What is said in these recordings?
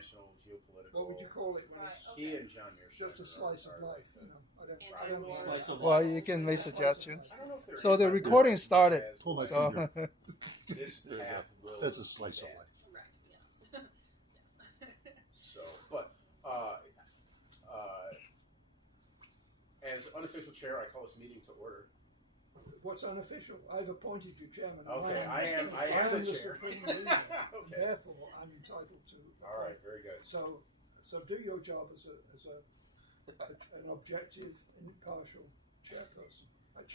national geopolitical. What would you call it when it's He and John Mearsheimer. just a slice of life? You know, I don't Slice of Well, life. you can make suggestions. I don't know if there So is the one recording that started. has, Pull my So finger. This path will. That's a slice be of that. life. Right, yeah. So, but as unofficial chair, I call this meeting to order. What's unofficial? I've appointed you chairman. Okay, I am the chair. supreme leader. Okay. Therefore, I'm entitled to. All right, very good. So do your job as an objective, impartial chairperson.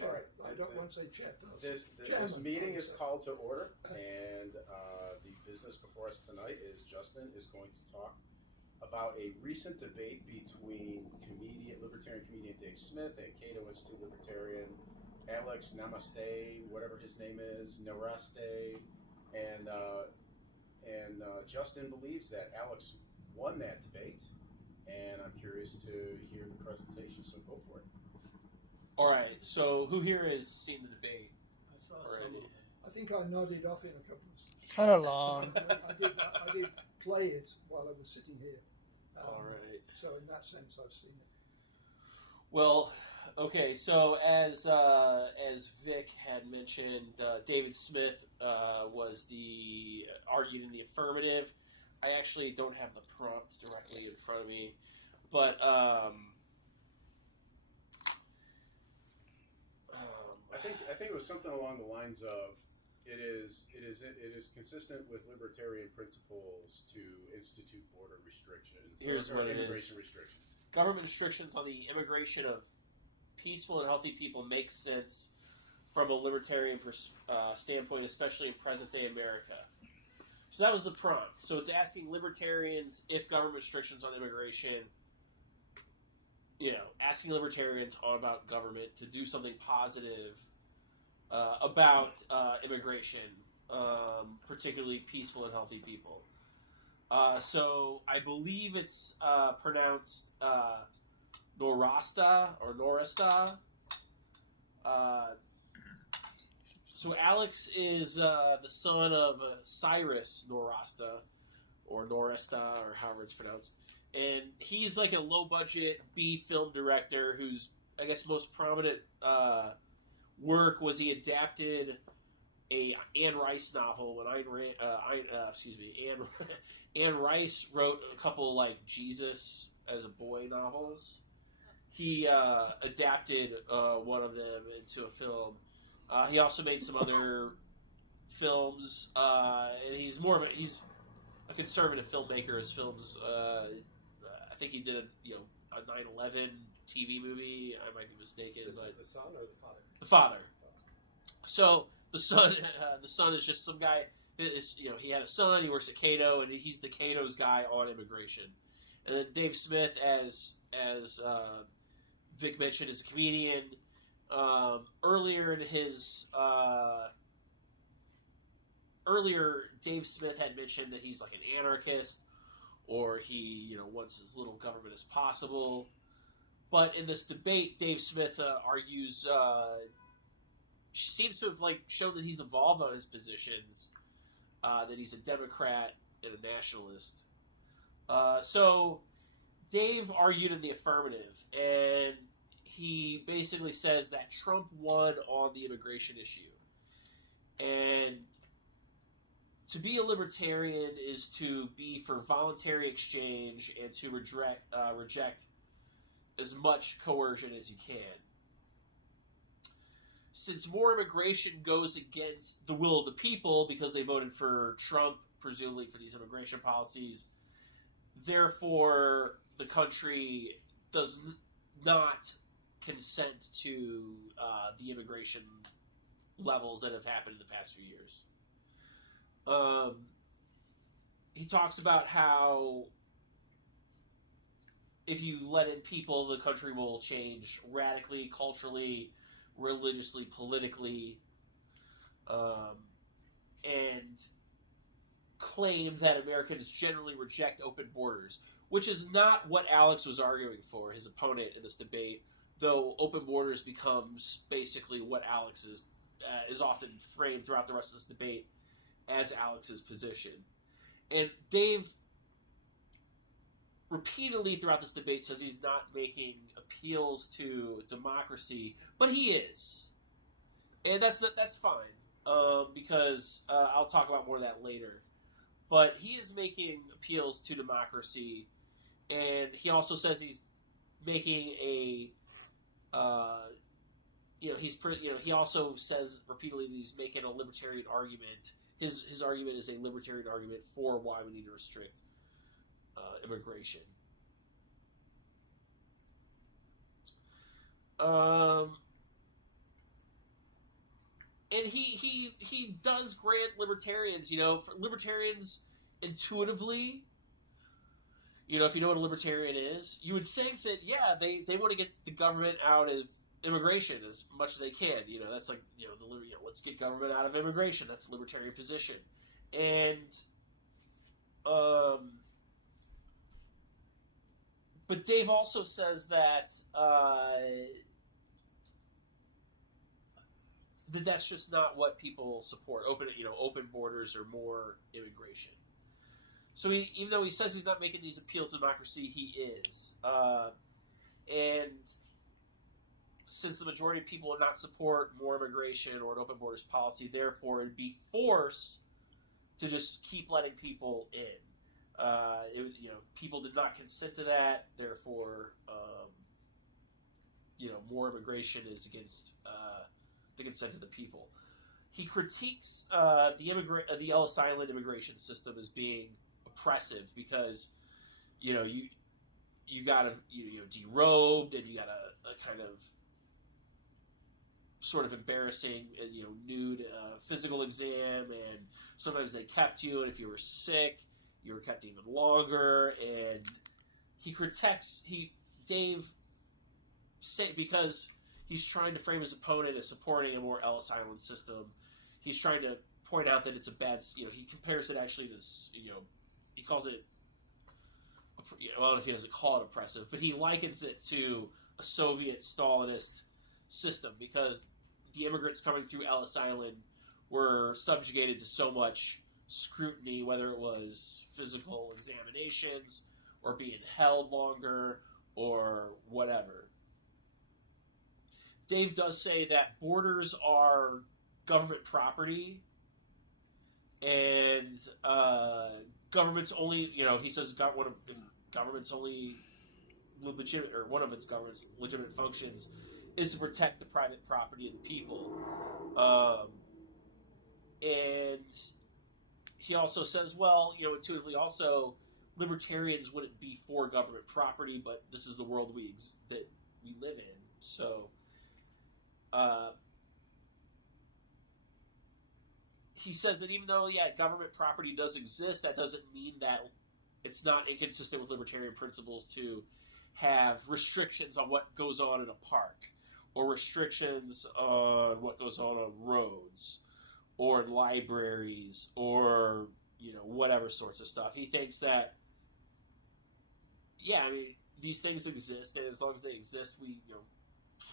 All right. I don't want to say chairperson. This Chairman, meeting I would is say. called to order, and the business before us tonight is Justin is going to talk about a recent debate between Libertarian comedian Dave Smith and Cato Institute Libertarian Alex Nowrasteh, whatever his name is, Nowrasteh, and Justin believes that Alex won that debate, and I'm curious to hear the presentation. So go for it. All right. So who here has seen the debate I saw already? I think I nodded off in a couple of. kind of long. I did play it while I was sitting here. All right. So in that sense, I've seen it. Well, okay. So as Vic had mentioned, David Smith was argued in the affirmative. I actually don't have the prompt directly in front of me, but I think it was something along the lines of it is consistent with libertarian principles to institute border restrictions. Here's what it is. Immigration restrictions. Government restrictions on the immigration of peaceful and healthy people make sense from a libertarian standpoint, especially in present-day America. So that was the prompt. So it's asking libertarians if government restrictions on immigration, asking libertarians about government to do something positive about immigration, particularly peaceful and healthy people. So I believe it's pronounced Nowrasteh or Nowrasteh. So Alex is the son of Cyrus Nowrasteh, or Nowrasteh, or however it's pronounced. And he's like a low-budget B film director whose, I guess, most prominent work was he adapted a Anne Rice novel when Anne Rice wrote a couple like Jesus as a boy novels. He adapted one of them into a film. He also made some other films, and he's a conservative filmmaker. His films, I think he did a 9/11 TV movie. I might be mistaken. Is this the son or the father? The father. So the son is just some guy. He had a son. He works at Cato, and he's the Cato's guy on immigration. And then Dave Smith, as Vic mentioned, is a comedian. Earlier, Dave Smith had mentioned that he's like an anarchist, or he wants as little government as possible. But in this debate, Dave Smith argues. Seems to have shown that he's evolved on his positions, that he's a Democrat and a nationalist. So Dave argued in the affirmative, and he basically says that Trump won on the immigration issue. And to be a libertarian is to be for voluntary exchange and to reject as much coercion as you can. Since more immigration goes against the will of the people because they voted for Trump, presumably for these immigration policies, therefore the country does not consent to the immigration levels that have happened in the past few years. He talks about how if you let in people, the country will change radically, culturally, religiously, politically, and claim that Americans generally reject open borders, which is not what Alex was arguing for, his opponent in this debate, though open borders becomes basically what Alex is often framed throughout the rest of this debate as Alex's position. And Dave repeatedly throughout this debate says he's not making appeals to democracy, but he is, and that's fine, because I'll talk about more of that later. But he is making appeals to democracy, and he also says he's making a, he also says repeatedly that he's making a libertarian argument. His argument is a libertarian argument for why we need to restrict immigration. And he does grant libertarians, for libertarians intuitively, if you know what a libertarian is, you would think that, they want to get the government out of immigration as much as they can. That's like, let's get government out of immigration. That's a libertarian position. And, but Dave also says that, that's just not what people support. Open borders or more immigration. So even though he says he's not making these appeals to democracy, he is. And since the majority of people would not support more immigration or an open borders policy, therefore it'd be forced to just keep letting people in. People did not consent to that. Therefore, more immigration is against the consent of the people. He critiques the Ellis Island immigration system as being oppressive because, you got derobed and you got a kind of sort of embarrassing, nude physical exam, and sometimes they kept you, and if you were sick, you were kept even longer. And Dave, because he's trying to frame his opponent as supporting a more Ellis Island system. He's trying to point out that it's a bad, he compares it actually to, he calls it, I don't know if he doesn't call it oppressive, but he likens it to a Soviet Stalinist system because the immigrants coming through Ellis Island were subjugated to so much scrutiny, whether it was physical examinations or being held longer or whatever. Dave does say that borders are government property, and government's only, he says government's only legitimate, or one of its government's legitimate functions is to protect the private property of the people. And he also says, intuitively also, libertarians wouldn't be for government property, but this is the world that we live in. So, he says that even though, government property does exist, that doesn't mean that it's not inconsistent with libertarian principles to have restrictions on what goes on in a park, or restrictions on what goes on roads, or in libraries, or, whatever sorts of stuff. He thinks that, these things exist, and as long as they exist, we,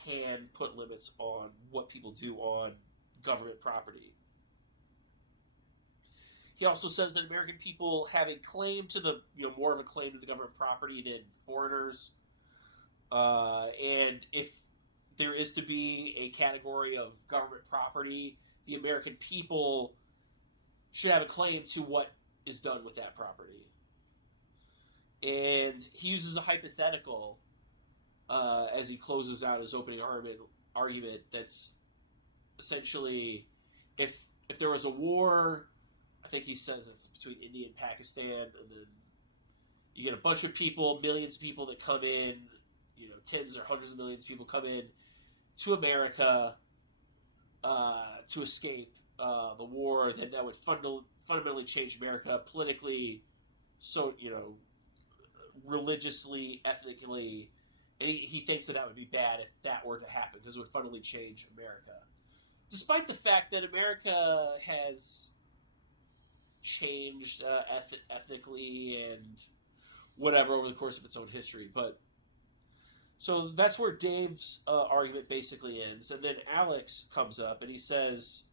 can put limits on what people do on government property. He also says that American people have a claim to the, more of a claim to the government property than foreigners. And if there is to be a category of government property, the American people should have a claim to what is done with that property. And he uses a hypothetical as he closes out his opening argument that's essentially, if there was a war, I think he says it's between India and Pakistan, and then you get a bunch of people, millions of people that come in, tens or hundreds of millions of people come in to America to escape the war, then that would fundamentally change America politically, so, religiously, ethnically. And he thinks that would be bad if that were to happen, because it would fundamentally change America. Despite the fact that America has changed ethnically and whatever over the course of its own history. But so that's where Dave's argument basically ends. And then Alex comes up and he says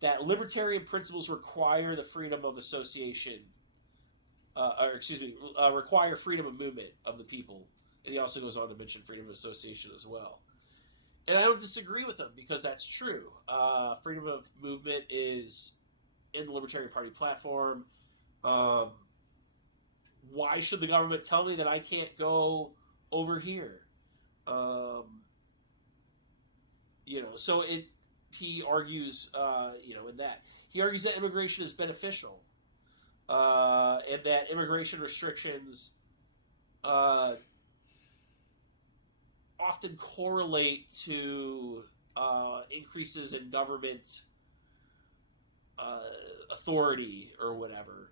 that libertarian principles require the freedom of association require freedom of movement of the people. And he also goes on to mention freedom of association as well. And I don't disagree with him because that's true. Freedom of movement is in the Libertarian Party platform. Why should the government tell me that I can't go over here? So he argues, in that. He argues that immigration is beneficial. And that immigration restrictions often correlate to increases in government authority or whatever.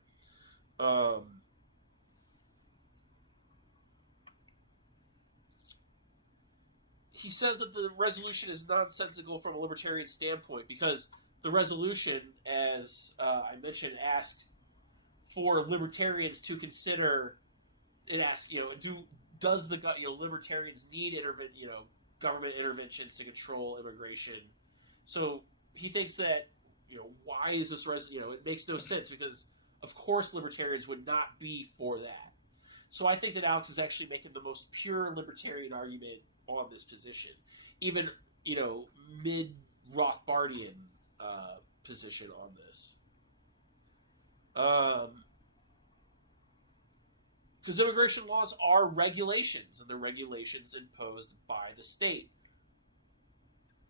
He says that the resolution is nonsensical from a libertarian standpoint because the resolution, as I mentioned, asked for libertarians to consider. It asks, does the libertarians need government interventions to control immigration? So he thinks that why is this it makes no sense because of course libertarians would not be for that. So I think that Alex is actually making the most pure libertarian argument on this position, even mid Rothbardian position on this. Because immigration laws are regulations, and they're regulations imposed by the state.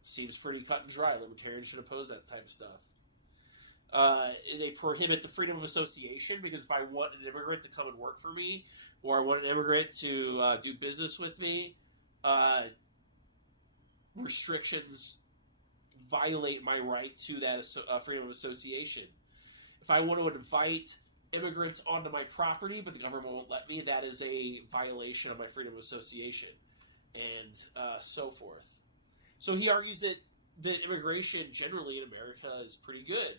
Seems pretty cut and dry. Libertarians should oppose that type of stuff. They prohibit the freedom of association because if I want an immigrant to come and work for me, or I want an immigrant to do business with me, restrictions violate my right to that freedom of association. If I want to invite immigrants onto my property, but the government won't let me, that is a violation of my freedom of association, and so forth. So he argues that immigration generally in America is pretty good.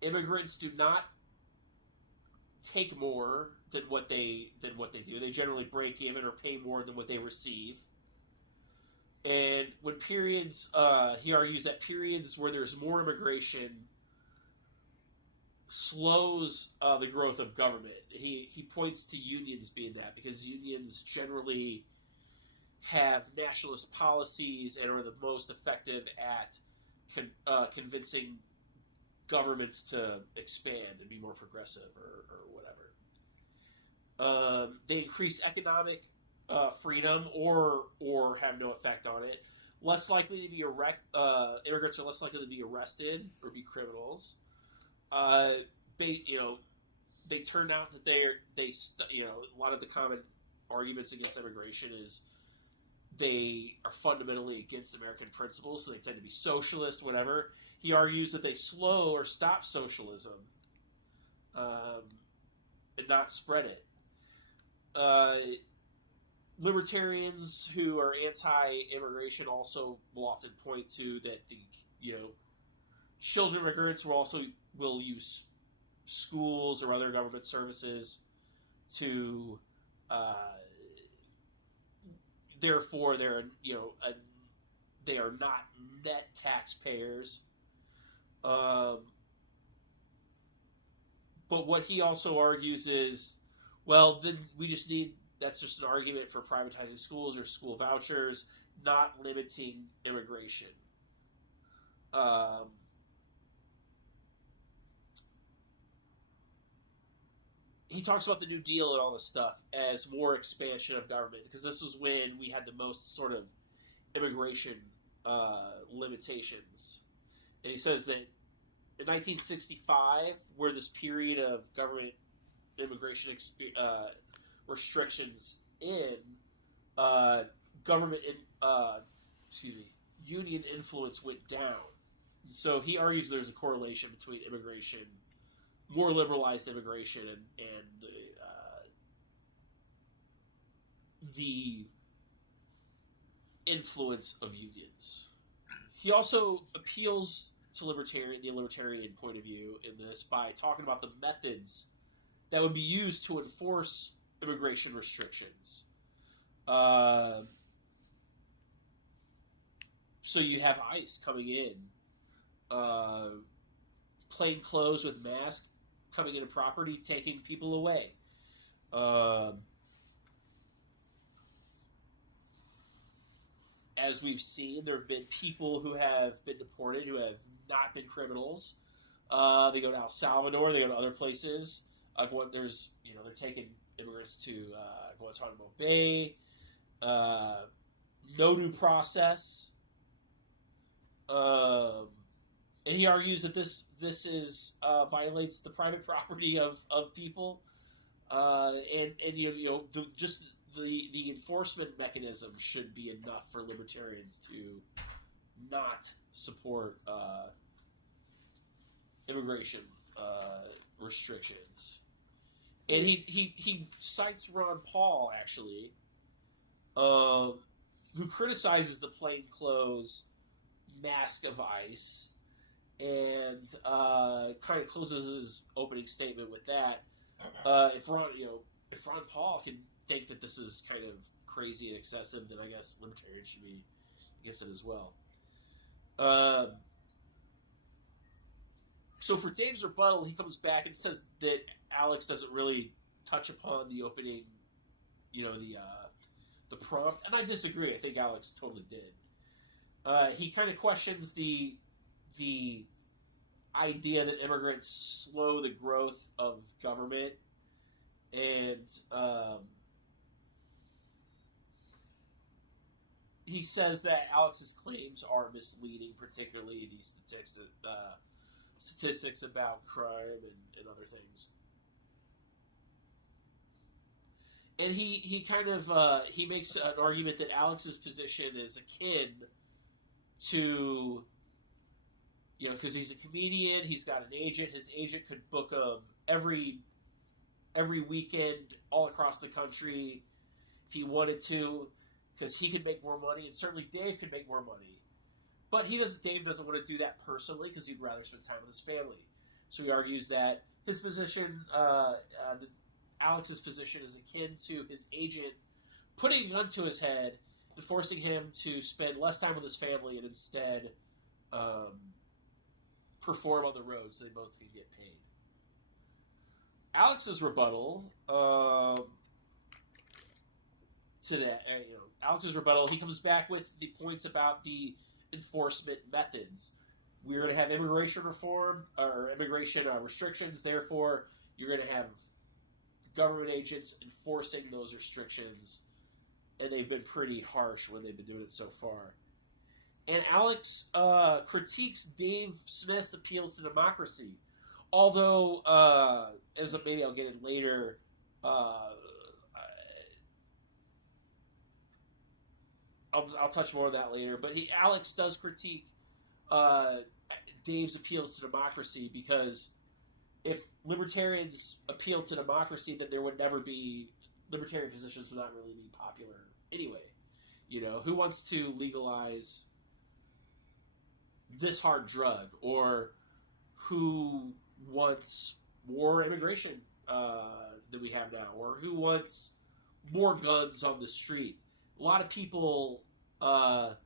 Immigrants do not take more than what they do. They generally break even or pay more than what they receive. And when periods, he argues that periods where there's more immigration slows the growth of government. He points to unions being that because unions generally have nationalist policies and are the most effective at convincing governments to expand and be more progressive or whatever. They increase economic freedom or have no effect on it. Less likely to be immigrants are less likely to be arrested or be criminals. They turn out that a lot of the common arguments against immigration is they are fundamentally against American principles, so they tend to be socialist, whatever. He argues that they slow or stop socialism and not spread it. Libertarians who are anti-immigration also will often point to that the children of immigrants will use schools or other government services to therefore they are not net taxpayers. But what he also argues is, well, then that's just an argument for privatizing schools or school vouchers, not limiting immigration. He talks about the New Deal and all this stuff as more expansion of government, because this was when we had the most sort of immigration limitations. And he says that in 1965, where this period of government immigration restrictions union influence went down. So he argues there's a correlation between immigration, more liberalized immigration, and the influence of unions. He also appeals to the libertarian point of view in this by talking about the methods that would be used to enforce immigration restrictions. So you have ICE coming in, plain clothes with masks coming into property, taking people away. As we've seen, there have been people who have been deported who have not been criminals. They go to El Salvador, they go to other places. They're taking immigrants to Guantanamo Bay. No due process. And he argues that this is violates the private property of people, just the enforcement mechanism should be enough for libertarians to not support immigration restrictions. And he cites Ron Paul, actually, who criticizes the plainclothes mask of ICE, and kind of closes his opening statement with that. If Ron Paul can think that this is kind of crazy and excessive, then I guess libertarians should be against it as well. So for Dave's rebuttal, he comes back and says that Alex doesn't really touch upon the opening, the prompt, and I disagree. I think Alex totally did. He kind of questions the idea that immigrants slow the growth of government, and he says that Alex's claims are misleading, particularly the statistics about crime and other things. And he kind of he makes an argument that Alex's position is akin to, because he's a comedian, he's got an agent. His agent could book him every weekend all across the country if he wanted to, because he could make more money, and certainly Dave could make more money. But Dave doesn't want to do that personally because he'd rather spend time with his family. So he argues that his position, Alex's position, is akin to his agent putting a gun to his head and forcing him to spend less time with his family and instead perform on the road so they both can get paid. Alex's rebuttal to that, Alex's rebuttal, he comes back with the points about the enforcement methods. We're going to have immigration reform or immigration restrictions. Therefore, you're going to have government agents enforcing those restrictions, and they've been pretty harsh when they've been doing it so far. And Alex critiques Dave Smith's appeals to democracy, although, as maybe I'll get in later, I'll touch more on that later. But Alex does critique Dave's appeals to democracy, because if libertarians appeal to democracy, then there would never be libertarian positions would not really be popular anyway. Who wants to legalize this hard drug, or who wants more immigration than we have now, or who wants more guns on the street? A lot of people are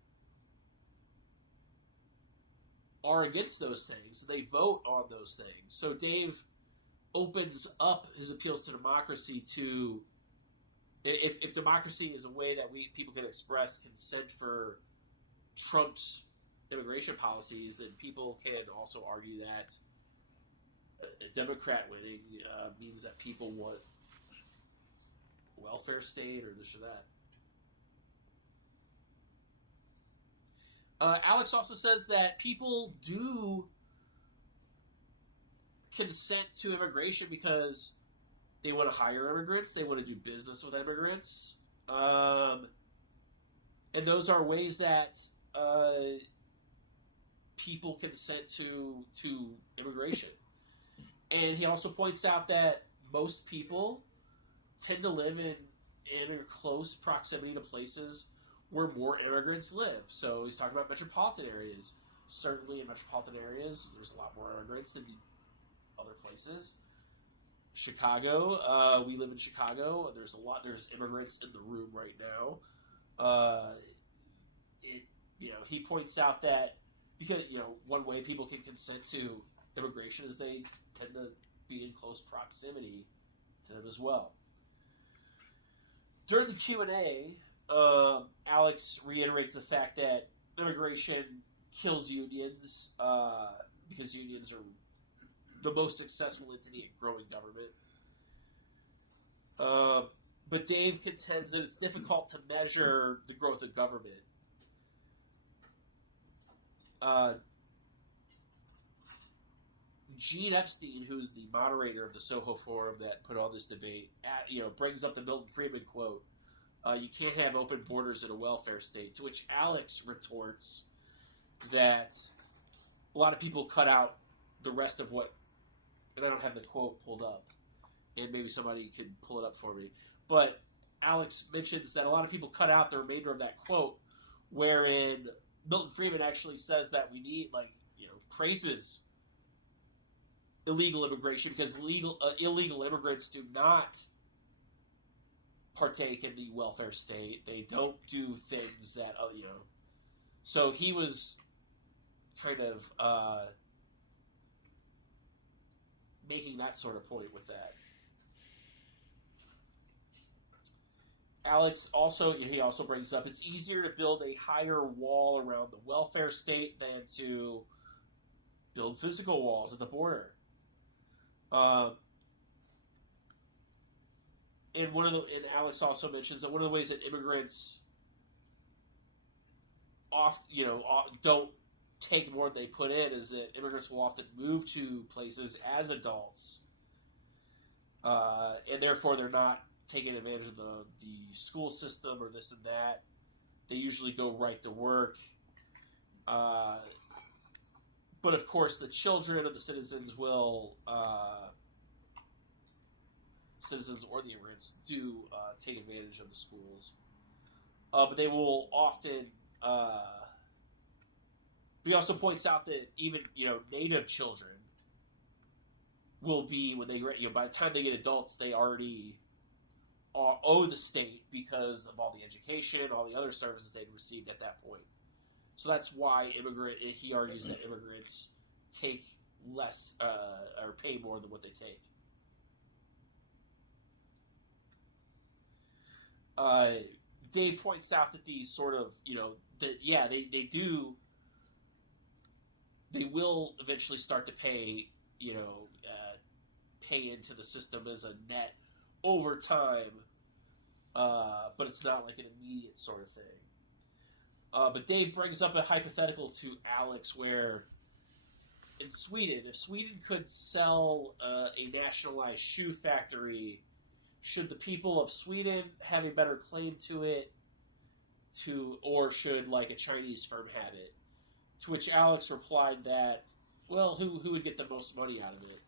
against those things. They vote on those things. So Dave opens up his appeals to democracy to, if democracy is a way that people can express consent for Trump's immigration policies, then people can also argue that a Democrat winning means that people want welfare state or this or that. Alex also says that people do consent to immigration because they want to hire immigrants, they want to do business with immigrants, and those are ways that people consent to immigration. And he also points out that most people tend to live in close proximity to places where more immigrants live. So he's talking about metropolitan areas. Certainly in metropolitan areas, there's a lot more immigrants than other places. Chicago, we live in Chicago. There's immigrants in the room right now. He points out that because one way people can consent to immigration, as they tend to be in close proximity to them as well. During the Q&A, Alex reiterates the fact that immigration kills unions because unions are the most successful entity in growing government. But Dave contends that it's difficult to measure the growth of government. Gene Epstein, who's the moderator of the Soho Forum that put all this debate, brings up the Milton Friedman quote, "You can't have open borders in a welfare state," to which Alex retorts that a lot of people cut out the rest of what, and I don't have the quote pulled up, and maybe somebody could pull it up for me, but Alex mentions that a lot of people cut out the remainder of that quote, wherein Milton Friedman actually says that we need, praises illegal immigration because illegal immigrants do not partake in the welfare state. They don't do things that, So he was kind of making that sort of point with that. Alex also brings up it's easier to build a higher wall around the welfare state than to build physical walls at the border. And Alex also mentions that one of the ways that immigrants don't take more than they put in is that immigrants will often move to places as adults, and therefore they're not taking advantage of the school system or this and that. They usually go right to work. But of course, the children of the citizens citizens or the immigrants do take advantage of the schools. But they will often... he also points out that even, native children will be, when they, by the time they get adults, they already owe the state because of all the education, all the other services they'd received at that point. So that's why he argues that immigrants take less or pay more than what they take. Dave points out that these sort of, they will eventually start to pay, pay into the system as a net over time, but it's not like an immediate sort of thing. But Dave brings up a hypothetical to Alex where in Sweden, if Sweden could sell a nationalized shoe factory, should the people of Sweden have a better claim to it, or should a Chinese firm have it? To which Alex replied that, well, who would get the most money out of it?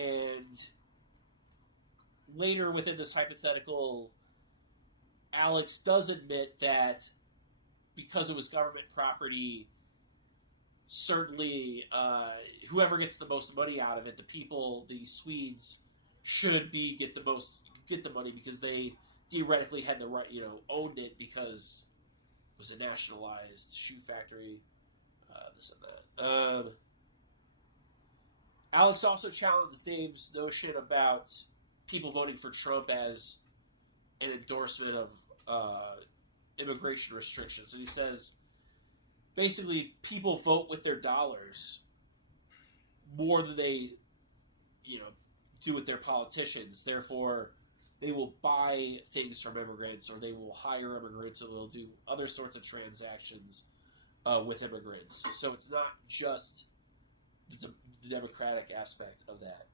And later within this hypothetical, Alex does admit that because it was government property, certainly whoever gets the most money out of it, the Swedes, should get the money because they theoretically had the right, owned it because it was a nationalized shoe factory, this and that. Alex also challenged Dave's notion about people voting for Trump as an endorsement of immigration restrictions. And he says, basically, people vote with their dollars more than they, do with their politicians. Therefore, they will buy things from immigrants, or they will hire immigrants, or they'll do other sorts of transactions with immigrants. So it's not just the democratic aspect of that.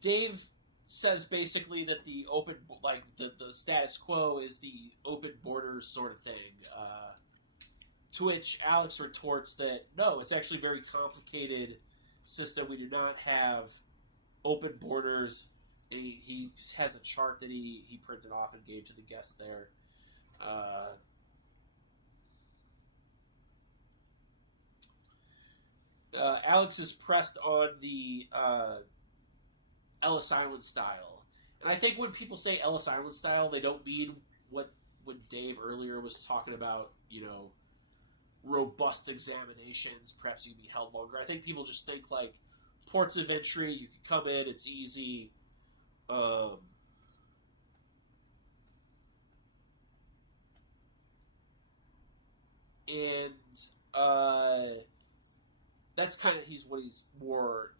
Dave says basically that the open, the status quo is the open borders sort of thing. To which Alex retorts that no, it's actually a very complicated system. We do not have open borders. He has a chart that he printed off and gave to the guest there. Alex is pressed on the Ellis Island style. And I think when people say Ellis Island style, they don't mean what Dave earlier was talking about, robust examinations, perhaps you'd be held longer. I think people just think like ports of entry, you can come in, it's easy. That's kind of he's more,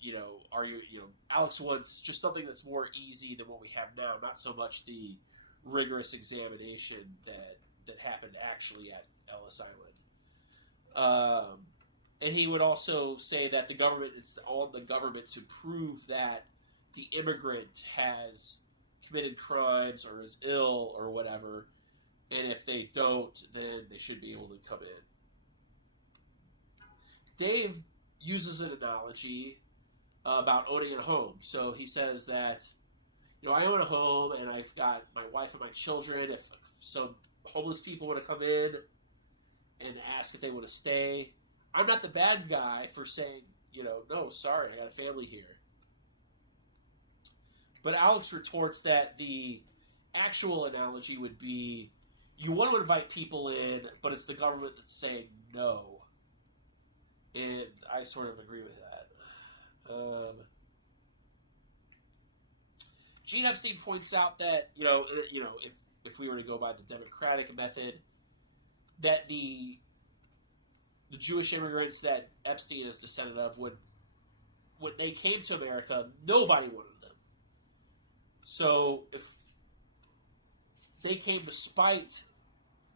Alex wants just something that's more easy than what we have now, not so much the rigorous examination that happened actually at Ellis Island. And he would also say that it's on the government to prove that the immigrant has committed crimes or is ill or whatever, and if they don't, then they should be able to come in. Dave uses an analogy about owning a home. So he says that, I own a home and I've got my wife and my children. If some homeless people want to come in and ask if they want to stay, I'm not the bad guy for saying, no, sorry, I got a family here. But Alex retorts that the actual analogy would be, you want to invite people in, but it's the government that's saying no. And I sort of agree with that. Gene Epstein points out that, if we were to go by the democratic method, that the Jewish immigrants that Epstein is descendant of when they came to America, nobody wanted them. So if they came despite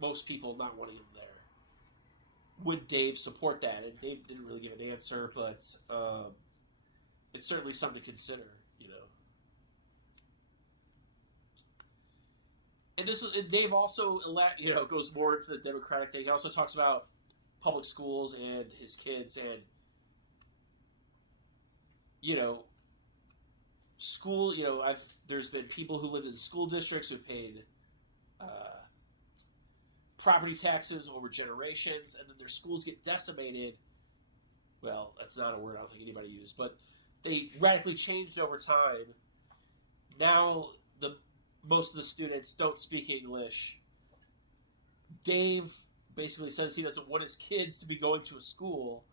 most people not wanting them there, would Dave support that? And Dave didn't really give an answer, but it's certainly something to consider, And Dave also, goes more into the democratic thing. He also talks about public schools and his kids, and school. There's been people who lived in school districts who've paid property taxes over generations, and then their schools get decimated. Well, that's not a word I don't think anybody used, but they radically changed over time. Now most of the students don't speak English. Dave basically says he doesn't want his kids to be going to a school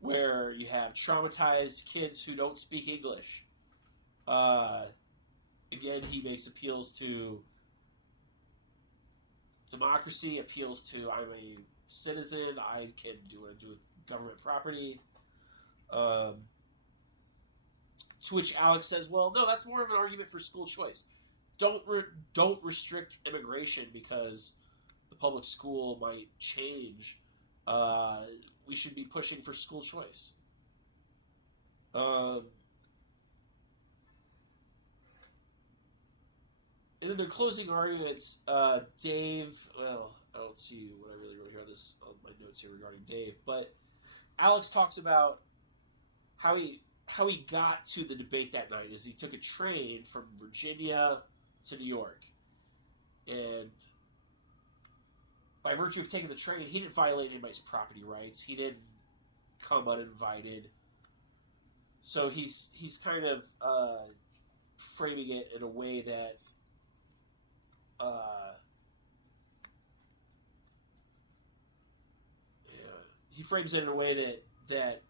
where you have traumatized kids who don't speak English. Again, he makes appeals to democracy, appeals to I'm a citizen, I can do what I do with government property. To which Alex says, well, no, that's more of an argument for school choice. Don't restrict immigration because the public school might change. We should be pushing for school choice. And in their closing arguments, Dave, well, I don't see what I really wrote here on my notes here regarding Dave, but Alex talks about how he got to the debate that night is he took a train from Virginia to New York. And by virtue of taking the train, he didn't violate anybody's property rights. He didn't come uninvited. So he's kind of framing it in a way that he frames it in a way that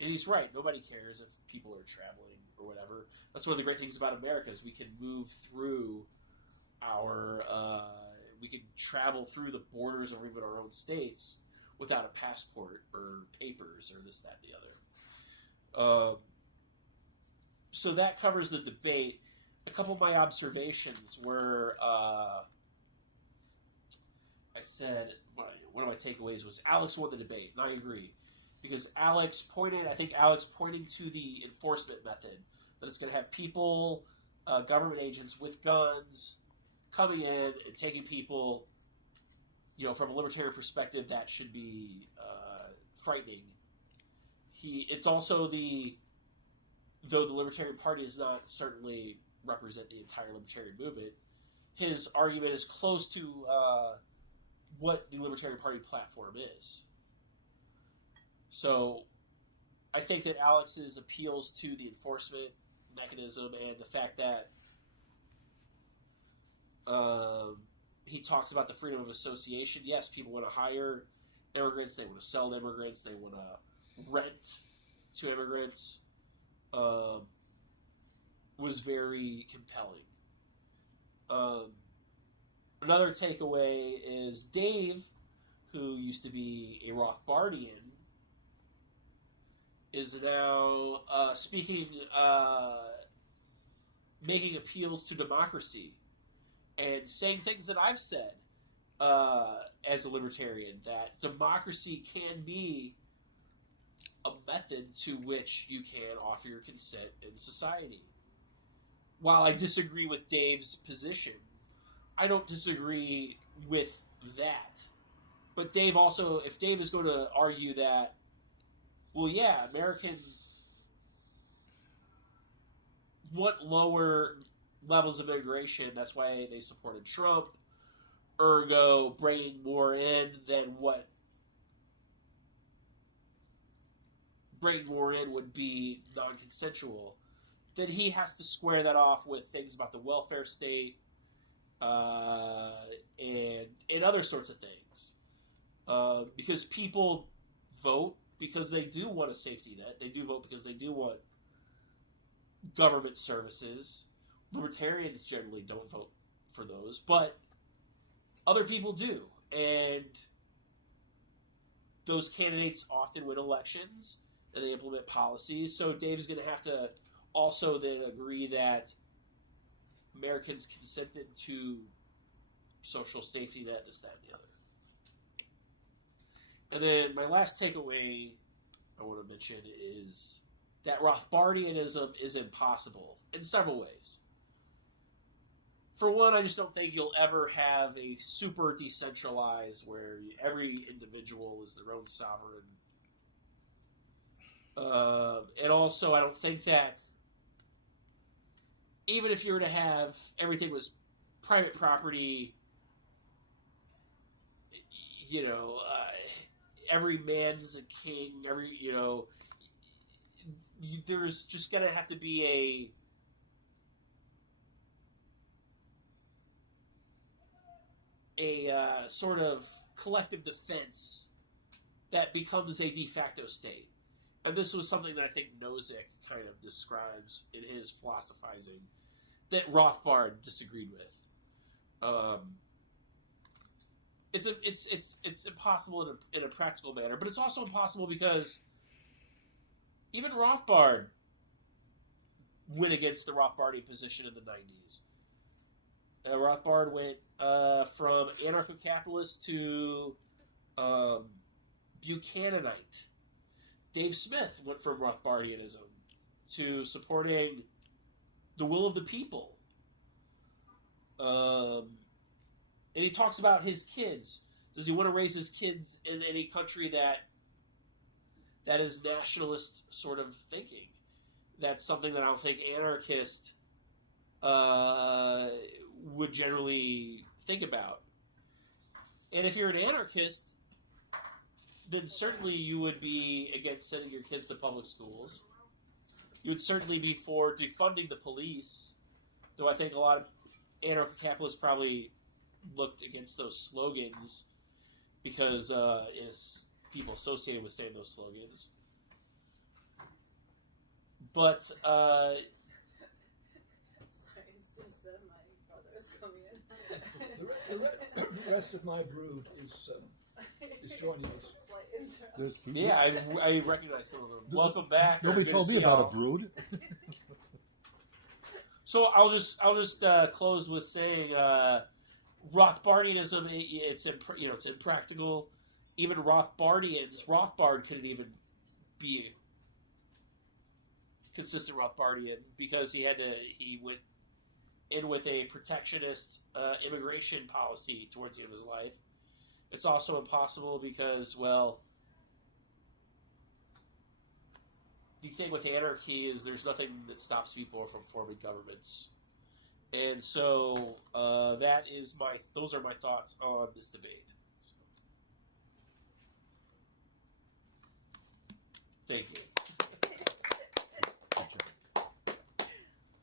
and he's right. Nobody cares if people are traveling or whatever. That's one of the great things about America is we can move through we can travel through the borders of even our own states without a passport or papers or this, that, and the other. So that covers the debate. A couple of my observations were, I said, one of my takeaways was Alex won the debate, and I agree. Because Alex pointing to the enforcement method, that it's going to have people, government agents with guns, coming in and taking people, from a libertarian perspective, that should be frightening. It's also though the Libertarian Party does not certainly represent the entire libertarian movement, his argument is close to what the Libertarian Party platform is. So I think that Alex's appeals to the enforcement mechanism and the fact that He talks about the freedom of association. Yes, people want to hire immigrants. They want to sell to immigrants. They want to rent to immigrants. Was very compelling. Another takeaway is Dave, who used to be a Rothbardian, is now speaking, making appeals to democracy and saying things that I've said as a libertarian, that democracy can be a method to which you can offer your consent in society. While I disagree with Dave's position, I don't disagree with that. But Dave also, if Dave is going to argue that, well, yeah, Americans want lower levels of immigration, that's why they supported Trump, ergo bringing more in than what bringing more in would be non-consensual, then he has to square that off with things about the welfare state and other sorts of things. Because people vote because they do want a safety net. They do vote because they do want government services. Libertarians generally don't vote for those, but other people do. And those candidates often win elections and they implement policies. So Dave's going to have to also then agree that Americans consented to social safety net, this, that, and the other. And then my last takeaway I want to mention is that Rothbardianism is impossible in several ways. For one, I just don't think you'll ever have a super decentralized where every individual is their own sovereign. And also, I don't think that even if you were to have everything was private property, every man's a king, there's just going to have to be a sort of collective defense that becomes a de facto state. And this was something that I think Nozick kind of describes in his philosophizing that Rothbard disagreed with. It's impossible in a practical manner, but it's also impossible because even Rothbard went against the Rothbardian position in the 90s. Rothbard went from anarcho-capitalist to Buchananite. Dave Smith went from Rothbardianism to supporting the will of the people. And he talks about his kids. Does he want to raise his kids in any country that is nationalist sort of thinking? That's something that I don't think anarchists would generally think about. And if you're an anarchist, then certainly you would be against sending your kids to public schools. You would certainly be for defunding the police, though I think a lot of anarcho-capitalists probably looked against those slogans because it's people associated with saying those slogans. But Sorry, it's just that my brother is coming in. The rest of my brood is joining us. Slight interrupt. yeah, I recognize some of them. Welcome back. Nobody Good told to me see about y'all. a brood. So I'll just close with saying Rothbardianism. It's impractical. Even Rothbard couldn't even be consistent Rothbardian because he went in with a protectionist immigration policy towards the end of his life. It's also impossible because, well, the thing with anarchy is there's nothing that stops people from forming governments. And so those are my thoughts on this debate. So, thank you.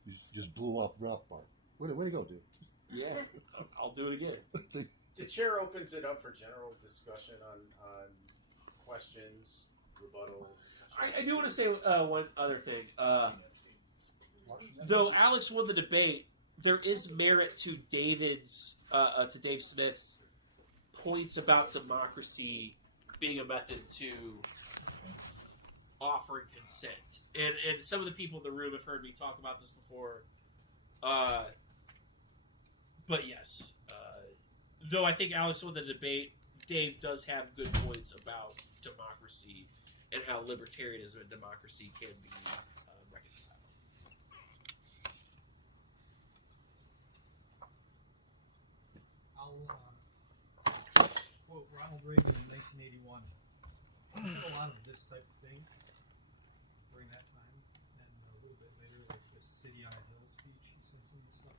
You just blew off Rothbard. Way to go, dude. Yeah, I'll do it again. The chair opens it up for general discussion on questions, rebuttals. I do want to say one other thing. Though Alex won the debate, there is merit to Dave Smith's points about democracy being a method to offering consent. And some of the people in the room have heard me talk about this before. But yes, though I think Alex won the debate, Dave does have good points about democracy and how libertarianism and democracy can be reconciled. I'll quote Ronald Reagan in 1981. He said a lot of this type of thing during that time, and a little bit later, like this City on a Hill speech, he said some of this stuff.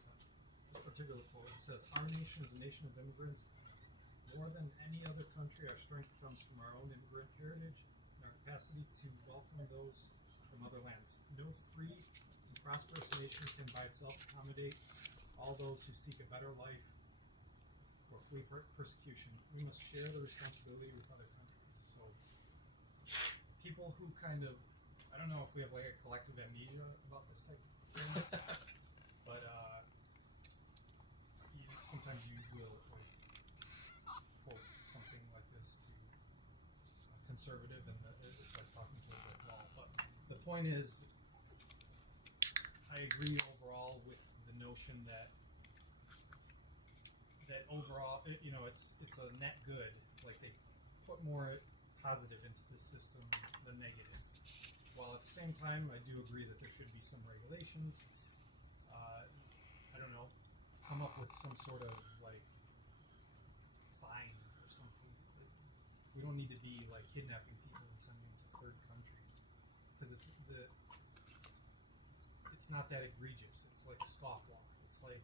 This particular quote, it says, "Our nation is a nation of immigrants. More than any other country, our strength comes from our own immigrant heritage and our capacity to welcome those from other lands. No free and prosperous nation can by itself accommodate all those who seek a better life or flee persecution. We must share the responsibility with other countries." So people who kind of, I don't know if we have like a collective amnesia about this type of thing, but sometimes you will like quote something like this to a conservative, and it's like talking to a brick wall. But the point is, I agree overall with the notion that overall, it's a net good. Like they put more positive into the system than negative. While at the same time, I do agree that there should be some regulations. I don't know, come up with some sort of like fine or something. We don't need to be like kidnapping people and sending them to third countries because it's not that egregious. It's like a scofflaw. It's like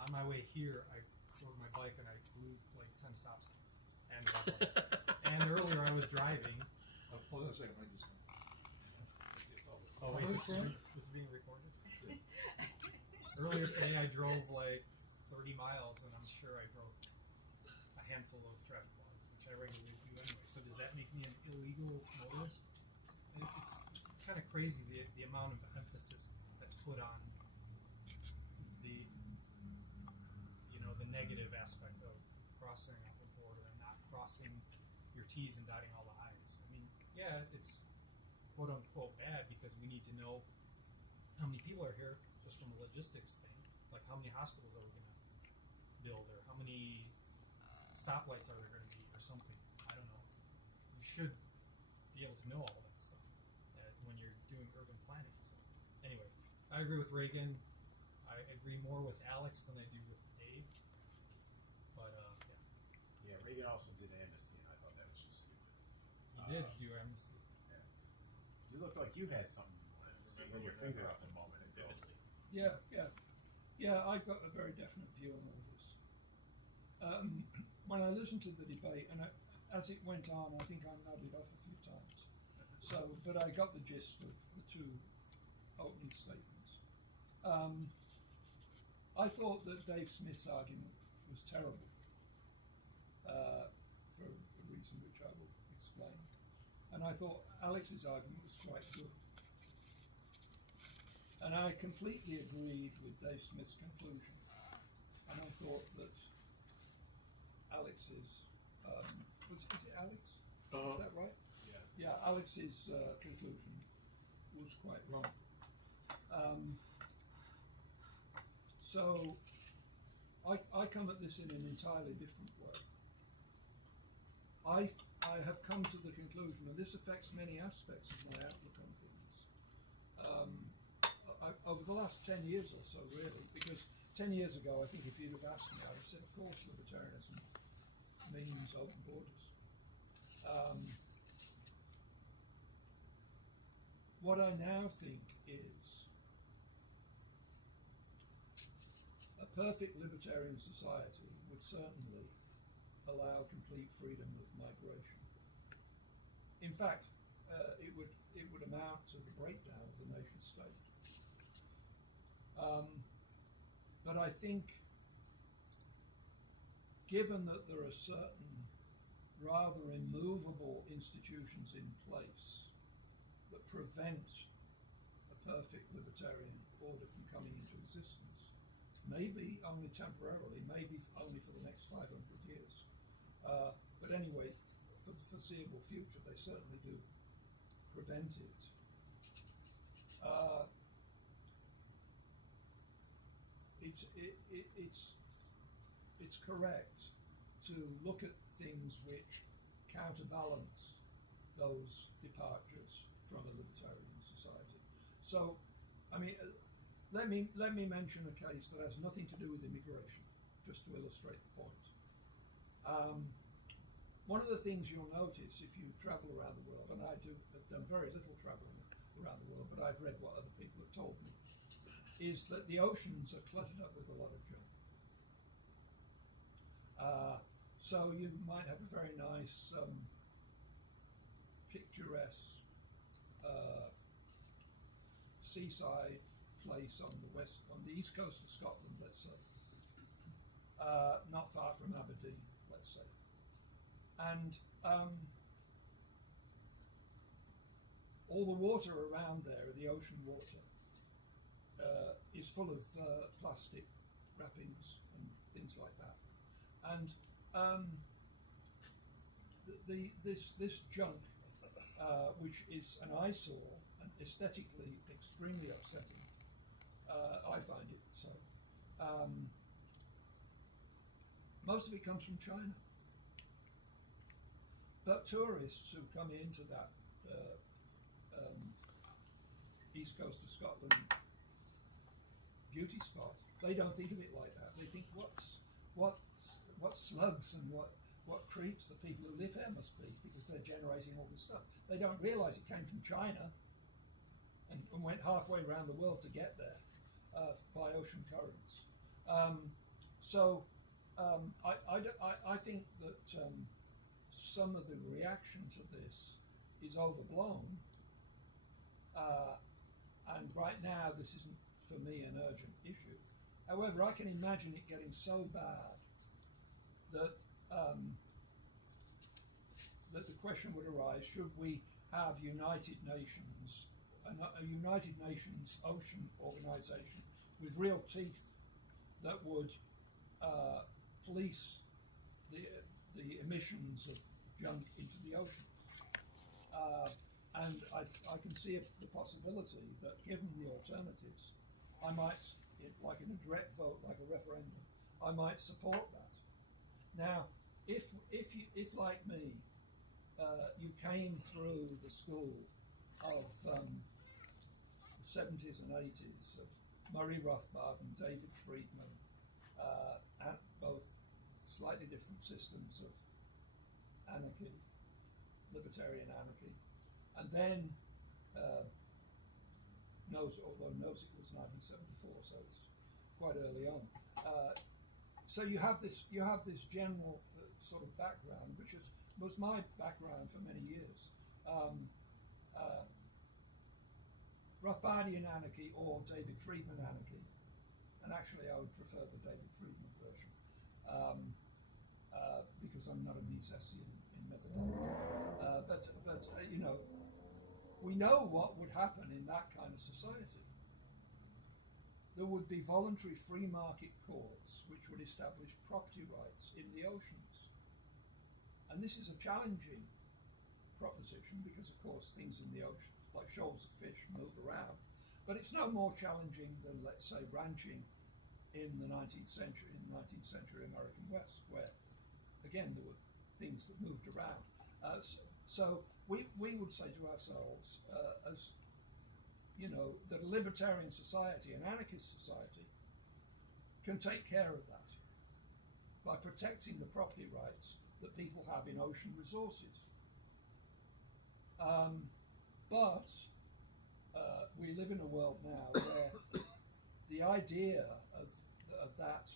on my way here, I rode my bike and I blew like 10 stop signs and red lights. And earlier I was driving. Hold on a second, I just. Oh wait, this is being recorded. Earlier today I drove like 30 miles and I'm sure I broke a handful of traffic laws, which I regularly do anyway. So does that make me an illegal motorist? And it's kind of crazy the amount of emphasis that's put on the the negative aspect of crossing the border and not crossing your T's and dotting all the I's. I mean, yeah, it's quote unquote bad because we need to know how many people are here just from a logistics thing. Like how many hospitals are we going to build, or how many stoplights are there going to be, or something. I don't know. You should be able to know all that stuff when you're doing urban planning. So anyway, I agree with Reagan. I agree more with Alex than I do with Dave. But Yeah, Reagan also did amnesty, and I thought that was just stupid. he did do amnesty. You looked like you had something you wanted to say. You had your finger up a moment ago. Yeah, I've got a very definite view on all this. When I listened to the debate, and as it went on, I think I nodded off a few times. But I got the gist of the two opening statements. I thought that Dave Smith's argument was terrible, for a reason which I will explain. And I thought Alex's argument was quite good. And I completely agreed with Dave Smith's conclusion. And I thought that Alex's, is it Alex? Is that right? Yeah, Alex's conclusion was quite wrong. So I come at this in an entirely different way. I have come to the conclusion, and this affects many aspects of my outlook on things, over the last 10 years or so, really, because 10 years ago, I think if you'd have asked me, I'd have said, of course, libertarianism means open borders. What I now think is a perfect libertarian society would certainly allow complete freedom of migration. In fact, it would amount to the breakdown of the nation state. But I think given that there are certain rather immovable institutions in place that prevent a perfect libertarian order from coming into existence, maybe only temporarily, maybe only for the next 500 years. But anyway, for the foreseeable future, they certainly do prevent it. It's correct to look at things which counterbalance those departures from a libertarian society. So, I mean, let me mention a case that has nothing to do with immigration, just to illustrate the point. One of the things you'll notice if you travel around the world, and I have done very little traveling around the world, but I've read what other people have told me, is that the oceans are cluttered up with a lot of junk. So you might have a very nice, picturesque seaside place on the east coast of Scotland, let's say, not far from Aberdeen, let's say, and all the water around there, the ocean water, is full of plastic wrappings and things like that, and this junk, which is an eyesore and aesthetically extremely upsetting, I find it so. Most of it comes from China, but tourists who come into that east coast of Scotland beauty spot, they don't think of it like that. They think what slugs and what creeps the people who live here must be, because they're generating all this stuff. They don't realise it came from China and went halfway around the world to get there by ocean currents. I think that some of the reaction to this is overblown, and right now this isn't for me an urgent issue. However, I can imagine it getting so bad that that the question would arise: should we have a United Nations ocean organization with real teeth that would police the emissions of junk into the ocean? And I can see the possibility that, given the alternatives, I might, like in a direct vote, like a referendum, I might support that. Now, if like me, you came through the school of the 70s and 80s of Murray Rothbard and David Friedman, and both slightly different systems of anarchy, libertarian anarchy, and then Nozick was 1974, so it's quite early on. So you have this general sort of background, which was my background for many years. Rothbardian anarchy or David Friedman anarchy, and actually I would prefer the David Friedman version, because I'm not a Misesian in methodology. But you know, we know what would happen in that kind of society. There would be voluntary free market courts which would establish property rights in the oceans. And this is a challenging proposition because, of course, things in the ocean, like shoals of fish, move around. But it's no more challenging than, let's say, ranching in the 19th century American West, where, again, there were things that moved around. So we would say to ourselves, as you know, that a libertarian society, an anarchist society, can take care of that by protecting the property rights that people have in ocean resources. But we live in a world now where the idea of that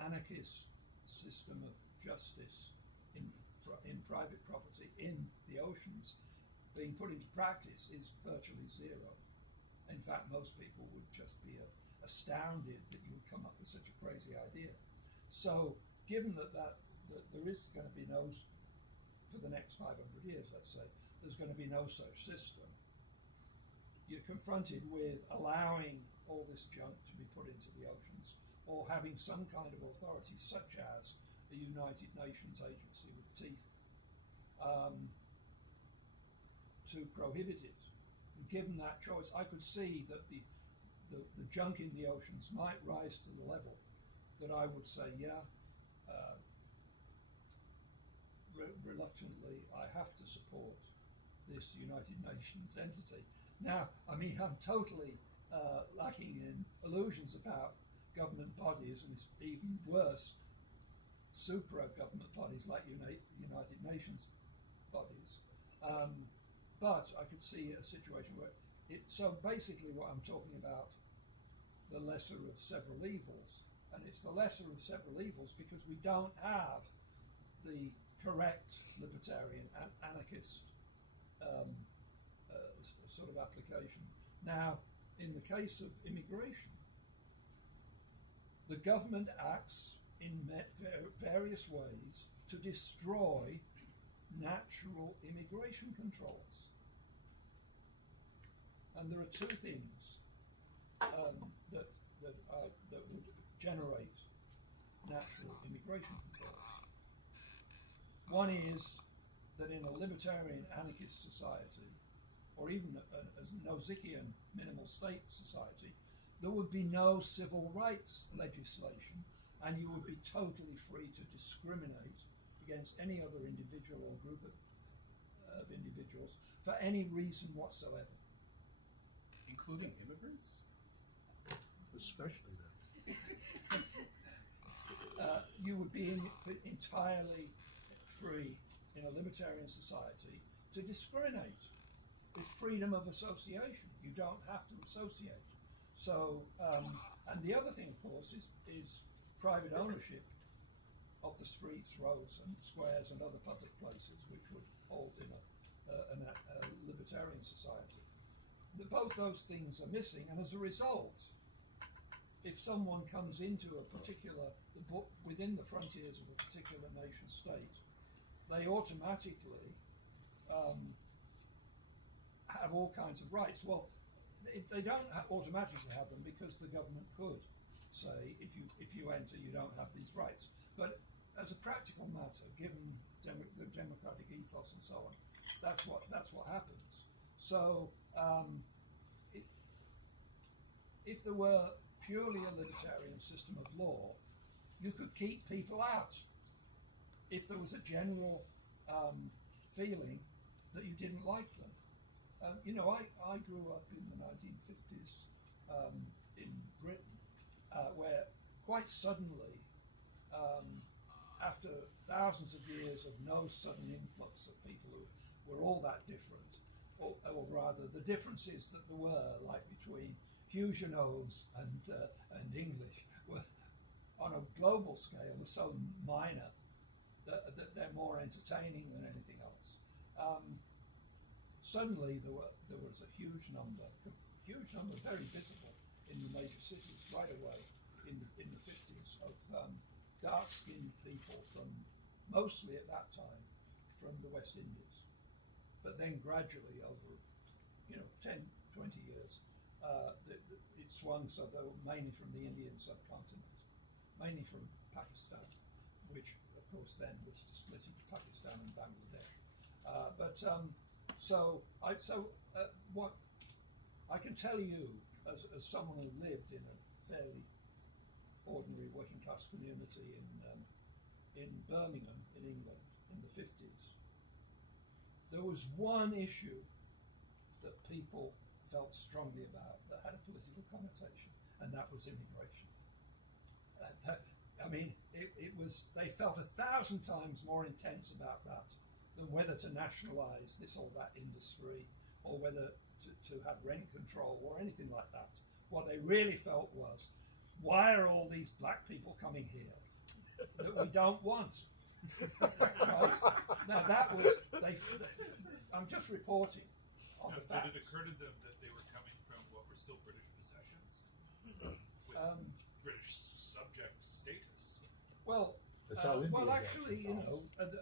anarchist system of justice in private property in the oceans being put into practice is virtually zero. In fact, most people would just be astounded that you would come up with such a crazy idea. So, given that there is going to be no, for the next 500 years, let's say, there's going to be no such system, you're confronted with allowing all this junk to be put into the oceans, or having some kind of authority, such as a United Nations agency with teeth, to prohibit it. And given that choice, I could see that the junk in the oceans might rise to the level that I would say, reluctantly, I have to support this United Nations entity. Now, I mean, I'm totally lacking in illusions about government bodies, and it's even worse, supra-government bodies like United Nations bodies. But I could see a situation where so basically what I'm talking about, the lesser of several evils, and it's the lesser of several evils because we don't have the correct libertarian anarchist sort of application. Now, in the case of immigration, the government acts in various ways to destroy natural immigration controls. And there are two things that would generate natural immigration controls. One is that in a libertarian anarchist society, or even a Nozikian minimal state society, there would be no civil rights legislation, and you would be totally free to discriminate against any other individual or group of individuals for any reason whatsoever. Including immigrants? Especially then. You would be entirely free in a libertarian society to discriminate. It's freedom of association. You don't have to associate. So, and the other thing, of course, is private ownership of the streets, roads, and squares and other public places, which would hold in a libertarian society. Both those things are missing, and as a result, if someone comes into a particular, within the frontiers of a particular nation state, they automatically have all kinds of rights. Well, they don't automatically have them because the government could say, if you enter, you don't have these rights. But as a practical matter, given the democratic ethos and so on, that's what happens. So, if there were purely a libertarian system of law, you could keep people out. If there was a general feeling that you didn't like them. I grew up in the 1950s in Britain, where quite suddenly, after thousands of years of no sudden influx of people who were all that different, or rather the differences that there were, like between Huguenots and English, were on a global scale were so minor that they're more entertaining than anything else. Suddenly there was a huge number, very visible in the major cities right away in the 50s of dark-skinned people from, mostly at that time, from the West Indies. But then gradually over, 10, 20 years, it swung so they were mainly from the Indian subcontinent, mainly from Pakistan, which of course then was split into Pakistan and Bangladesh. What I can tell you, as someone who lived in a fairly ordinary working class community in Birmingham, in England, in the 50s, there was one issue that people felt strongly about that had a political connotation, and that was immigration. They felt 1,000 times more intense about that than whether to nationalize this or that industry, or whether to have rent control or anything like that. What they really felt was, why are all these black people coming here that we don't want? Right? Now I'm just reporting on the facts. Did it occur to them that they were coming from what were still British possessions with British subject status? Well, That's how India well, got actually, some you know, Those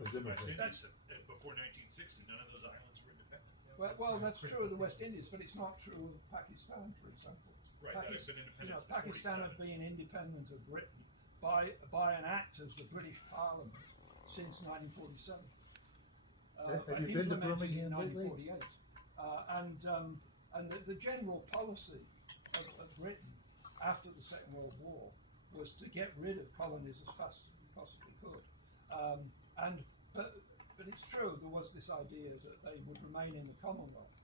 West immigrants. Indies, before 1960, none of those islands were independent. well, that's true of the West Indies, but it's not true of Pakistan, for example. Right, that has been independent You know, since Pakistan had 47. been independent of Britain by an act of the British Parliament since 1947. Have you been to implemented in Birmingham lately? 1948. And the general policy of Britain after the Second World War was to get rid of colonies as fast as we possibly could. But it's true, there was this idea that they would remain in the Commonwealth.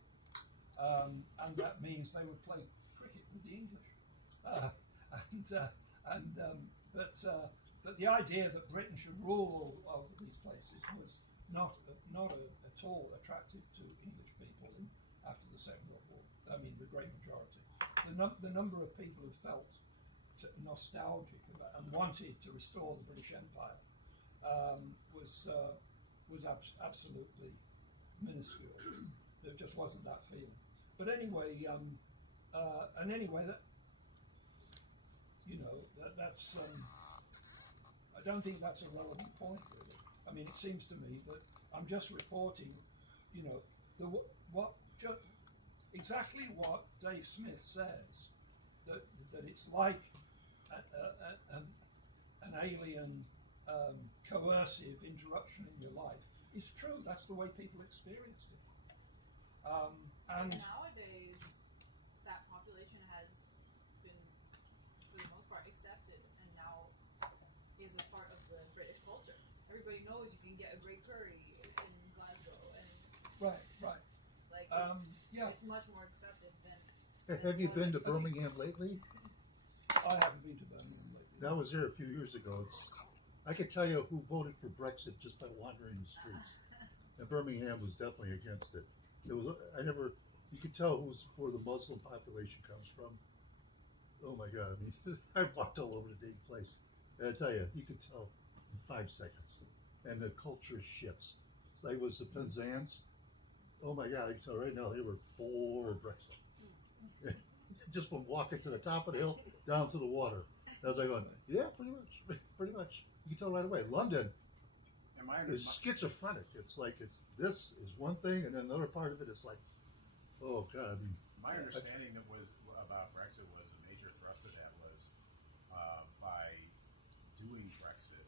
And that means they would play cricket with the English. But the idea that Britain should rule over these places was not at all attractive to English people after the Second World War. I mean, the great majority. The number of people who felt nostalgic about and wanted to restore the British Empire was absolutely minuscule. There just wasn't that feeling. But anyway, that, you know, that's I don't think that's a relevant point, really. I mean, it seems to me that I'm just reporting, you know, exactly what Dave Smith says, that it's like an alien coercive interruption in your life. It's true. That's the way people experienced it. And nowadays, that population has been, for the most part, accepted, and now is a part of the British culture. Everybody knows you can get a great curry in Glasgow, and right. like Yeah, it's much more accepted than. Have you been to Birmingham lately? I haven't been to Birmingham lately. I was there a few years ago. I could tell you who voted for Brexit just by wandering the streets. And Birmingham was definitely against it. You could tell where the Muslim population comes from. Oh my God, I mean, I walked all over the dang place. And I tell you, you could tell in 5 seconds. And the culture shifts. It's like it was the Penzance. Oh my God, I can tell right now they were for Brexit. Just from walking to the top of the hill down to the water. I was like going, yeah, pretty much. You can tell right away. London is schizophrenic. It's like this is one thing, and then another part of it is like, oh God. I mean, my understanding about Brexit was a major thrust of that was by doing Brexit,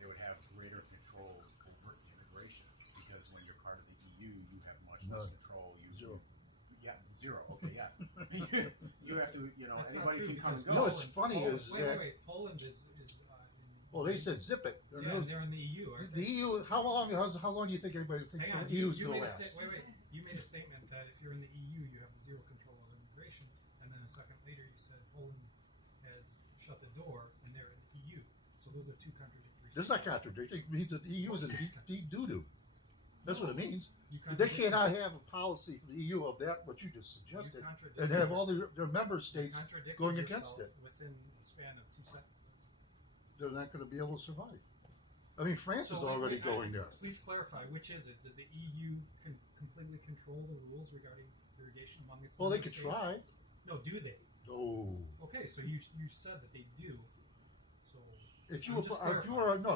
they would have greater control over immigration, because when you're part of the EU, you have much less control. Zero. Yeah, zero. Okay, yeah. You have to, you know, That's anybody not true, can come and because go. You know, what's funny Poland, is wait, that. wait, Poland is Well, they said zip it. they're in the EU. Aren't The they? EU. How long do you think everybody thinks Hang on, the EU is you going to made a last? wait. You made a statement that if you're in the EU, you have zero control over immigration, and then a second later you said Poland has shut the door and they're in the EU. So those are two contradictory. That's not contradicting. It means that the EU is in deep doo-doo. That's what it means. You They contradict- cannot have a policy for the EU of that what you just suggested, You contradict and have all yourself. their member You states contradicted going yourself against it. within the span of 2 sentences. They're not going to be able to survive. I mean, France is So, already wait, going there. Please clarify, which is it? Does the EU completely control the rules regarding irrigation among its Well, they member could states? try. No, do they? Oh, Okay, so you said that they do. So if I'm just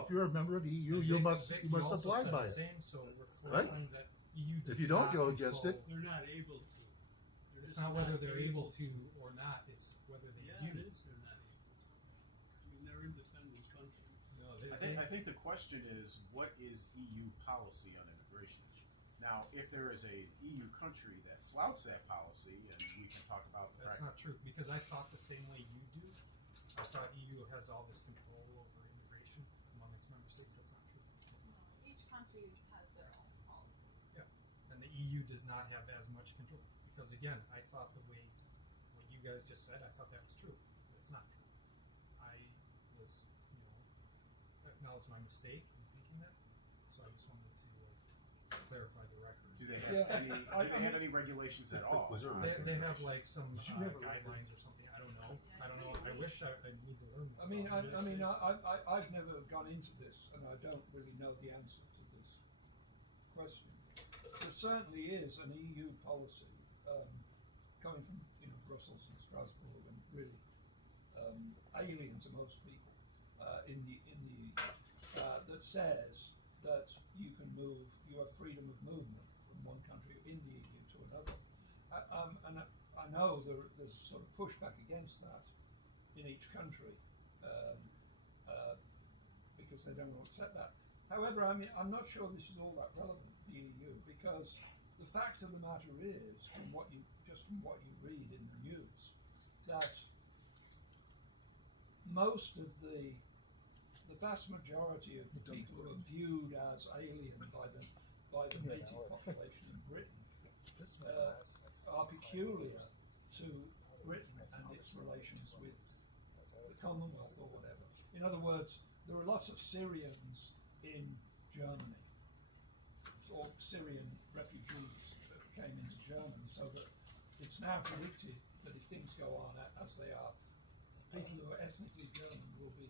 if you're a member of the EU, and you Vic- must Vic, you must also abide said by the it. Same, so we're Right? clarifying that EU If does you don't not go against it, control- They're not able to. They're It's just not whether they're able able to or not. It's whether they Yeah, do. it is. They're not able to. I mean, they're independent countries. No, I think the question is, what is EU policy on immigration? Now, if there is a EU country that flouts that policy, and we can talk about That's not true, because I thought the same way you do. I thought EU has all this control over immigration among its member states. That's not true. Each country has their own policy. And the EU does not have as much control. Because again, I thought the way what you guys just said, I thought that was true. It's not true. I was, acknowledge my mistake in thinking that. So I just wanted to clarify the record. Do they have Yeah. any regulations at all? Was there a on record? They have like some Did you have a guidelines or something. I don't know. Yeah, I don't it's know. pretty I wish I need to learn. I mean, about it. I've never gone into this, and I don't really know the answer to this question. There certainly is an EU policy coming from Brussels and Strasbourg, and really alien to most people, that says that you can move, you have freedom of movement from one country in the EU to another. And I know there's sort of pushback against that in each country because they don't want to accept that. However, I mean, I'm not sure this is all that relevant to the EU, because the fact of the matter is, from what you read in the news, that most of the vast majority of the people who are viewed as alien by the native population in Britain are peculiar to Britain and its relations with the Commonwealth or whatever. In other words, there are lots of Syrians in Germany, or Syrian refugees that came into Germany, so that it's now predicted that if things go on as they are, people who are ethnically German will be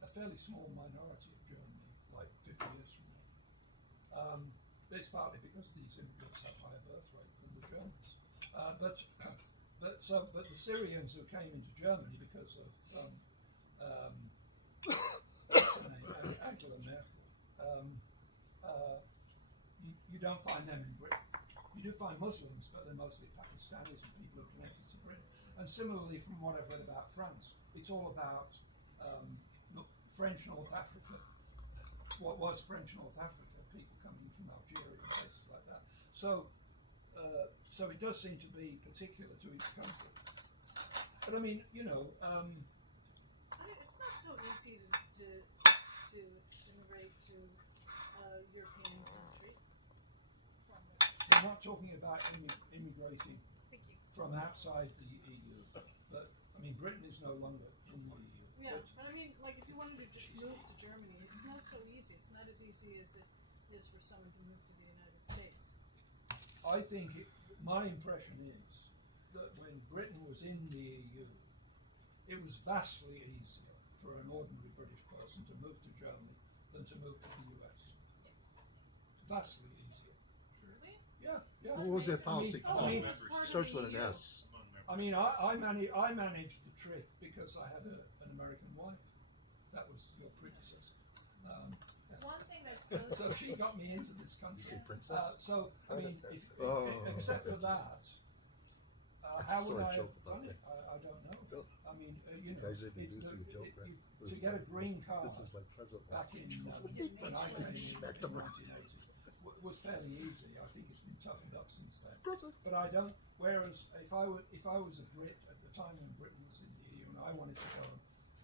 a fairly small minority of Germany, like 50 years from now. It's partly because these immigrants have higher birth rate than the Germans. But the Syrians who came into Germany because of Angela Merkel, you don't find them in Britain. You do find Muslims, but they're mostly Pakistanis and people who are connected to Britain. And similarly, from what I've read about France, it's all about French North Africa. What was French North Africa? People coming from Algeria and places like that. So it does seem to be particular to each country. But I mean, I mean, it's not so easy to immigrate to a European country from the West. we're not talking about immigrating from outside the EU. But I mean, Britain is no longer in the EU. Yeah, but I mean, like, if you wanted to just move to Germany, it's not so easy. It's not as easy as it is for someone to move to the United States. I think my impression is that when Britain was in the EU, it was vastly easier for an ordinary British person to move to Germany than to move to the US. Vastly easier. Really? Yeah. What was that policy I called? mean, Starts with an S. I mean, I managed the trip because I had an American wife. That was your predecessor. One thing that's So she got me into this country. You say princess? So I mean, Oh. except for that, how would Saw a I joke have about done it? that. I don't know. I mean, You guys didn't introduce me a joke, right? to get a green card This is my present one. back in when I came in 1980 was fairly easy. I think it's been toughened up since then. But I don't. Whereas if I was a Brit at the time when Britain was in the EU and I wanted to go and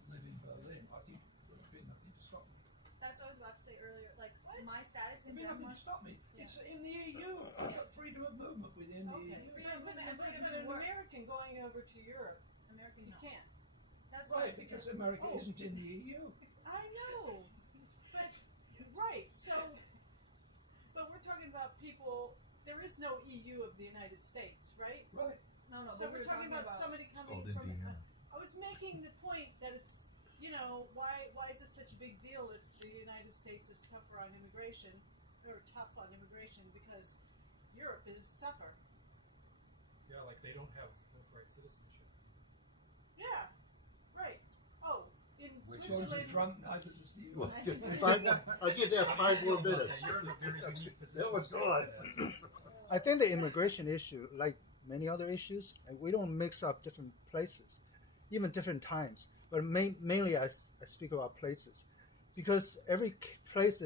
live in Berlin, I think there would have been nothing to stop me. That's what I was about to say earlier. Like, my status in There'd be nothing Denmark. to stop me. Yeah. It's in the EU. I've got freedom of movement within the Okay, EU. freedom of movement and freedom But to an work. American going over to Europe, American, you no. can't. That's Right, why, because America Oh. isn't in the EU. I know, but right. So, but we're talking about people. There is no EU of the United States, right? Right. No, So but we're talking about somebody coming called from. Indiana. I was making the point that it's, why is it such a big deal that the United States is tougher on immigration, or tough on immigration, because Europe is tougher. Yeah, like they don't have birthright citizenship. Yeah, right. Oh, in Which goes to Switzerland. Trump, neither does the Well, US. I'll give that 5 more minutes. You're in a very unique position. That was good. I think the immigration issue, like many other issues, we don't mix up different places, even different times. But mainly, I speak about places, because every place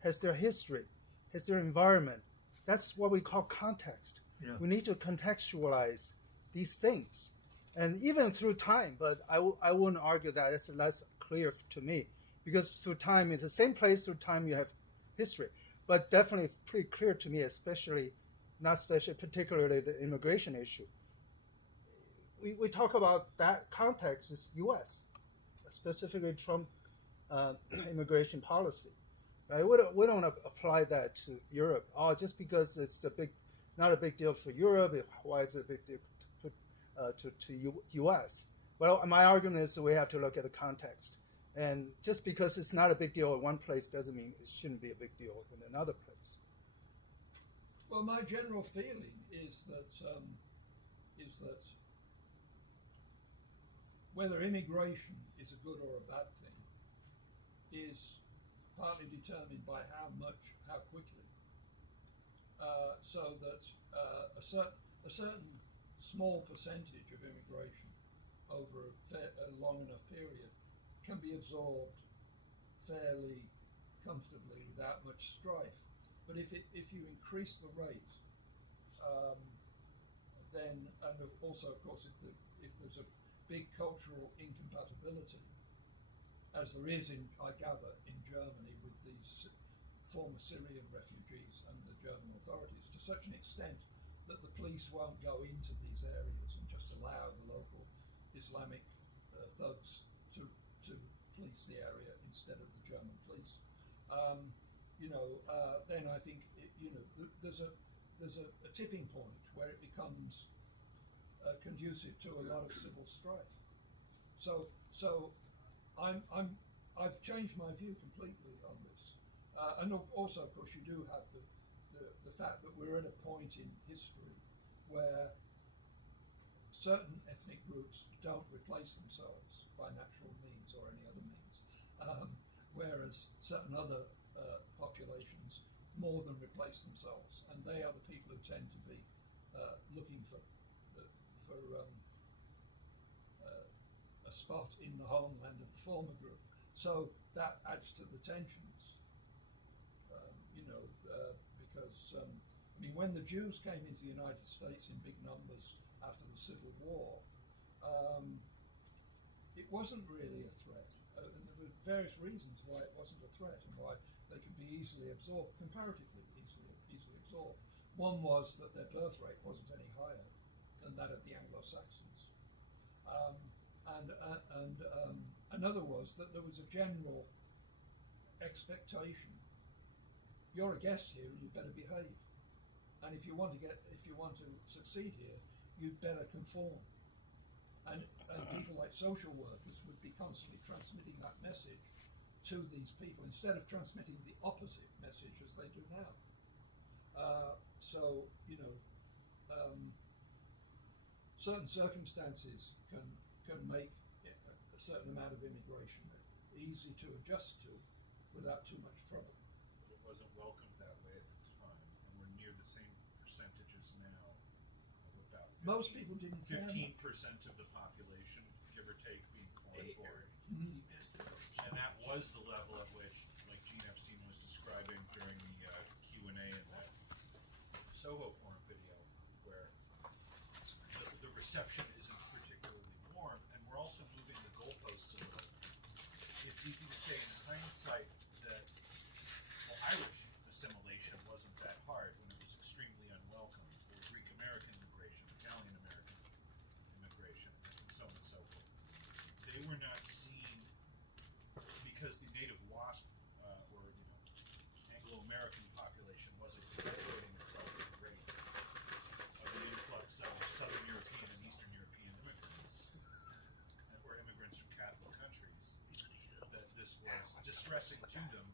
has their history, has their environment. That's what we call context. Yeah. We need to contextualize these things, and even through time. But I wouldn't argue that it's less clear to me, because through time, it's the same place. Through time, you have history, but definitely it's pretty clear to me, particularly the immigration issue. We talk about that context is U.S., specifically Trump immigration policy, right? We don't apply that to Europe. Just because it's not a big deal for Europe, why is it a big deal to U.S.? Well, my argument is that we have to look at the context, and just because it's not a big deal in one place doesn't mean it shouldn't be a big deal in another place. Well, my general feeling is that whether immigration is a good or a bad thing is partly determined by how quickly. So that a certain small percentage of immigration over a long enough period can be absorbed fairly comfortably without much strife. But if you increase the rate, then, and also of course if there's a big cultural incompatibility, as there is I gather in Germany with these former Syrian refugees and the German authorities, to such an extent that the police won't go into these areas and just allow the local Islamic thugs to police the area instead of the German police. Then I think there's a tipping point where it becomes conducive to a lot of civil strife. So I've changed my view completely on this. And also, of course, you do have the fact that we're at a point in history where certain ethnic groups don't replace themselves by natural means or any other means, whereas certain other populations more than replace themselves, and they are the people who tend to be looking for a spot in the homeland of the former group. So that adds to the tensions. Because when the Jews came into the United States in big numbers after the Civil War, it wasn't really a threat, and there were various reasons why it wasn't a threat and why they could be easily absorbed, comparatively easily absorbed. One was that their birth rate wasn't any higher than that of the Anglo-Saxons, and another was that there was a general expectation: you're a guest here, you better behave, and if you want to succeed here, you'd better conform. And people like social workers would be constantly transmitting that message to these people instead of transmitting the opposite message as they do now. Certain circumstances can make a certain amount of immigration easy to adjust to without too much trouble. But it wasn't welcomed that way at the time, and we're near the same percentages now of about 15, Most people didn't care. 15% of the population, give or take, being foreign-born. And that was the level at which, like Gene Epstein was describing during the Q&A in that Soho Forum video, where the reception isn't particularly warm, and we're also moving the goalposts a little. It's easy to say in hindsight that, well, Irish assimilation wasn't that hard when it was extremely unwelcome, or Greek American immigration, Italian American immigration, and so on and so forth. They were not seen, because the native WASP or Anglo-American population wasn't perpetuating itself at the rate of the influx of Southern European and Eastern European immigrants, or immigrants from Catholic countries, that this was distressing to them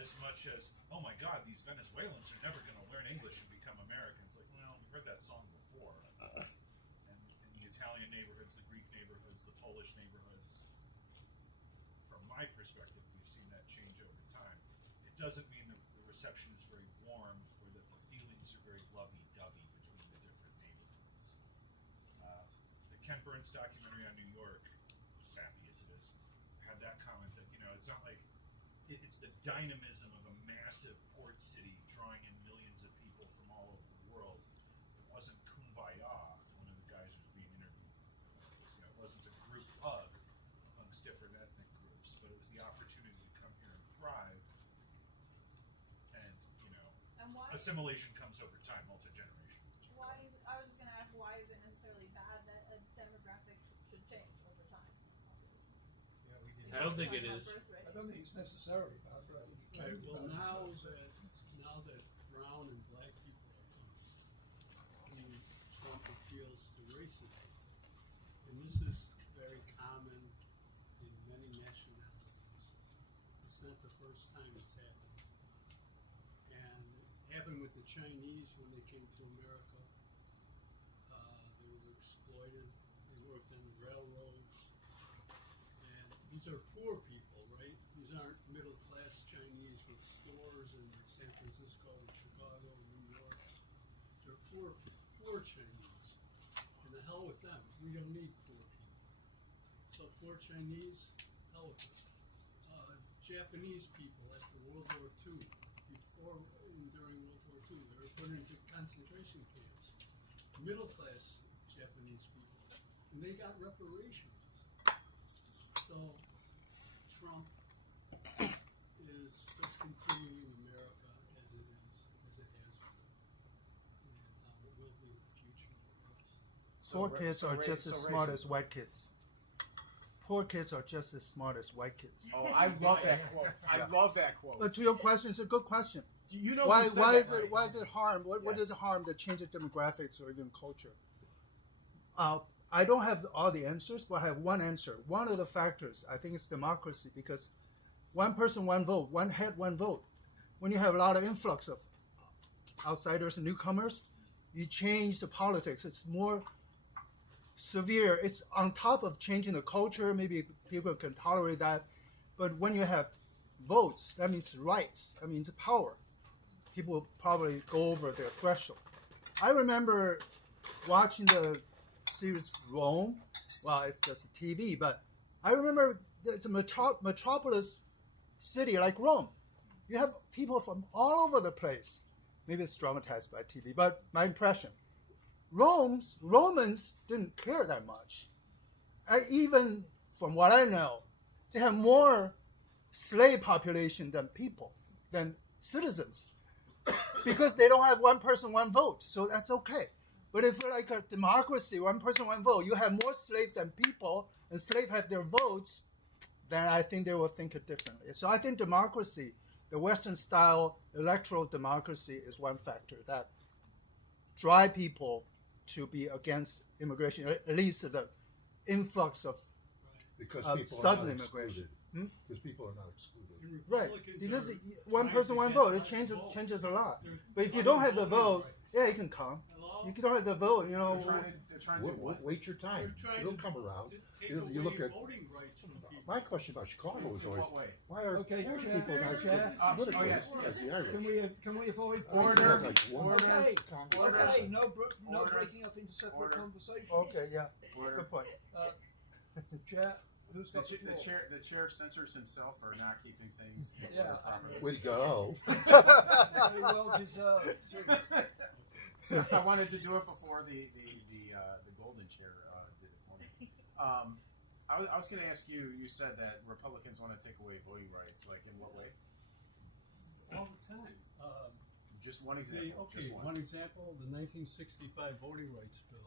as much as, oh my God, these Venezuelans are never going to learn English and become Americans. Like, well, we've heard that song before. And in the Italian neighborhoods, the Greek neighborhoods, the Polish neighborhoods, from my perspective, we've seen that change over time. It doesn't mean that the reception is very warm or that the feelings are very lovey-dovey between the different neighborhoods. The Ken Burns documentary on New York, sappy as it is, had that comment that, it's not like it's the dynamism of a massive port city drawing in millions of people from all over the world. It wasn't kumbaya, one of the guys was being interviewed. It wasn't a group hug amongst different ethnic groups, but it was the opportunity to come here and thrive. And, And why? assimilation comes over time, multi-generation. I was just going to ask, why is it necessarily bad that a demographic should change over time? Yeah, we did. I don't think it Talking is. about birth I don't think it's necessarily bad, but I think it can Right, be well, bad. now that brown and black people are coming, Trump appeals to racism. And this is very common in many nationalities. It's not the first time it's happened. And it happened with the Chinese when they came to America. They were exploited. They worked on the railroads. And these are poor people, right? These aren't middle in stores in San Francisco and Chicago and New York. They're poor Chinese. And the hell with them. We don't need poor people. So poor Chinese, hell with them. Japanese people after World War II, during World War II, they were put into concentration camps. Middle class Japanese people, and they got reparations. So Trump is just continuing America as it is, as it has been, and it will be in the future for us. Poor kids are just as smart as white kids. Poor kids are just as smart as white kids. Oh, I love that quote. I love that quote. But to your question, it's a good question. Do you know Why who said is that, it right? why is it harm? What Yeah. does it harm to change the demographics or even culture? I don't have all the answers, but I have one answer. One of the factors, I think, is democracy, because one person, one vote, one head, one vote. When you have a lot of influx of outsiders and newcomers, you change the politics. It's more severe. It's on top of changing the culture. Maybe people can tolerate that. But when you have votes, that means rights. That means power. People will probably go over their threshold. I remember watching the series Rome. Well, it's just TV, but I remember it's a metropolis city like Rome. You have people from all over the place. Maybe it's dramatized by TV, but my impression. Romans didn't care that much. Even from what I know, they have more slave population than citizens, because they don't have one person, one vote. So that's okay. But if you're like a democracy, one person, one vote, you have more slaves than people, and slaves have their votes, then I think they will think it differently. So I think democracy, the Western style electoral democracy, is one factor that drive people to be against immigration, at least the influx of Because Of people are sudden not immigration. excluded. Because people are not excluded. And right. Republicans Because are one trying person, to one get vote, it less changes votes. changes a lot. They're But if you fighting don't have the voting vote, rights. yeah, you can come. Hello? You don't have the vote, you know. They're trying to do what? Wait your time. They're trying It'll to come around. take You away look at voting rights from people. my question about Chicago is In always what way? why are Okay, poor Chair, people not Chair. politically yes, as yes. the Irish? Can we avoid Order. You have like one Okay. Congress Okay, person. no Order. breaking up into separate Order. conversations. Okay, yeah, Order. good point. Chair, who's The, got the the floor? chair, the chair censors himself for not keeping things. Yeah, properly. Way to go. Very well deserved. too. I wanted to do it before the golden chair did it for me. I was going to ask you. You said that Republicans want to take away voting rights. Like in what way? All the time. Just one example. Just One example, the 1965 Voting Rights Bill.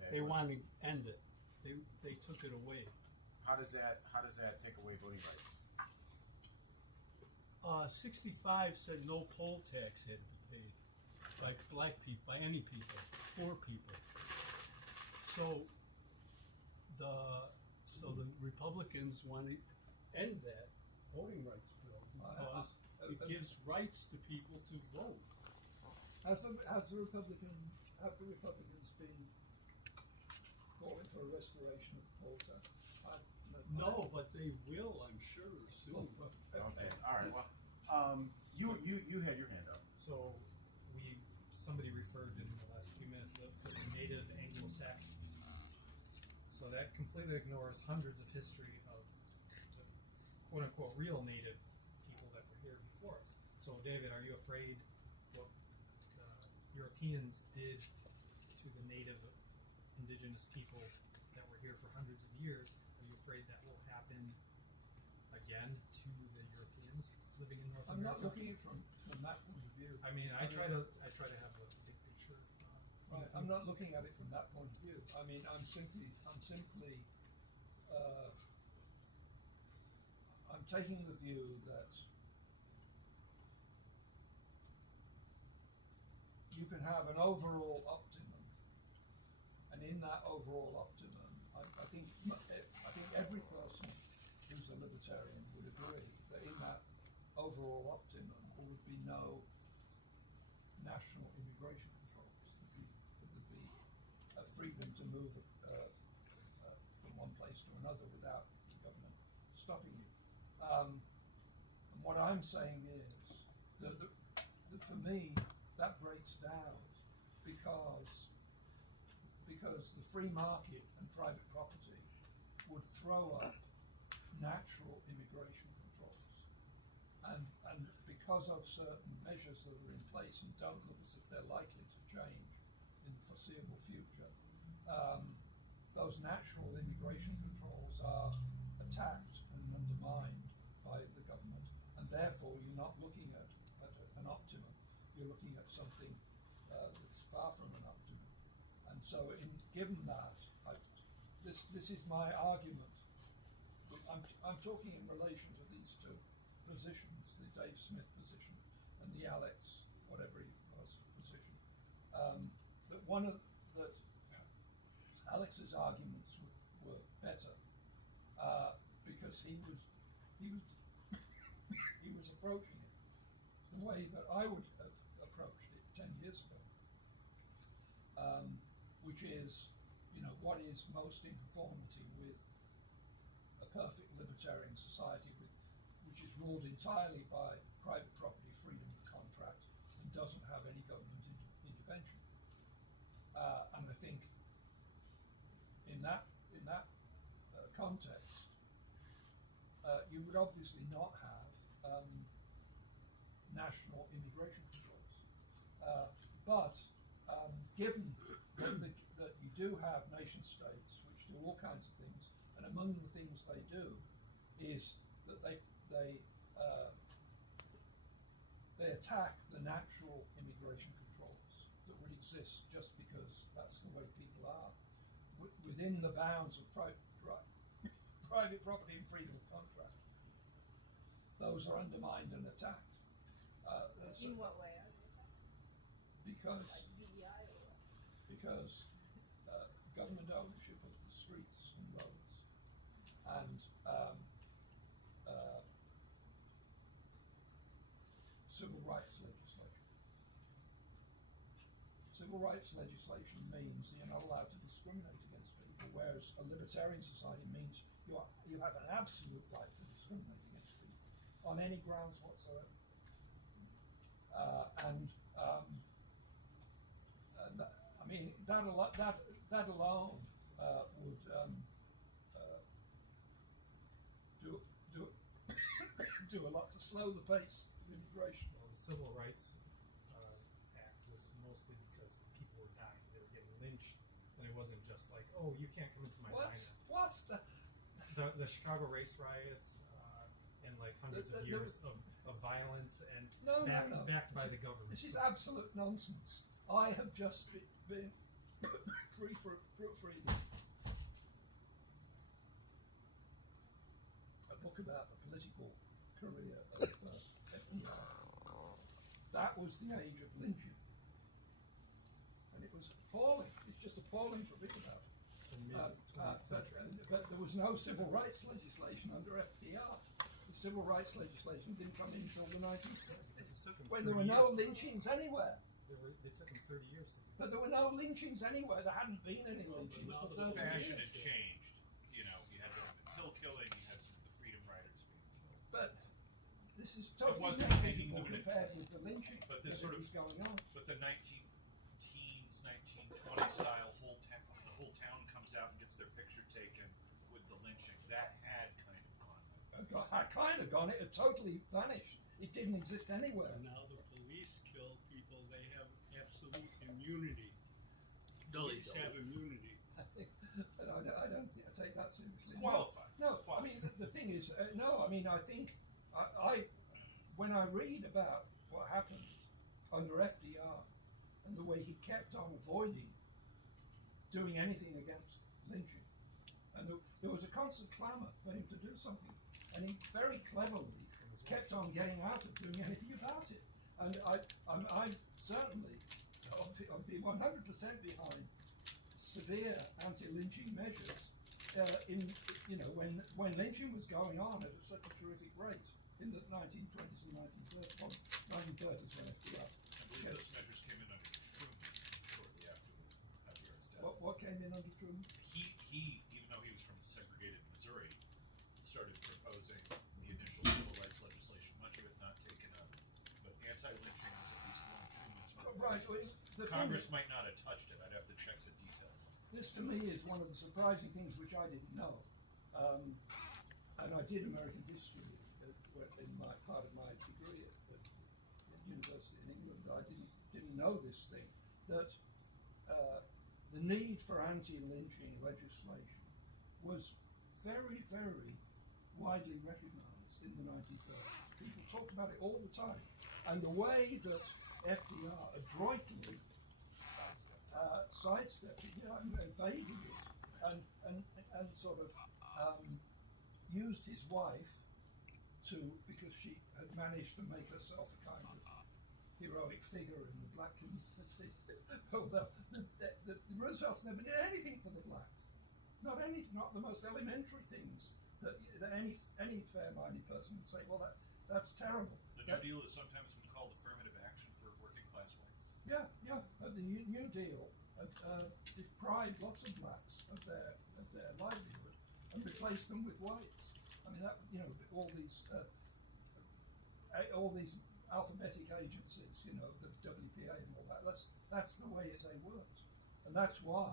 Okay, They what- want to end it. They took it away. How does that take away voting rights? 65 said no poll tax had to be paid, like black people, by any people, poor people. So the Republicans want to end that voting rights bill because it gives rights to people to vote. Have the Republicans been calling for a restoration of the poll tax? No, but they will, I'm sure, soon. Okay. All right. Well, you had your hand up. So somebody referred in the last few minutes to the native Anglo-Saxon. So that completely ignores hundreds of history of the quote-unquote real native people that were here before us. So David, are you afraid what the Europeans did to the native indigenous people that were here for hundreds of years? Are you afraid that will happen again to the Europeans living in North I'm America? not looking at it from that point of view. I mean, I try to have a big picture. Right, I'm not looking at it from that point of view. I mean, I'm simply, I'm taking the view that you can have an overall optimum, and in that overall optimum, I think every person who's a libertarian would agree that in that overall optimum there would be no national immigration controls. There would be freedom to move from one place to another without the government stopping you. And what I'm saying is for me, that breaks down because the free market and private property would throw up natural immigration controls. And because of certain measures that are in place and don't look as if they're likely to change in the foreseeable future, those natural immigration controls are attacked and undermined by the government, and therefore you're not looking at an optimum, you're looking at something that's far from an optimum. And so given that, this is my argument. I'm talking in relation to these two positions, the Dave Smith position and the Alex, whatever he was, position. That Alex's arguments were better because he was approaching it the way that I would have approached it 10 years ago, which is, what is most in conformity with a perfect libertarian society which is ruled entirely by private property, freedom of contract, and doesn't have any government intervention. And I think in that context, you would obviously not have national immigration controls. But given that you do have nation states which do all kinds of things, and among the things they do is that they attack the natural immigration controls that would exist just because that's the way people are within the bounds of private property and freedom of contract. Those are undermined and attacked. In what way are they attacked? Because Like DEI or what? because government ownership of the streets and roads and civil rights legislation. Civil rights legislation means that you're not allowed to discriminate against people, whereas a libertarian society means you have an absolute right to discriminate against people on any grounds whatsoever. That alone would do a lot to slow the pace of immigration. Well, the Civil Rights Act was mostly because people were dying; they were getting lynched, and it wasn't just like, "Oh, you can't come into my diner." What's the Chicago race riots and like hundreds of years of violence and backed by the government. This is absolute nonsense. I have just been proofreading a book about the political career of FDR. That was the age of lynching, and it was appalling. It's just appalling to read about it. But there was no civil rights legislation under FDR. The civil rights legislation didn't come in until the 1960s, when there were no lynchings anywhere. It took them 30 years to do. But there were no lynchings anywhere. There hadn't been any lynchings for 30 The fashion years. had changed. You had the hill killing, you had some of the freedom riders being killed. But this is totally wasn't taking negligible them in compared with the lynching But that this sort of was going on. But the 19-teens, 1920 style the whole town comes out and gets their picture taken with the lynching. That had kind of gone. Had kind of gone. It had totally vanished. It didn't exist anywhere. And now the police kill people, they have absolute immunity. No, they Police don't. have immunity. I don't think I take that seriously. It's qualified. No, It's qualified. I mean the thing is, I think when I read about what happened under FDR and the way he kept on avoiding doing anything against lynching, and there was a constant clamour for him to do something, and he very cleverly kept on getting out of doing anything about it. And I'm certainly, I'll be 100% behind severe anti-lynching measures when lynching was going on at such a terrific rate in the 1920s and 1930s when FDR. I believe those measures came in under Truman shortly after FDR's death. What came in under Truman? He, even though he was from segregated Missouri, started proposing the initial civil rights legislation, much of it not taken up, but anti-lynching was at least the thing Congress is, might not have touched it. I'd have to check the details. this to me is one of the surprising things which I didn't know. And I did American history in my part of my degree at university in England. I didn't know this thing, that the need for anti-lynching legislation was very, very widely recognized in the 1930s. People talked about it all the time. And the way that FDR adroitly sidestepped it, and evaded it, and sort of used his wife because she had managed to make herself a kind of heroic figure in the black community. Although the Roosevelts never did anything for the blacks. Not the most elementary things that any fair-minded person would say, well, that's terrible. The New Deal has sometimes been called affirmative action for working class whites. Yeah. The New Deal deprived lots of blacks of their livelihood and replaced them with whites. I mean, all these alphabetic agencies, the WPA and all that. That's the way they worked, and that's why.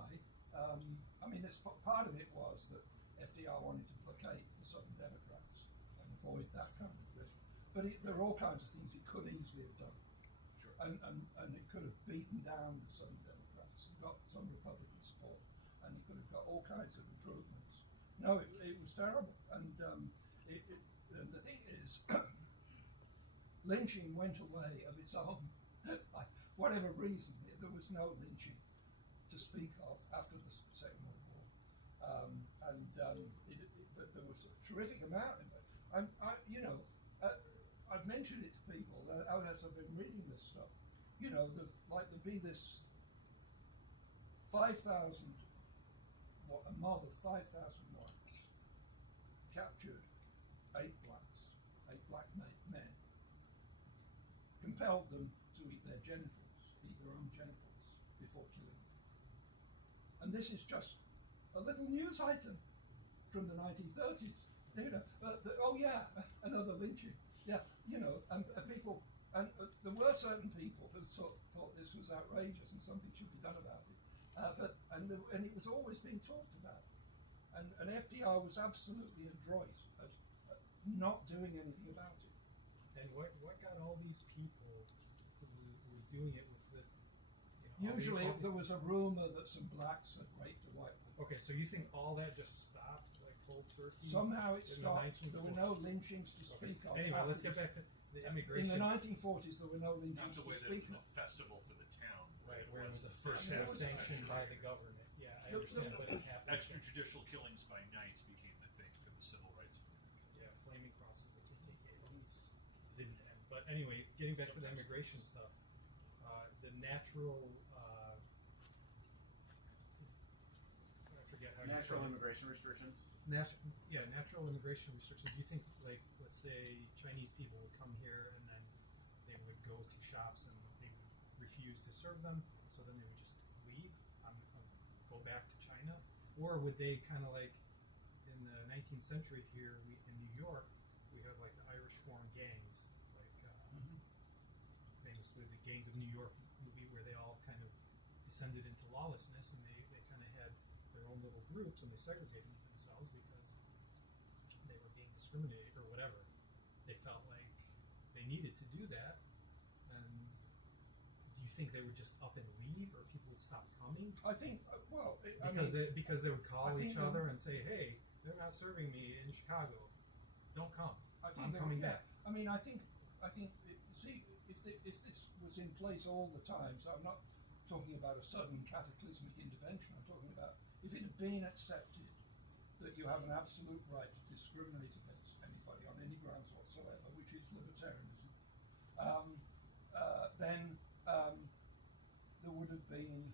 Part of it was that FDR wanted to placate the Southern Democrats and avoid that kind of risk. But there are all kinds of things he could easily have done. Sure. And it could have beaten down the Southern Democrats and got some Republican support, and he could have got all kinds of improvements. No, it was terrible. And the thing is, lynching went away of its own. Whatever reason, there was no lynching to speak of after the Second World War. But there was a terrific amount of it. I've mentioned it to people as I've been reading this stuff. There'd be this 5,000, a mob of 5,000 whites captured 8 black men, compelled them to eat their own genitals before killing them. And this is just a little news item from the 1930s. Another lynching. Yeah, and people, and there were certain people who thought this was outrageous and something should be done about it. And it was always being talked about. And FDR was absolutely adroit at not doing anything about it. And what got all these people who were doing it with the Usually there was a rumor that some blacks had raped a white woman. Okay, so you think all that just stopped, like cold turkey? Somehow it in stopped. the There were no lynchings to speak of. Anyway, let's get back to the immigration. In the 1940s, there were no Not lynchings the to way that speak it was of. a festival for the town. Right, where it was a first first Yeah, half it was sanctioned by the government. Yeah, I understand, but it happened. Extrajudicial killings by knights became the thing for the civil rights movement. Yeah, flaming crosses, the KKK didn't end. But anyway, getting back to the immigration stuff, the natural, I forget how you Natural call it. immigration restrictions. Natural immigration restrictions. Do you think, like, let's say Chinese people would come here and then they would go to shops and they would refuse to serve them, so then they would just leave, go back to China? Or would they kind of like, in the 19th century here, in New York, we have like the Irish foreign gangs, like famously the Gangs of New York movie, where they all kind of descended into lawlessness, and they kind of had their own little groups, and they segregated themselves because they were being discriminated or whatever. They felt like they needed to do that. And do you think they would just up and leave, or people would stop coming? I think, Because they would call I think each other and say, "Hey, they're not serving me in Chicago. Don't come. I'm coming back." I think, see, if this was in place all the time, so I'm not talking about a sudden cataclysmic intervention, I'm talking about if it had been accepted that you have an absolute right to discriminate against anybody on any grounds whatsoever, which is libertarianism, then there would have been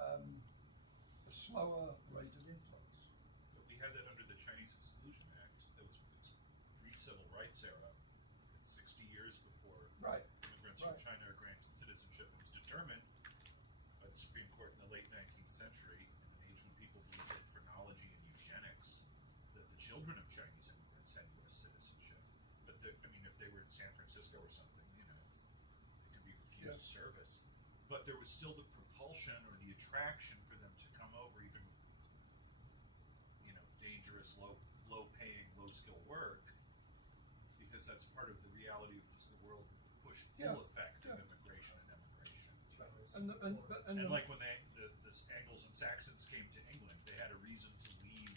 a slower rate of influx. But we had that under the Chinese Exclusion Act. It's pre-civil rights era. It's 60 years before Right. immigrants from China are granted citizenship. It was determined by the Supreme Court in the late 19th century, in an age when people believed in phrenology and eugenics, that the children of Chinese immigrants had U.S. citizenship. But if they were in San Francisco or something, they could be refused of service, but there was still the propulsion or the attraction for them to come over, even with, dangerous, low-paying, low-skill work, because that's part of the reality of just the world push-pull effect of immigration and emigration. And like when the Angles and Saxons came to England, they had a reason to leave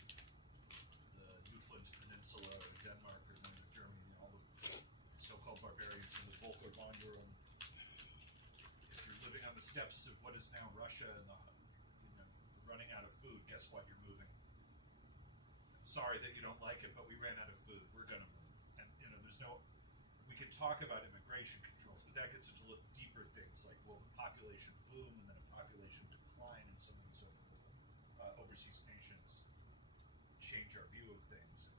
the Jutland Peninsula or Denmark or then Germany and all the so-called barbarians from the Volkerwanderung. If you're living on the steppes of what is now Russia and running out of food, guess what? You're moving. I'm sorry that you don't like it, but we ran out of food. We're gonna move. And we could talk about immigration controls, but that gets into deeper things like, will the population boom and then a population decline in some of these overseas nations change our view of things?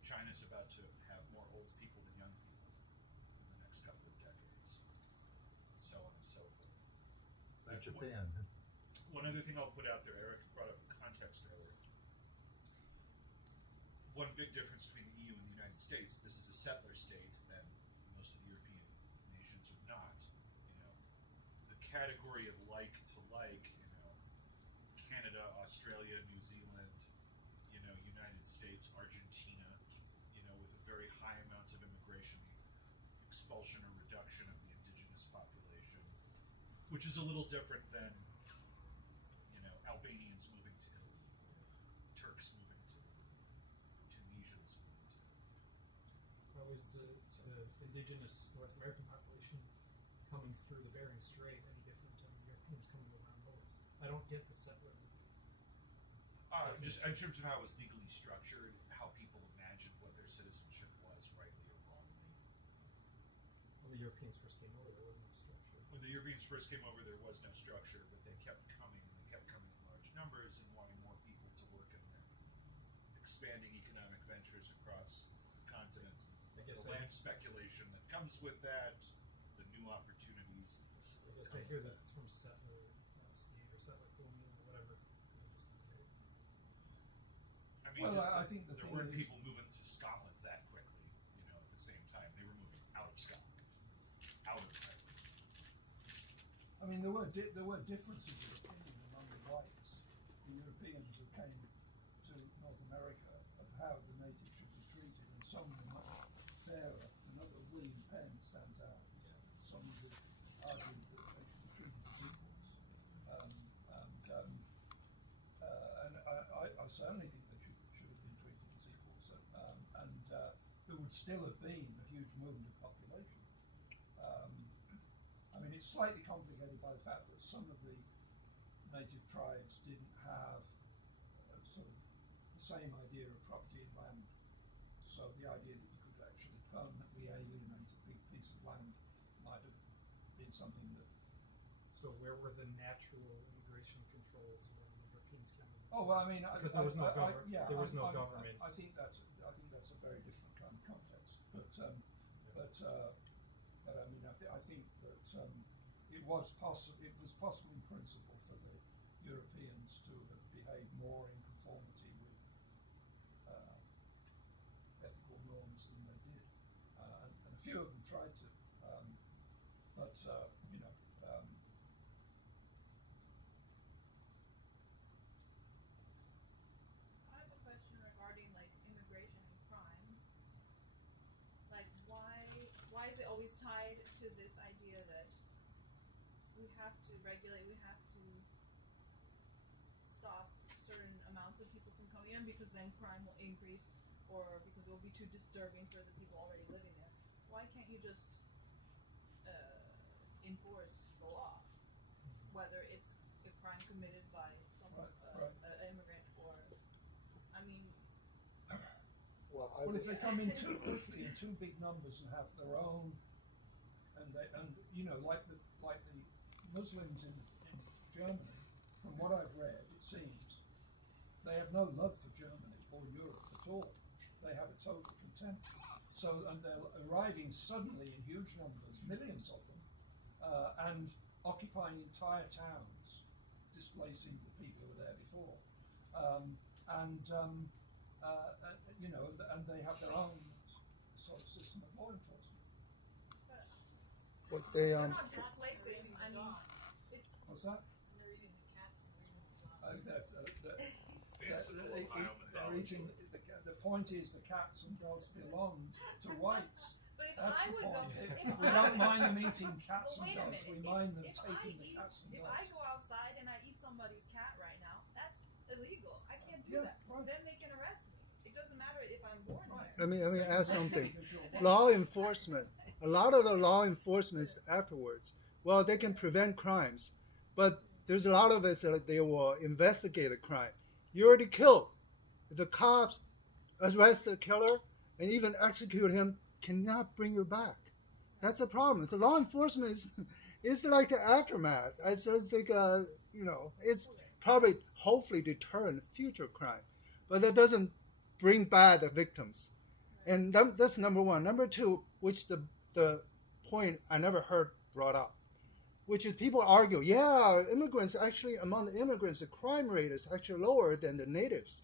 China's about to have more old people than young people in the next couple of decades, and so on and so forth. Like Japan. One other thing I'll put out there, Eric brought up context earlier. One big difference between the EU and the United States, this is a settler state, and most of the European nations are not. The category of like to like, Canada, Australia, New Zealand, United States, Argentina, with a very high amount of immigration, the expulsion or reduction of the indigenous population, which is a little different than, Albanians moving to Italy, or Turks moving to Italy, Tunisians moving to Italy. How is the indigenous North American population coming through the Bering Strait any different than Europeans coming around boats? I don't get the settler. Just in terms of how it was legally structured, how people imagined what their citizenship was, rightly or wrongly. When the Europeans first came over, there was no structure. When the Europeans first came over, there was no structure, but they kept coming, and they kept coming in large numbers and wanting more people to work in their expanding economic ventures across the continent. The land speculation that comes with that, the new opportunities. I guess I hear that term settler state or settler colonial or whatever. I think there weren't people moving to Scotland that quickly, at the same time. They were moving out of Scotland, out of Ireland. I mean, there were differences of opinion among the whites, the Europeans who came to North America, of how the natives should be treated, and some were much fairer. Another William Penn stands out. Some who argued that they should be treated as equals, and I certainly think they should have been treated as equals, and there would still have been a huge movement of population. I mean, it's slightly complicated by the fact that some of the native tribes didn't have sort of the same idea of property and land. So the idea that you could actually permanently alienate a big piece of land might have been something that. So where were the natural immigration controls when the Europeans came over? Oh, well, I mean, because there was no government. There was no government. I think that's a very different kind of context. But I mean, I think that it was possible in principle for the Europeans to have behaved more in conformity with ethical norms than they did, and a few of them tried to, I have a question regarding immigration and crime. Why is it always tied to this idea that we have to regulate, we have to stop certain amounts of people from coming in because then crime will increase, or because it will be too disturbing for the people already living there? Why can't you just enforce the law, whether it's a crime committed by someone, an immigrant, or I mean. Well, Well, if they come in too quickly in too big numbers and have their own, and like the Muslims in Germany, from what I've read, it seems they have no love for Germany or Europe at all. They have a total contempt. So, and they're arriving suddenly in huge numbers, millions of them, and occupying entire towns, displacing the people who were there before, and they have their own sort of system of law enforcement. What they They're not displacing that Fanciful they Ohio eat, they're mythology. eating. The point is the cats and dogs belong to whites. But if That's I the would go, point. if We I don't would- mind them eating cats well, and wait a dogs. minute. We mind them if I taking the eat, cats and if dogs. I go outside and I eat somebody's cat right now, that's illegal. I can't do Yeah, that. right. Then they can arrest me. It doesn't matter if I'm born Right. there. Let me add something. Individual rights. Law enforcement. A lot of the law enforcement is afterwards. Well, they can prevent crimes, but there's a lot of it that they will investigate a crime. You already killed. If the cops arrest the killer and even execute him, cannot bring you back. That's a problem. So law enforcement is like the aftermath. It's like it's probably hopefully deter future crime, but that doesn't bring back the victims. And that's number one. Number two, which the point I never heard brought up, which is people argue, yeah, immigrants actually, among the immigrants, the crime rate is actually lower than the natives.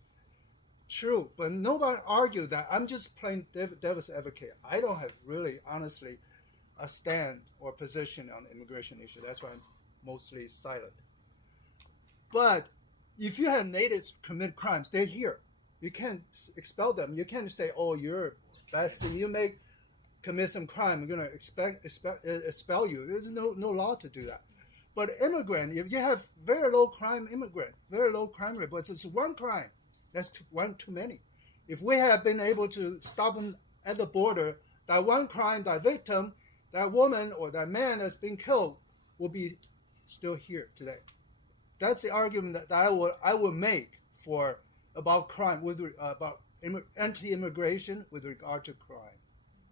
True, but nobody argued that. I'm just playing devil's advocate. I don't have really, honestly, a stand or position on the immigration issue. That's why I'm mostly silent. But if you have natives commit crimes, they're here. You can't expel them. You can't say, oh, you're bad. You may commit some crime, we're going to expel you. There's no law to do that. But immigrant, if you have very low crime immigrant, very low crime rate, but it's one crime, that's one too many. If we have been able to stop them at the border, that one crime, that victim, that woman or that man that's been killed will be still here today. That's the argument that I would make for about crime about anti-immigration with regard to crime.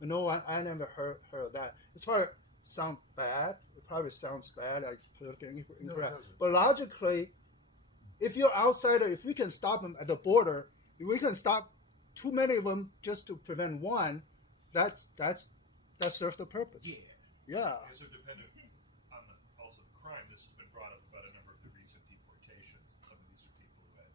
No, I never heard of that. As far as sound bad, it probably sounds bad, like politically incorrect. But logically, if you're outsider, if we can stop them at the border, if we can stop too many of them just to prevent one, that serves the purpose. Yeah. So dependent on also the crime, this has been brought up about a number of the recent deportations. And some of these are people who had,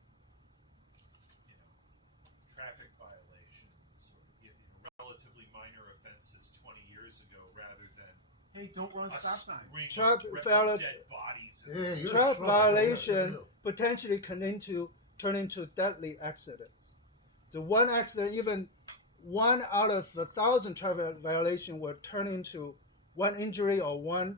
traffic violations or relatively minor offenses 20 years ago, rather than Hey, don't run a stop signs. string Traffic of violation. dead bodies. Yeah, you're in Traffic trouble. violation Yeah, potentially can turn into deadly accidents. The one accident, even 1 out of 1,000 traffic violation will turn into one injury or one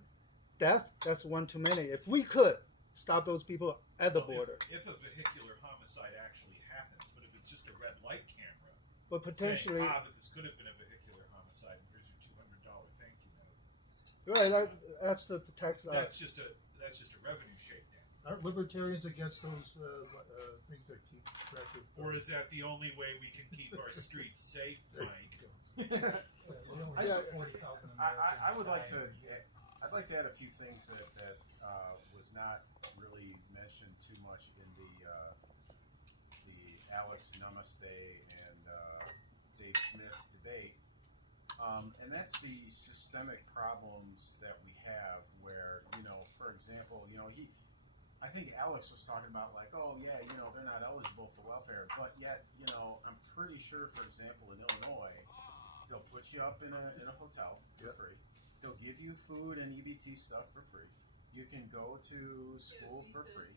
death. That's one too many. If we could stop those people at the border, If a vehicular homicide actually happens, but if it's just a red light camera, but potentially, saying, but this could have been a vehicular homicide, and here's your $200 thank you note. right? That's the tax law. That's just a revenue shakedown. Aren't libertarians against those things that keep track of? Or is that the only way we can keep our streets safe, Mike? So we only I- have 40,000 Americans I would like to. dying every year. I'd like to add a few things that was not really mentioned too much in the Alex Nowrasteh and Dave Smith debate, and that's the systemic problems that we have. Where for example, I think Alex was talking about like, oh yeah, they're not eligible for welfare, but yet I'm pretty sure, for example, in Illinois, they'll put you up in a hotel for free. They'll give you food and EBT stuff for free. You can go to school for free.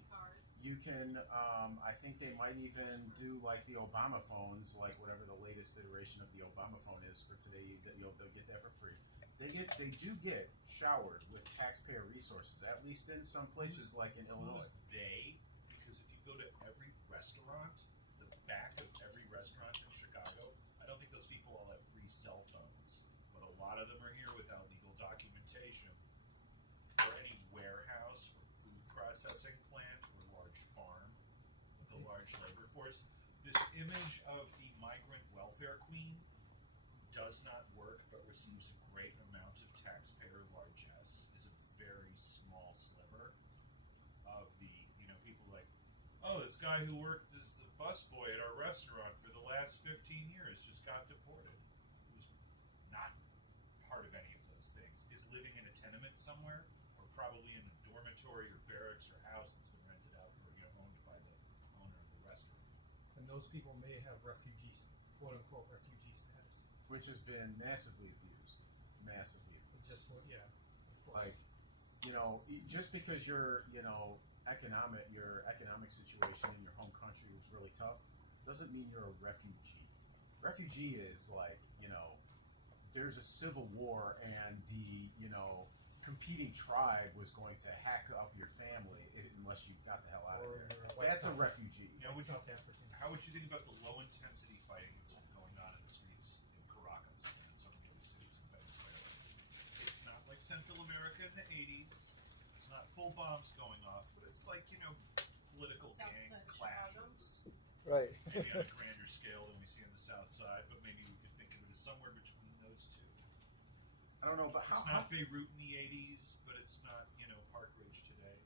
You can, I think they might even do like the Obama phones, like whatever the latest iteration of the Obama phone is for today. They'll get that for free. They do get showered with taxpayer resources, at least in some places like in Illinois. Who's they? Because if you go to every restaurant, the back of every restaurant in Chicago, I don't think those people all have free cell phones, but a lot of them are here without legal documentation. Or any warehouse or food processing plant or large farm with a large labor force. This image of the migrant welfare queen who does not work but receives a great amount of taxpayer largesse is a very small sliver of the people like, oh, this guy who worked as the busboy at our restaurant for the last 15 years just got deported. Who's not part of any of those things, is living in a tenement somewhere, or probably in a dormitory or barracks or house that's been rented out or owned by the owner of the restaurant. And those people may have quote unquote refugee status. Which has been massively abused. Massively abused. Just yeah. Of course. Like, just because you're, your economic situation in your home country was really tough doesn't mean you're a refugee. Refugee is like, there's a civil war and the, competing tribe was going to hack up your family unless you got the hell out of there. That's a refugee. Now, South African. how would you think about the low intensity fighting that's going on in the streets in Caracas and some of the other cities in Venezuela? It's not like Central America in the 80s. It's not full bombs going off, but it's like, political South gang side clashes. Right. Maybe on a grander scale than we see on the south side, but maybe we could think of it as somewhere between those two. I don't know, but It's not Beirut in the 80s, but it's not, Park Ridge today.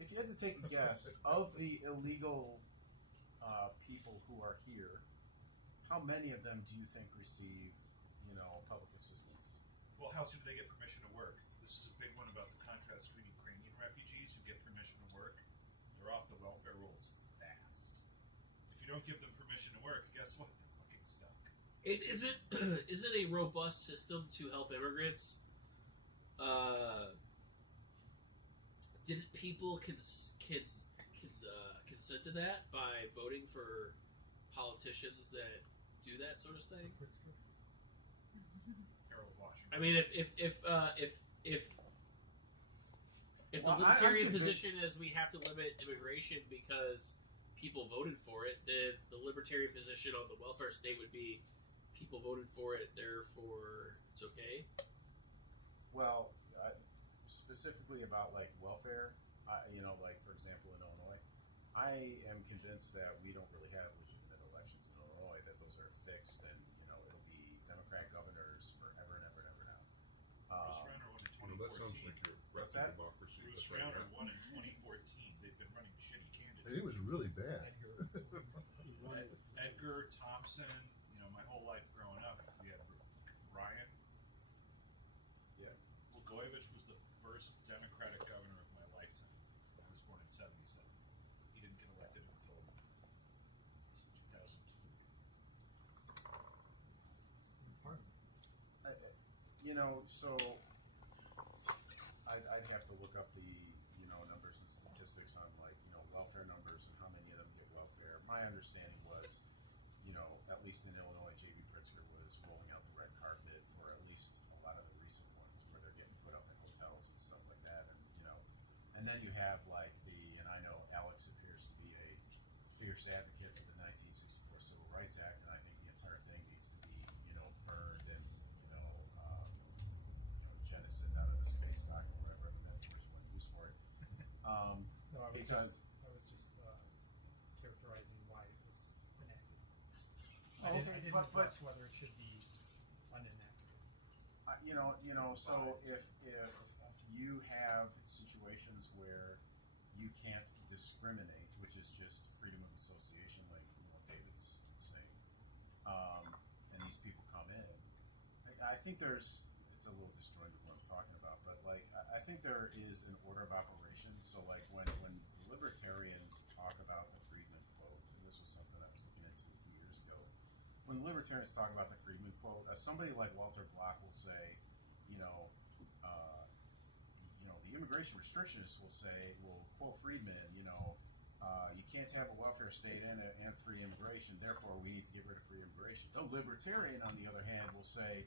if you had to take a guess of the illegal people who are here, how many of them do you think receive, public assistance? Well, how soon do they get permission to work? This is a big one about the contrast between Ukrainian refugees who get permission to work. They're off the welfare rolls fast. If you don't give them permission to work, guess what? They're fucking stuck. It isn't a robust system to help immigrants. Didn't people consent to that by voting for politicians that do that sort of thing? Harold Washington. I mean, if the Well, libertarian I'm position is we have to limit immigration because people voted for it, then the libertarian position on the welfare state would be people voted for it, therefore it's okay. Well, specifically about like welfare, like for example in Illinois, I am convinced that we don't really have legitimate elections in Illinois. That those are fixed, and it'll be Democrat governors forever and ever and ever now. Bruce Rauner won in 2014. That sounds like your What's rep that? democracy. Bruce That's right, Rauner right? won in 2014. They've been running shitty candidates. It was really bad. Edgar Thompson, my whole life growing up, we had Ryan. Yeah. Blagojevich was the first Democratic governor of my lifetime. I was born in 77. He didn't get elected until 2002. So I'd have to look up the numbers and statistics on like welfare numbers and how many of them get welfare. My understanding was, at least in Illinois, J.B. Pritzker was rolling out the red carpet for at least a lot of the recent ones where they're getting put up in hotels and stuff like that, and then you have like and I know Alex appears to be a fierce advocate for the 1964 Civil Rights Act, and I think the entire thing needs to be burned and jettisoned out of the space dock or whatever the metaphors you want to use for it. No, I was Because- just characterizing why it was enacted. Oh, I okay, didn't but- press whether it should be unenacted. So if you have situations where you can't discriminate, which is just freedom of association, like David's saying, and these people come in, I think it's a little disjointed what I'm talking about, but like I think there is an order of operations. So like when libertarians talk about the Friedman quote, and this was something I was looking into a few years ago, when libertarians talk about the Friedman quote, somebody like Walter Block will say, the immigration restrictionists will quote Friedman, you can't have a welfare state and free immigration, therefore we need to get rid of free immigration. The libertarian, on the other hand, will say,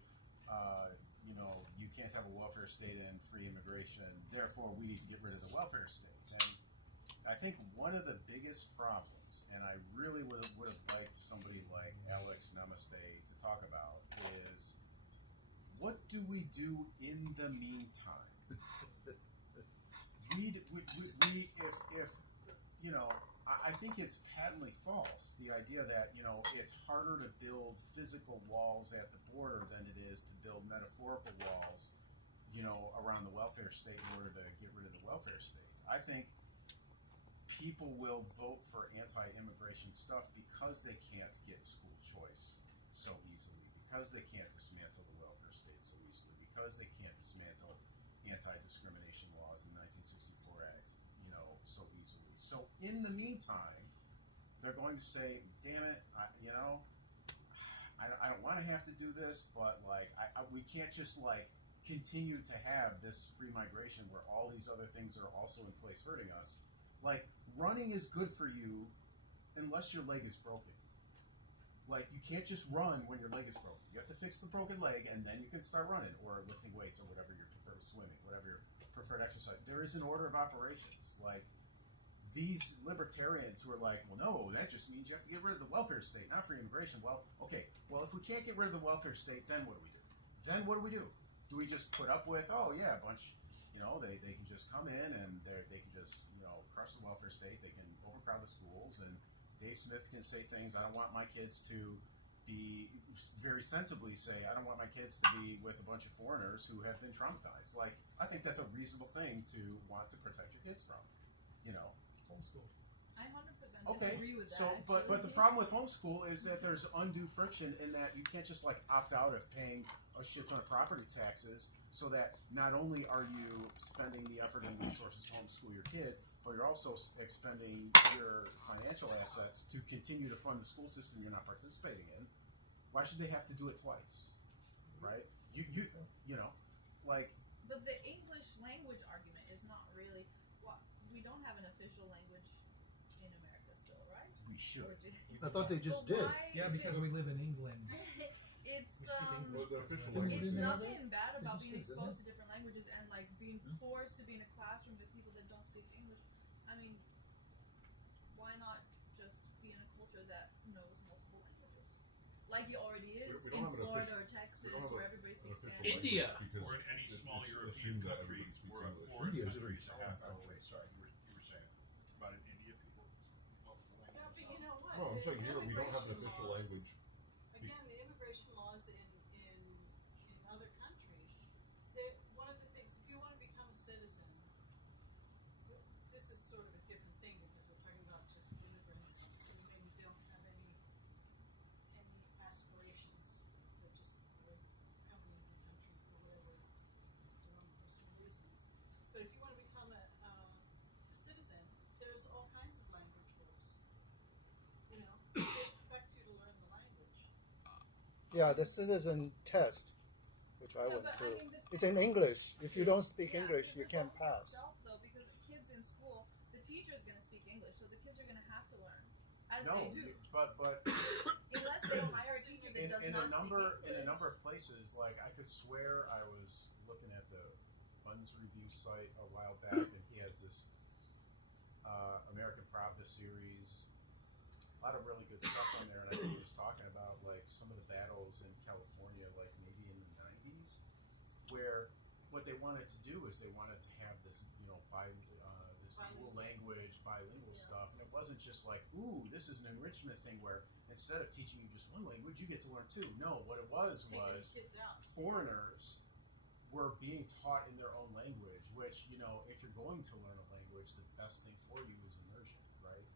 you can't have a welfare state and free immigration, therefore we need to get rid of the welfare state. And I think one of the biggest problems, and I really would have liked somebody like Alex Nowrasteh to talk about, is what do we do in the meantime? I think it's patently false, the idea that, it's harder to build physical walls at the border than it is to build metaphorical walls, around the welfare state in order to get rid of the welfare state. I think people will vote for anti-immigration stuff because they can't get school choice so easily, because they can't dismantle the welfare state so easily, because they can't dismantle anti-discrimination laws in the 1964 Act, so easily. So in the meantime, they're going to say, damn it, I don't want to have to do this, but like, we can't just like continue to have this free migration where all these other things are also in place hurting us. Like, running is good for you unless your leg is broken. Like, you can't just run when your leg is broken. You have to fix the broken leg, and then you can start running, or lifting weights, or whatever your preferred, swimming, whatever your preferred exercise. There is an order of operations. Like, these libertarians who are like, well, no, that just means you have to get rid of the welfare state, not free immigration. Well, okay, well, if we can't get rid of the welfare state, then what do we do? Then what do we do? Do we just put up with, oh, yeah, a bunch, they can just come in and they can just, crush the welfare state, they can overcrowd the schools, and Dave Smith can say things, I don't want my kids to be, very sensibly say, I don't want my kids to be with a bunch of foreigners who have been traumatized. Like, I think that's a reasonable thing to want to protect your kids from, Homeschool. I 100% Okay, disagree with so that. but the actually. problem with homeschool is that there's undue friction in that you can't just like opt out of paying a shit ton of property taxes, so that not only are you spending the effort and resources to homeschool your kid, but you're also expending your financial assets to continue to fund the school system you're not participating in. Why should they have to do it twice, right? Like. But the English language argument is not really. We don't have an official language in America still, right? We should. Or did- I thought they just But did. why Yeah, is because it- we live in England. it's We speak English. Well, the official Didn't we language. it's didn't have nothing bad about Did you being speak exposed to different languages and like being forced to be in a classroom with people that don't speak English. I mean, why not just be in a culture that knows multiple languages, like it already is We in don't have an Florida official- or Texas, we don't have where a- everybody an speaks official Spanish. India. because Or in any it's small European assumed that country everybody speaks or a English. foreign India is country very to have. small. Oh, wait, sorry, you were saying about in India people multiple Yeah, but languages. you know what? No, I'm The saying here we don't have an immigration official laws- language. Again, the immigration laws in other countries, one of the things, if you want to become a citizen, this is sort of a different thing because we're talking about just immigrants who maybe don't have any aspirations. They're coming into the country for whatever their own personal reasons. But if you want to become a citizen, there's all kinds of language rules. They expect you to learn the language. Yeah, the citizen test, which I Yeah, went but I through, mean, the it's in English. If you don't speak Yeah, English, the you can't results pass. itself, though, because the kids in school, the teacher is going to speak English, so the kids are going to have to learn, as No, they do, but unless they hire a teacher that does in not a number speak in a English. number of places, like I could swear I was looking at the Buns Review site a while back, and he has this American Pravda series, a lot of really good stuff on there, and I think he was talking about like some of the battles in California, like maybe in the '90s, where what they wanted to do is they wanted to have this, this dual language, bilingual stuff, and it wasn't just like, ooh, this is an enrichment thing where instead of teaching you just one language, you get to learn two. No, what it was Taking the was kids out. foreigners were being taught in their own language, which, if you're going to learn a language, the best thing for you is immersion, right?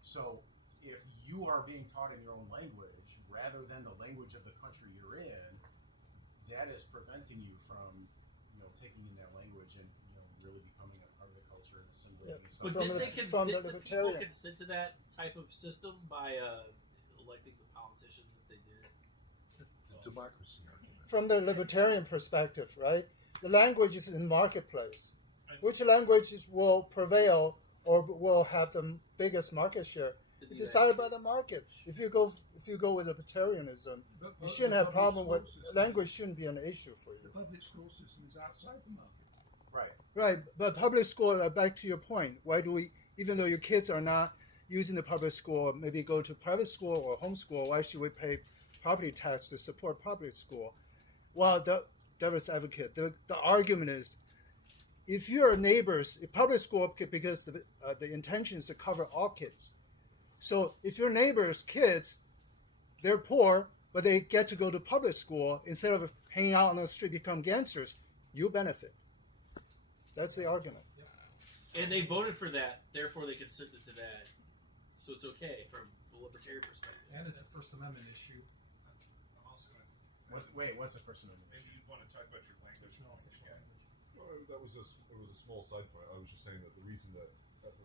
So if you are being taught in your own language rather than the language of the country you're in, that is preventing you from, taking in that language and, really becoming a part of the culture and assimilating Yeah. stuff. But From did the- they from the did the people libertarian. consent to that type of system by electing the politicians that they did? The democracy argument. From the libertarian perspective, right? The language is in the marketplace. Which languages will prevail or will have the biggest market share? In the It's United decided by the States? market. If you go with libertarianism, But you shouldn't the have public problem with school system- language. Shouldn't be an issue for The you, public school system is outside the market. Right. right? But public school. Back to your point. Why do we, even though your kids are not using the public school, maybe go to private school or homeschool? Why should we pay property tax to support public school? Well, the devil's advocate. The argument is, if your neighbors, public school, because the intention is to cover all kids. So if your neighbor's kids, they're poor, but they get to go to public school instead of hanging out on the street, become gangsters, you benefit. That's the argument. And they voted for that, therefore they consented to that. So it's okay from the libertarian perspective. And it's a First Amendment issue. I'm also going to. What's the First Amendment? Maybe you'd want to talk about your language. There's no official again. language. Well, it was a small side point. I was just saying that the reason that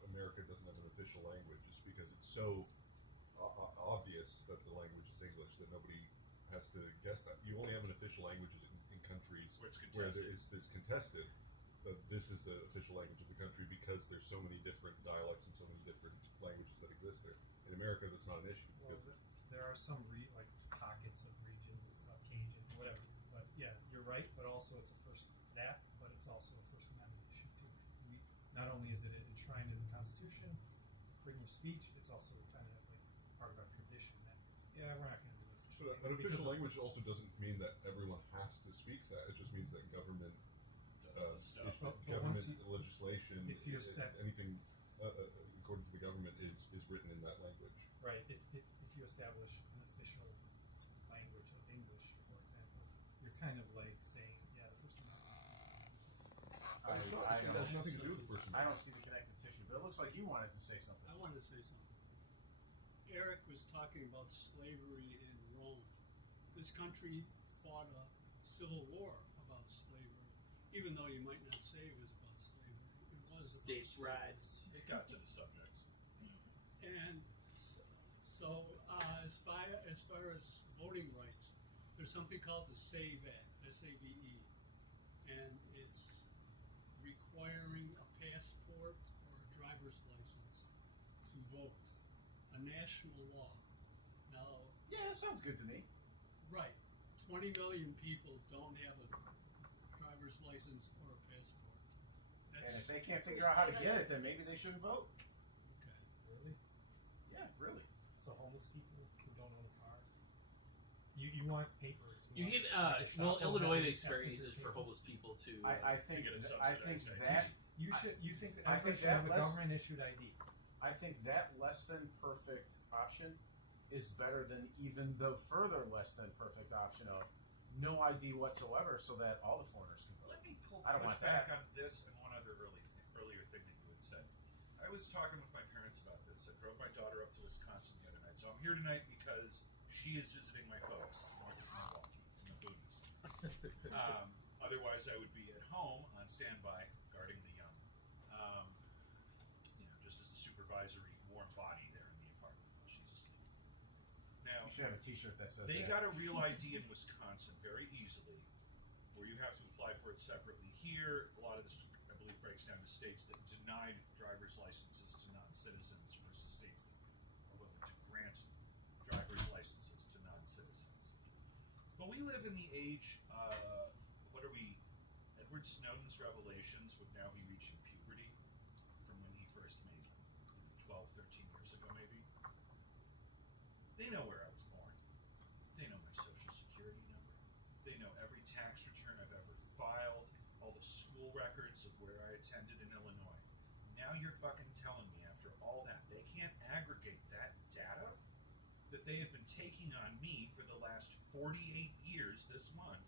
America doesn't have an official language is because it's so obvious that the language is English that nobody has to guess that. You only have an official language in countries Where it's where contested. it's contested, this is the official language of the country because there's so many different dialects and so many different languages that exist there. In America, that's not an issue. Well, Because there are some like pockets of regions and stuff, Cajun, whatever. But yeah, you're right. But also, it's a but it's also a First Amendment issue too. Not only is it enshrined in the Constitution, freedom of speech, it's also kind of like part of our tradition that we're not going to do it. But an official language also doesn't mean that everyone has to speak that. It just means that government, government legislation, if you anything according to the government is written in that language. Right. If you establish an official language of English, for example, you're kind of like saying, yeah, the First Amendment. It has nothing to do with the First I Amendment. don't see the connective tissue, but it looks like you wanted to say something. I wanted to say something. Eric was talking about slavery in Rome. This country fought a civil war about slavery, even though you might not say it was about slavery. It was States' rights. It got to the subject. And so, as far as voting rights, there's something called the SAVE Act, S-A-V-E, and it's requiring a passport or a driver's license to vote, a national law. Now, Yeah, that sounds good to me. right, 20 million people don't have a driver's license or a passport. And if they can't figure out how to get it, then maybe they shouldn't vote. Okay. Really? Yeah, really. So homeless people who don't own a car. You want papers. You want, can, like, a shop Illinois owner makes asking very easy for papers. homeless people to. I think get a I think subsidized that You think that I everybody think should have that a less- government issued ID. I think that less than perfect option is better than even the further less than perfect option of no ID whatsoever, so that all the foreigners can vote. Let me I don't push want back that. on this and one other earlier thing that you had said. I was talking with my parents about this. I drove my daughter up to Wisconsin the other night. So I'm here tonight because she is visiting my folks north of Milwaukee in the boonies. Otherwise, I would be at home on standby guarding the young. Just as a supervisory warm body there in the apartment while she's asleep. Now, You should have a T-shirt that says they that. got a real ID in Wisconsin very easily, where you have to apply for it separately. Here, a lot of this, I believe, breaks down to states that denied driver's licenses to non-citizens versus states that are willing to grant driver's licenses to non-citizens. But we live in the age, Edward Snowden's revelations would now be reaching puberty from when he first made them, 12, 13 years ago maybe. They know where I was born. They know my social security number. They know every tax return I've ever filed, all the school records of where I attended in Illinois. Now you're fucking telling me after all that, they can't aggregate that data that they have been taking on me for the last 48 years this month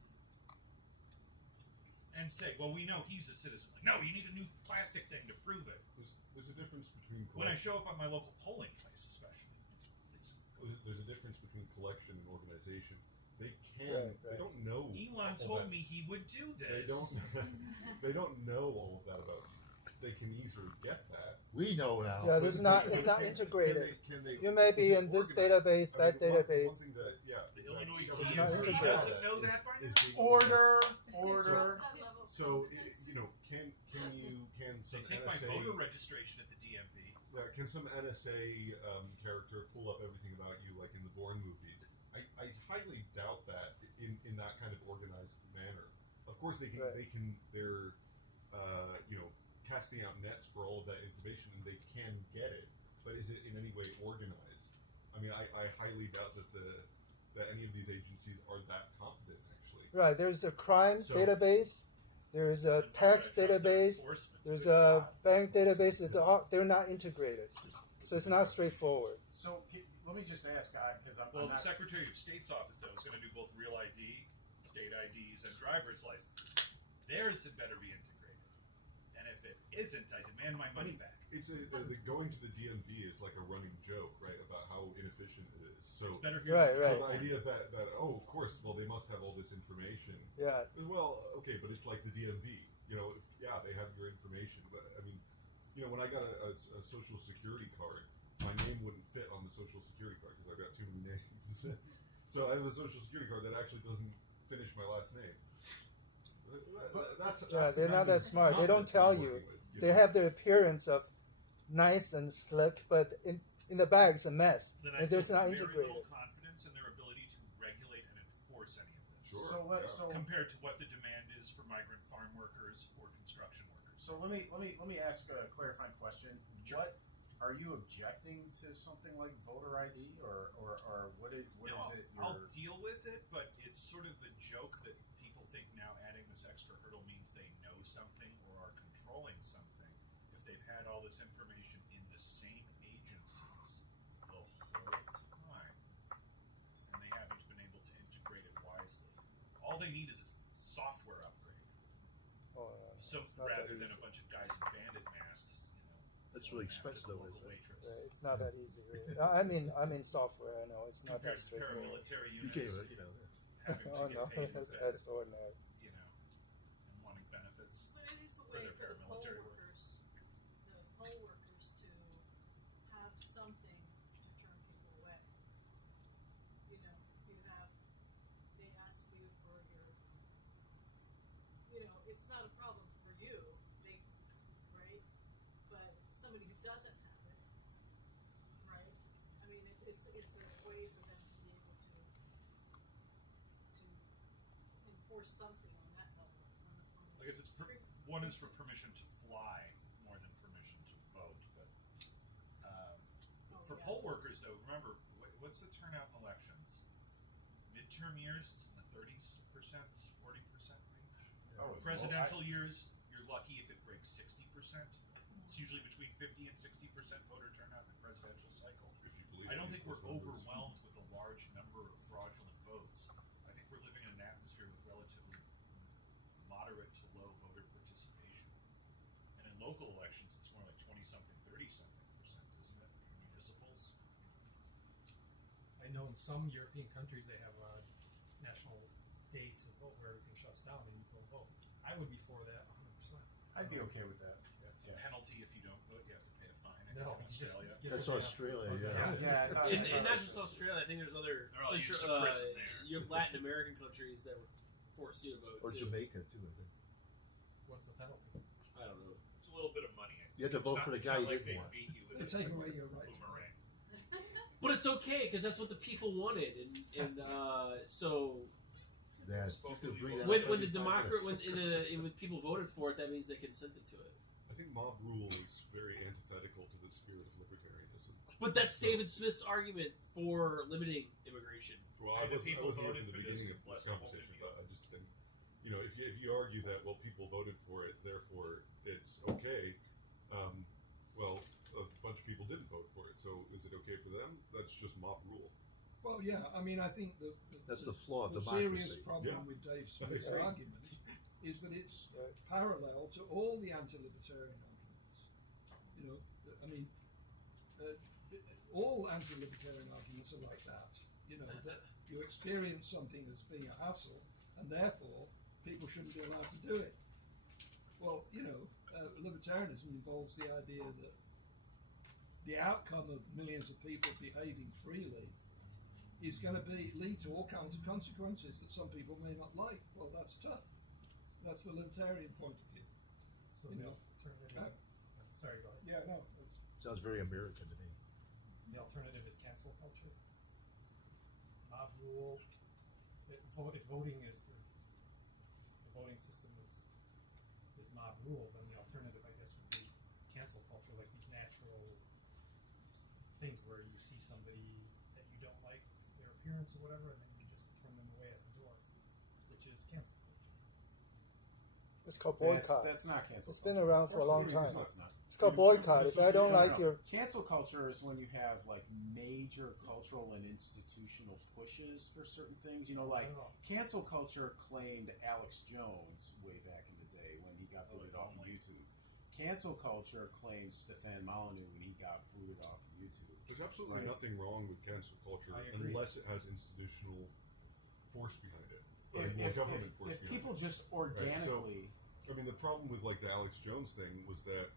and say, well, we know he's a citizen. Like, no, you need a new plastic thing to prove it. There's a difference between When I show up at my local polling place, especially. there's a difference between collection and organization. They can. Right. They don't know. Elon all told that. me he would do this. They don't. They don't know all of that about you. They can easily get that. We know now. Yeah, it's not integrated. Can they, You may be is it in this organized? database, that one database. thing that, The Illinois It's DMV not integrated. doesn't know that by now? Order. So can some They take my NSA voter registration at the DMV. can some NSA character pull up everything about you like in the Bourne movies? I highly doubt that in that kind of organized manner. Of course they can they're casting out nets for all of that information and they can get it, but is it in any way organized? I mean, I highly doubt that any of these agencies are that competent actually. Right, there's a crime So- database, there's a tax database, there's a bank database. They're not integrated, so it's not straightforward. So let me just ask, because I'm Well, not. the Secretary of State's office, though, is going to do both real ID, state IDs, and driver's licenses. Theirs had better be integrated. And if it isn't, I demand my money back. It's going to the DMV is like a running joke, right, about how inefficient it is. So, It's better here. Right, so right. the idea that of course, well, they must have all this information. Yeah, Well, okay, but it's like the DMV. Yeah, they have your information, but I mean, when I got a social security card, my name wouldn't fit on the social security card because I've got too many names. So I have a social security card that actually doesn't finish my last name. That's Yeah, they're not that smart. They don't context tell you're you. working with, They know? have the appearance of nice and slick, but in the back it's a mess. Then And there's not very integrated. little confidence in their ability to regulate and enforce any of this. Sure. So yeah. Compared to what the demand is for migrant farm workers or construction workers. So let me ask a clarifying question. Sure. What are you objecting to something like voter ID or what is it? I'll deal with it, but it's sort of a joke that people think now adding this extra hurdle means they know something or are controlling something if they've had all this information in the same agencies the whole time and they haven't been able to integrate it wisely. All they need is a software upgrade. Oh, So it's not that rather than easy. a bunch of guys in bandit masks, That's going really after expensive, the though, local isn't it? waitress. It's not that easy. Really. I mean software. I know it's not that Compared to straightforward. paramilitary You units can't, you know. having to Oh get no, paid that's ordinary. you know, and wanting benefits. But it is a For way their for the poll paramilitary work. workers, to have something to turn people away. You know, they ask you for it's not a problem for you, right? But somebody who doesn't have it, right? I mean, it's a way for them to be able to enforce something on that level. I guess one is for permission to fly more than permission to vote. But for poll workers, though, remember what's the turnout in elections? Midterm years, it's in the 30%, 40% range. Oh, it's Presidential years, you're lucky if it breaks 60%. It's usually between 50 and 60% voter turnout in the presidential cycle. If you believe I don't any think we're of those numbers. overwhelmed with a large number of fraudulent votes. I think we're living in an atmosphere with relatively moderate to low voter participation. And in local elections, it's more like 20-something, 30-something percent, isn't it? Municipals. I know in some European countries they have a national day to vote where everything shuts down and you go vote. I would be for that 100%. I'd be okay with that. Yeah. Penalty if you don't vote, you have to pay a fine. I No, think in you just Australia. get That's rid of- Australia, Was that- yeah. Yeah, I thought, And not just Australia. I think there's other They're all used to prison there. you have Latin American countries that would force you to vote. Or too. Jamaica, too, I think. What's the penalty? I don't know. It's a little bit of money. I think. You have to It's vote not- for the it's guy not you like didn't they want. beat you with They a take away your right. boomerang. But it's okay because that's what the people wanted, and so Yeah, you Spoke could to bring people. that up when the every 5 Democrat minutes. when people voted for it, that means they consented to it. I think mob rule is very antithetical to the spirit of libertarianism. But that's David Smith's argument for limiting immigration. Well, And the people wasn't here voted for the for this beginning of less this than what conversation, we but I just think, if you argue that, well, people voted for it, therefore it's okay, well, a bunch of people didn't vote for it, so is it okay for them? That's just mob rule. Well, yeah, I mean, I think That's the flaw of the democracy. serious problem Yeah. with Dave Smith's agree. argument is that it's Right. parallel to all the anti-libertarian arguments. I mean, all anti-libertarian arguments are like that. That you experience something as being a hassle, and therefore people shouldn't be allowed to do it. Well, libertarianism involves the idea that the outcome of millions of people behaving freely is going to lead to all kinds of consequences that some people may not like. Well, that's tough. That's the libertarian point of view. So You the know. alternative. Sorry, go ahead. Yeah, no. Sounds very American to me. The alternative is cancel culture. Mob rule. If voting is the voting system is mob rule, then the alternative, I guess, would be cancel culture, like these natural things where you see somebody that you don't like their appearance or whatever, and then you just turn them away at the door, which is cancel culture. It's called boycott. That's not cancel. It's been around for a long time. No, it's not. It's called boycott. If I don't No, like no. your Cancel culture is when you have like major cultural and institutional pushes for certain things. Like Oh. cancel culture claimed Alex Jones way back in the day when he got booted off of YouTube. Cancel culture claims Stefan Molyneux when he got booted off of YouTube. There's absolutely Right. nothing wrong with cancel culture I agree. unless it has institutional force behind it. If Government force behind people it. just organically, I mean, the problem with like the Alex Jones thing was that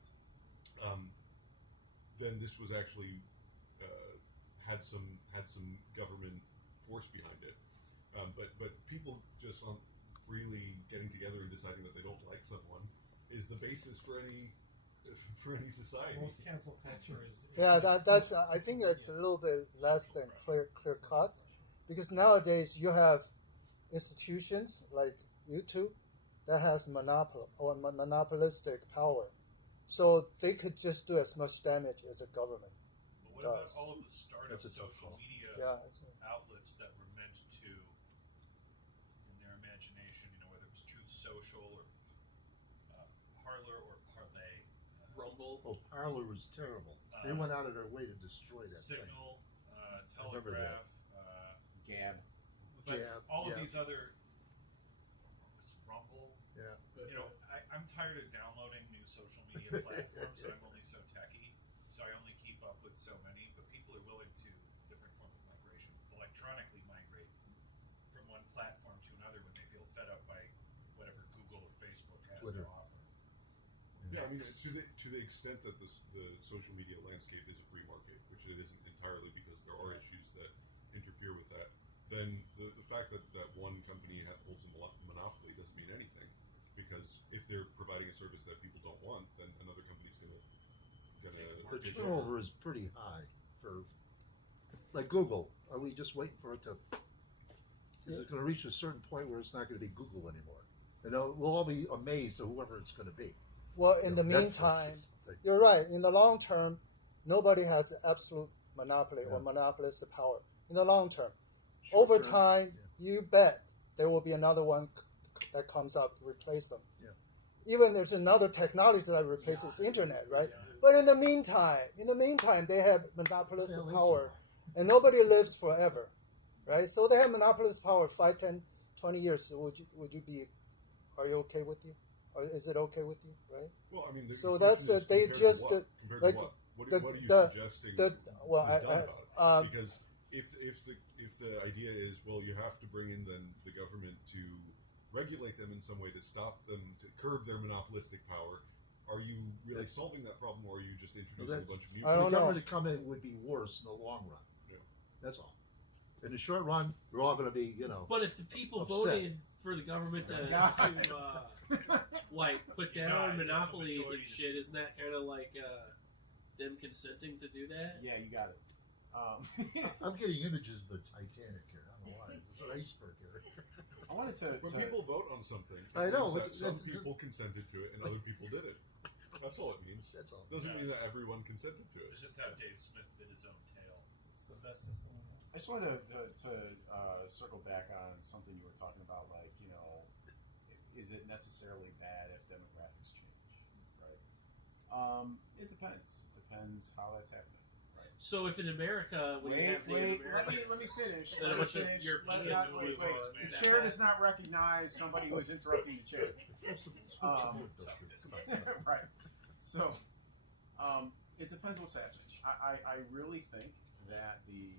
then this was actually had some government force behind it, but people just on freely getting together and deciding that they don't like at someone is the basis for any society. Most cancel culture is Yeah, that's. I think it's a little bit less than clear cut, because nowadays you have institutions like YouTube that has monopolistic power, so they could just do as much damage as a government. But what about does. all of the startup That's a tough social call. media Yeah, outlets that were meant to, in their imagination, whether it was Truth Social or Parler or Parlay, Rumble. Oh, Parler was terrible. They went out of their way to destroy that thing. Signal, remember that. Telegraph, Gab. but Gab, all of yeah. these other, it's Rumble. Yeah. I'm tired of downloading new social media platforms. I'm only so techy, so I only keep up with so many. But people are willing to different form of migration, electronically migrate from one platform to another when they feel fed up by whatever Google or Facebook has Twitter. to offer. Yeah, I mean, to the extent that the social media landscape is a free market, which it isn't entirely because there are issues that interfere with that, then the fact that one company holds a monopoly doesn't mean anything, because if they're providing a service that people don't want, then another company's gonna The turnover is pretty high for, like Google. Are we just waiting for it to? Is it going to reach a certain point where it's not going to be Google anymore? And we'll all be amazed at whoever it's going to be. Well, in the Netflix meantime, is like- you're right. In the long term, nobody has absolute monopoly or Yeah. monopolistic power. In the long term, Short over term, time, you bet there will be another one that comes up to replace them. Yeah. Even there's another technology that replaces the internet, right? But in the meantime, they have monopolistic Yeah, power, and nobody lives forever, right? So they have monopolistic power 5, 10, 20 years. So would you be? Are you okay with you? Or is it okay with you, right? Well, I mean, the So question that's is they compared to just what? Compared like to what? What the- are you the- suggesting? well, is done about it? Because if the idea is, well, you have to bring in then the government to regulate them in some way to stop them, to curb their monopolistic power, are you really solving that problem, or are you just introducing a bunch of new? I For don't the know. government to come in would be worse in the long run. Yeah. That's all. In the short run, we're all going to be, But if the people Upset. voted for the government to like put down Guys, that's monopolies what and shit, isn't that kind of like them consenting to do that? Yeah, you got it. I'm getting images of the Titanic here. I don't know why. There's an iceberg here. I wanted to. When people vote on something, it I know, means but that some that's- people consented to it and other people didn't. That's all it means. That's all. Doesn't mean that everyone consented to it. It's just how Dave Smith bit his own tail. It's the best system. I just wanted to circle back on something you were talking about, like, is it necessarily bad if demographics change, right? It depends. Depends how that's happening, right? So if in America, when you have Native American, let me finish. Then a bunch of Europeans Wait. move on. The Is that chair bad? does not recognize somebody who is interrupting the chair. Right. So, it depends what's happening. I really think that the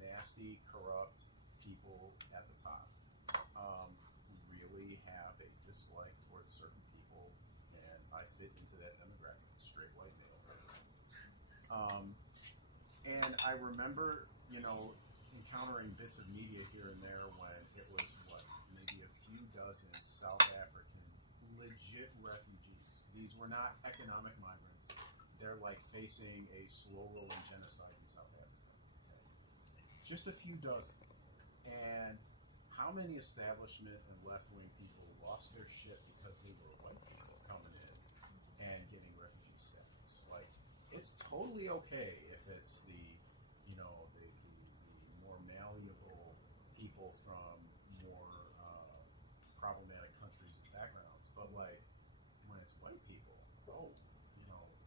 nasty, corrupt people at the top really have a dislike towards certain people, and I fit into that demographic, straight white male. And I remember, encountering bits of media here and there when it was maybe a few dozen South African legit refugees. These were not economic migrants. They're like facing a slow rolling genocide in South Africa. Okay? Just a few dozen. And how many establishment and left wing people lost their shit because they were white people coming in and getting refugee status? Like, it's totally okay if it's the more malleable people from more problematic countries and backgrounds, but like when it's white people,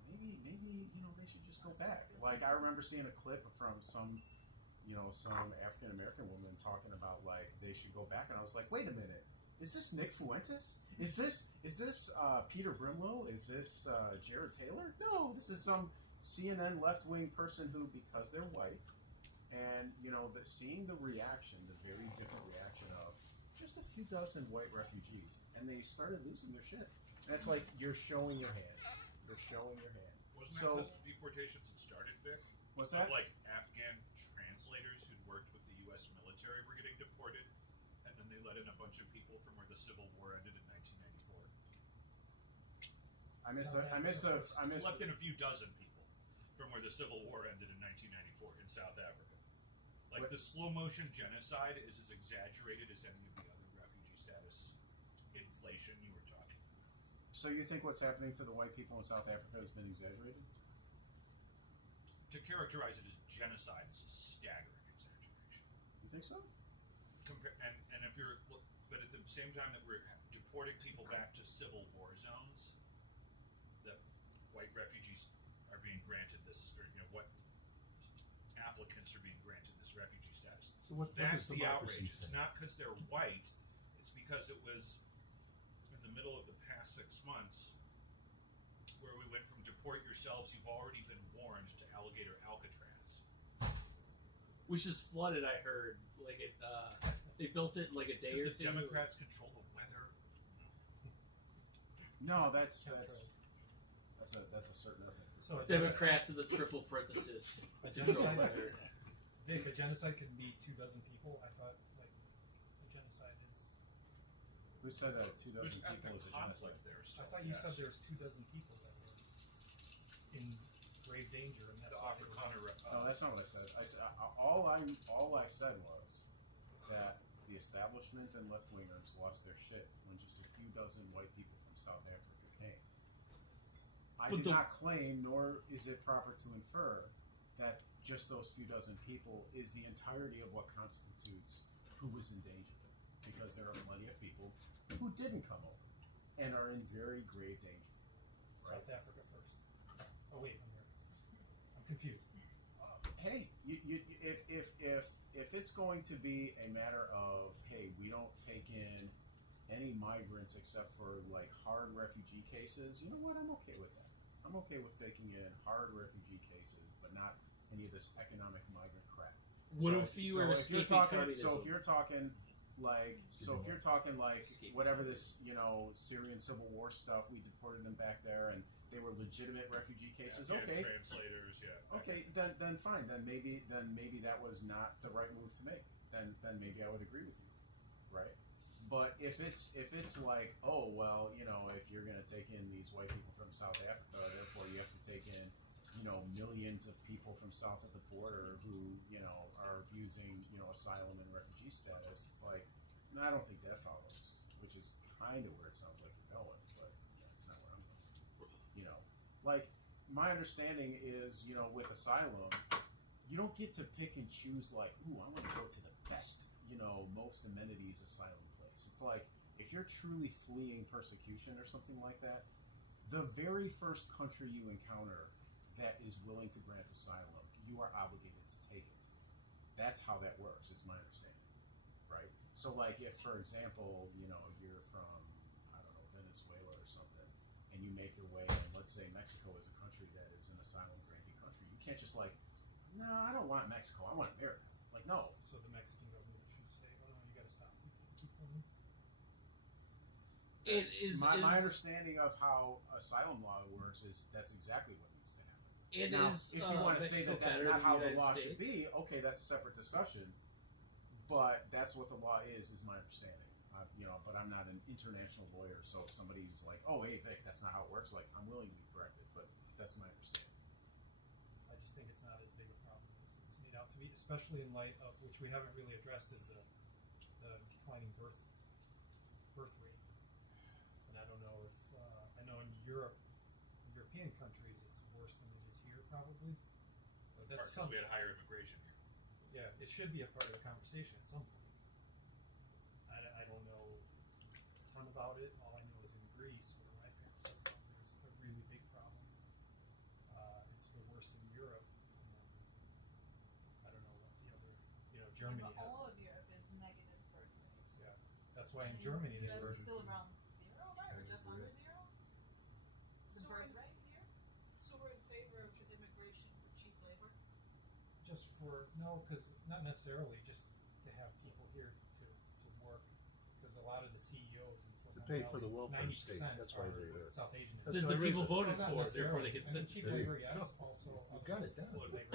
maybe they should just go back. Like, I remember seeing a clip from some African American woman talking about like they should go back, and I was like, wait a minute, is this Nick Fuentes? Is this Peter Brimlow? Is this Jared Taylor? No, this is some CNN left wing person who, because they're white, and seeing the reaction, the very different reaction of just a few dozen white refugees, and they started losing their shit. And it's like, you're showing your hand. You're showing your hand. Wasn't So- that because deportations had started, Vic? What's Of, that? like, Afghan translators who'd worked with the U.S. military were getting deported, and then they let in a bunch of people from where the Civil War ended in 1994. missed less than a few dozen people from where the Civil War ended in 1994 in South Africa. Like, the slow motion genocide is as exaggerated as any of the other refugee status inflation you were talking about. So you think what's happening to the white people in South Africa has been exaggerated? To characterize it as genocide is a staggering exaggeration. You think so? And if you're, but at the same time that we're deporting people back to civil war zones, that white refugees are being granted this, or what applicants are being granted this refugee status. So what That's does the democracy outrage. It's say? not because they're white; it's because it was in the middle of the past 6 months where we went from deport yourselves, you've already been warned, to alligator Alcatraz. Which is flooded, I heard. Like it, they built it in like a day or Because the two. Democrats control the weather. No, that's a certain thing. So a Democrats in the triple parenthesis. A Control genocide, weather. Vic, a genocide could be 24 people. I thought like a genocide is. Who said that 2 There's dozen people ethnic is a genocide? conflict there. I Still, thought you yes. said there was 24 people that were in grave danger, and that's The why they were- Afrikaner. No, that's not what I said. All I said was that the establishment and left wingers lost their shit when just a few dozen white people from South Africa came. I But did the- not claim, nor is it proper to infer, that just those few dozen people is the entirety of what constitutes who was in danger. Because there are plenty of people who didn't come over and are in very grave danger. Right? South Africa first. Oh wait, America first. I'm confused. Hey, if it's going to be a matter of, hey, we don't take in any migrants except for like hard refugee cases, you know what? I'm okay with that. I'm okay with taking in hard refugee cases, but not any of this economic migrant crap. What if you were if you're escaping talking, communism? so if you're talking like Escaping whatever this Syrian civil war stuff, we deported them back there and they were legitimate refugee cases. Yeah, Okay, translators, yeah. okay, then fine. Then maybe that was not the right move to make. Then maybe I would agree with you, right? But if it's like, oh well, if you're gonna take in these white people from South Africa, therefore you have to take in millions of people from south of the border who are abusing asylum and refugee status. It's like, no, I don't think that follows. Which is kind of where it sounds like you're going, but that's not where I'm going. Like my understanding is, with asylum, you don't get to pick and choose like, ooh, I want to go to the best, most amenities asylum place. It's like, if you're truly fleeing persecution or something like that, the very first country you encounter that is willing to grant asylum, you are obligated to take it. That's how that works, is my understanding, right? So like if, for example, you're from, I don't know, Venezuela or something, and you make your way, and let's say Mexico is a country that is an asylum granting country, you can't just like, no, I don't want Mexico, I want America. Like, no. So the Mexican government should say, "Oh no, you got to stop. Keep coming." It is My understanding of how asylum law works is that's exactly what needs to happen. It Now, is, if you want to say Mexico that that's better not than how the the United law States? should be, okay, that's a separate discussion. But that's what the law is my understanding. But I'm not an international lawyer, so if somebody's like, "Oh, hey, Vic, that's not how it works," like, I'm willing to be corrected, but that's my understanding. I just think it's not as big a problem as it's made out to be, especially in light of which we haven't really addressed is the declining birth rate. And I don't know if I know in European countries it's worse than it is here probably. But that's Because we had higher immigration here. yeah, it should be a part of the conversation at some point. I don't know a ton about it. All I know is in Greece, where my parents are from, there's a really big problem. It's the worst in Europe. And then, I don't know what the other, Germany but has. all of Europe is negative birth rate. Yeah, that's why in And Germany US there's is still around zero, right? Or just under zero? The So birth in- rate here? So we're in favor of immigration for cheap labor? just for because not necessarily just to have people here to work, because a lot of the CEOs and Silicon To pay for Valley, the welfare 90% state, that's why are they're there. South Asian. That's The the people reason. voted Not for it, therefore they necessarily. can I send mean, cheap There you labor, yes. go. Also, You got it down. good labor.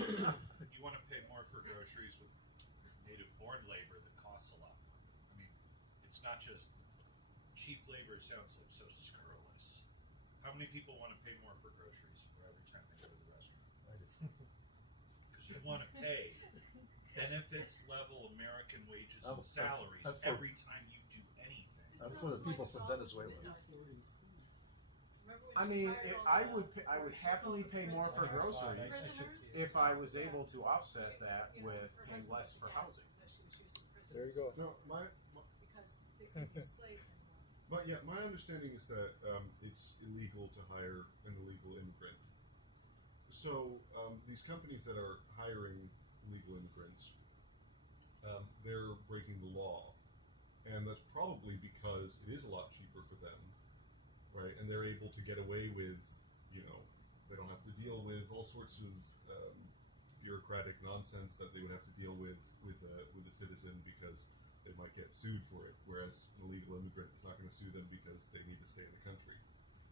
You want to pay more for groceries with native-born labor that costs a lot more. I mean, it's not just cheap labor. Sounds like so scurrilous. How How many people want to pay more for groceries for every time they go to the restaurant? I do. Because you want to pay benefits level American wages I'm- and salaries I'm for- every time you do anything. This I'm for the sounds people like from college Venezuela. midnight. Importing food. Remember when I you mean, hired all I the would happily pay more for groceries prisoners? if I was able to offset She- that you know, with her paying husband less was for gassed housing. that she was using prisoners There you go. No, because they couldn't use slaves anymore. my understanding is that it's illegal to hire an illegal immigrant. So these companies that are hiring illegal immigrants, they're breaking the law, and that's probably because it is a lot cheaper for them, right? And they're able to get away with, they don't have to deal with all sorts of bureaucratic nonsense that they would have to deal with a citizen because they might get sued for it. Whereas an illegal immigrant is not going to sue them because they need to stay in the country,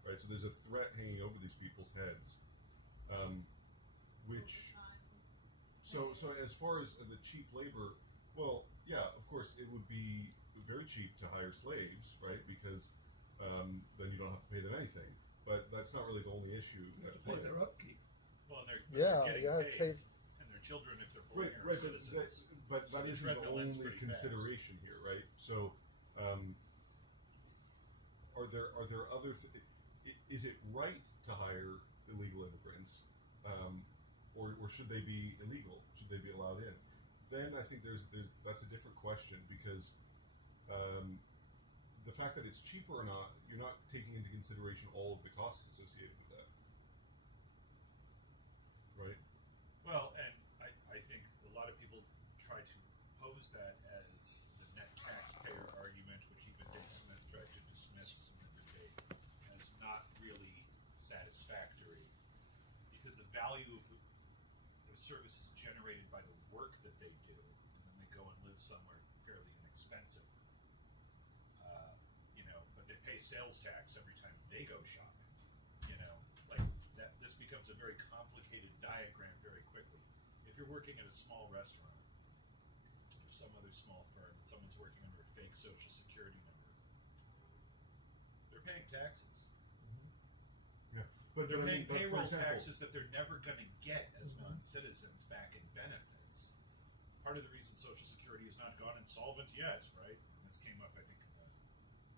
right? So there's a threat hanging over these people's heads, which. Overtime. So as far as the cheap labor, well, yeah, of course it would be very cheap to hire slaves, right? Because then you don't have to pay them anything. But that's not really the only issue You have at to pay play. their upkeep. Well, and they're Yeah, getting you gotta paid, pay. and their children, if they're born Right, here, are right, citizens. but So that the isn't the treadmill ends only pretty fast. consideration here, right? So, are there other? Is it right to hire illegal immigrants, or should they be illegal? Should they be allowed in? Then I think there's that's a different question because the fact that it's cheaper or not, you're not taking into consideration all of the costs associated with that, right? Well, and I think a lot of people try to pose that as the net taxpayer argument, which even Dave Smith tried to dismiss in the debate as not really satisfactory, because the value of the services generated by the work that they do, and then they go and live somewhere fairly inexpensive, but they pay sales tax every time they go shopping, like that. This becomes a very complicated diagram very quickly. If you're working at a small restaurant or some other small firm and someone's working under a fake social security number, they're paying taxes. Yeah, but They're I paying mean, but for payroll example- taxes that they're never going to get as non-citizens back in benefits. Part of the reason Social Security has not gone insolvent yet, right? And this came up, I think, in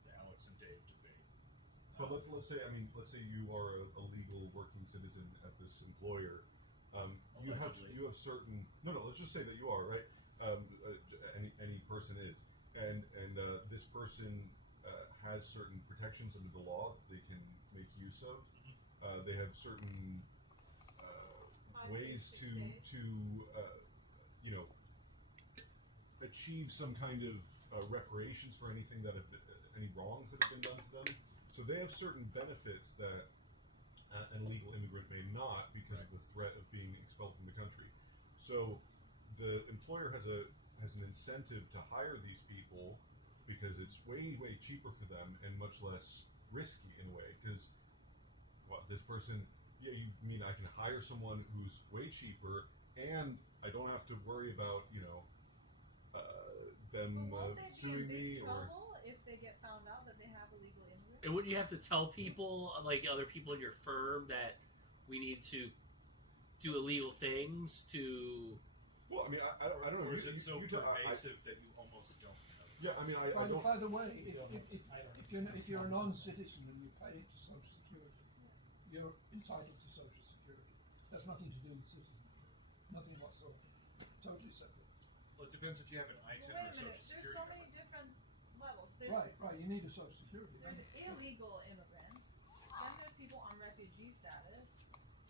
the Alex and Dave debate. But let's say you are a legal working citizen at this employer. Allegedly. You have certain let's just say that you are, right. Any person is, and this person has certain protections under the law that they can make use of. They have certain ways 5 days, 6 to achieve some kind of reparations for anything that any wrongs that have been done to them. So they have certain benefits that an illegal immigrant may not because of the threat of being expelled from the country. So the employer has an incentive to hire these people because it's way cheaper for them and much less risky in a way. Because this person, you mean I can hire someone who's way cheaper and I don't have to worry about them But won't they be in suing big me or. trouble if they get found out that they have illegal immigrants? And wouldn't you have to tell people, like other people in your firm, that we need to do illegal things to? Well, I mean, I don't know. Or is it so I- pervasive that you almost don't know? Yeah, I mean, I By don't. the way, I don't if you're a non-citizen and you pay into Social Security, you're entitled to Social Security. That's nothing to do with citizenship. Nothing whatsoever. Totally separate. Well, it depends if you have an ITIN Well, or a wait a minute. Social There's Security so number. many different levels. There's, Right. You need a Social Security. there's illegal immigrants. Then there's people on refugee status.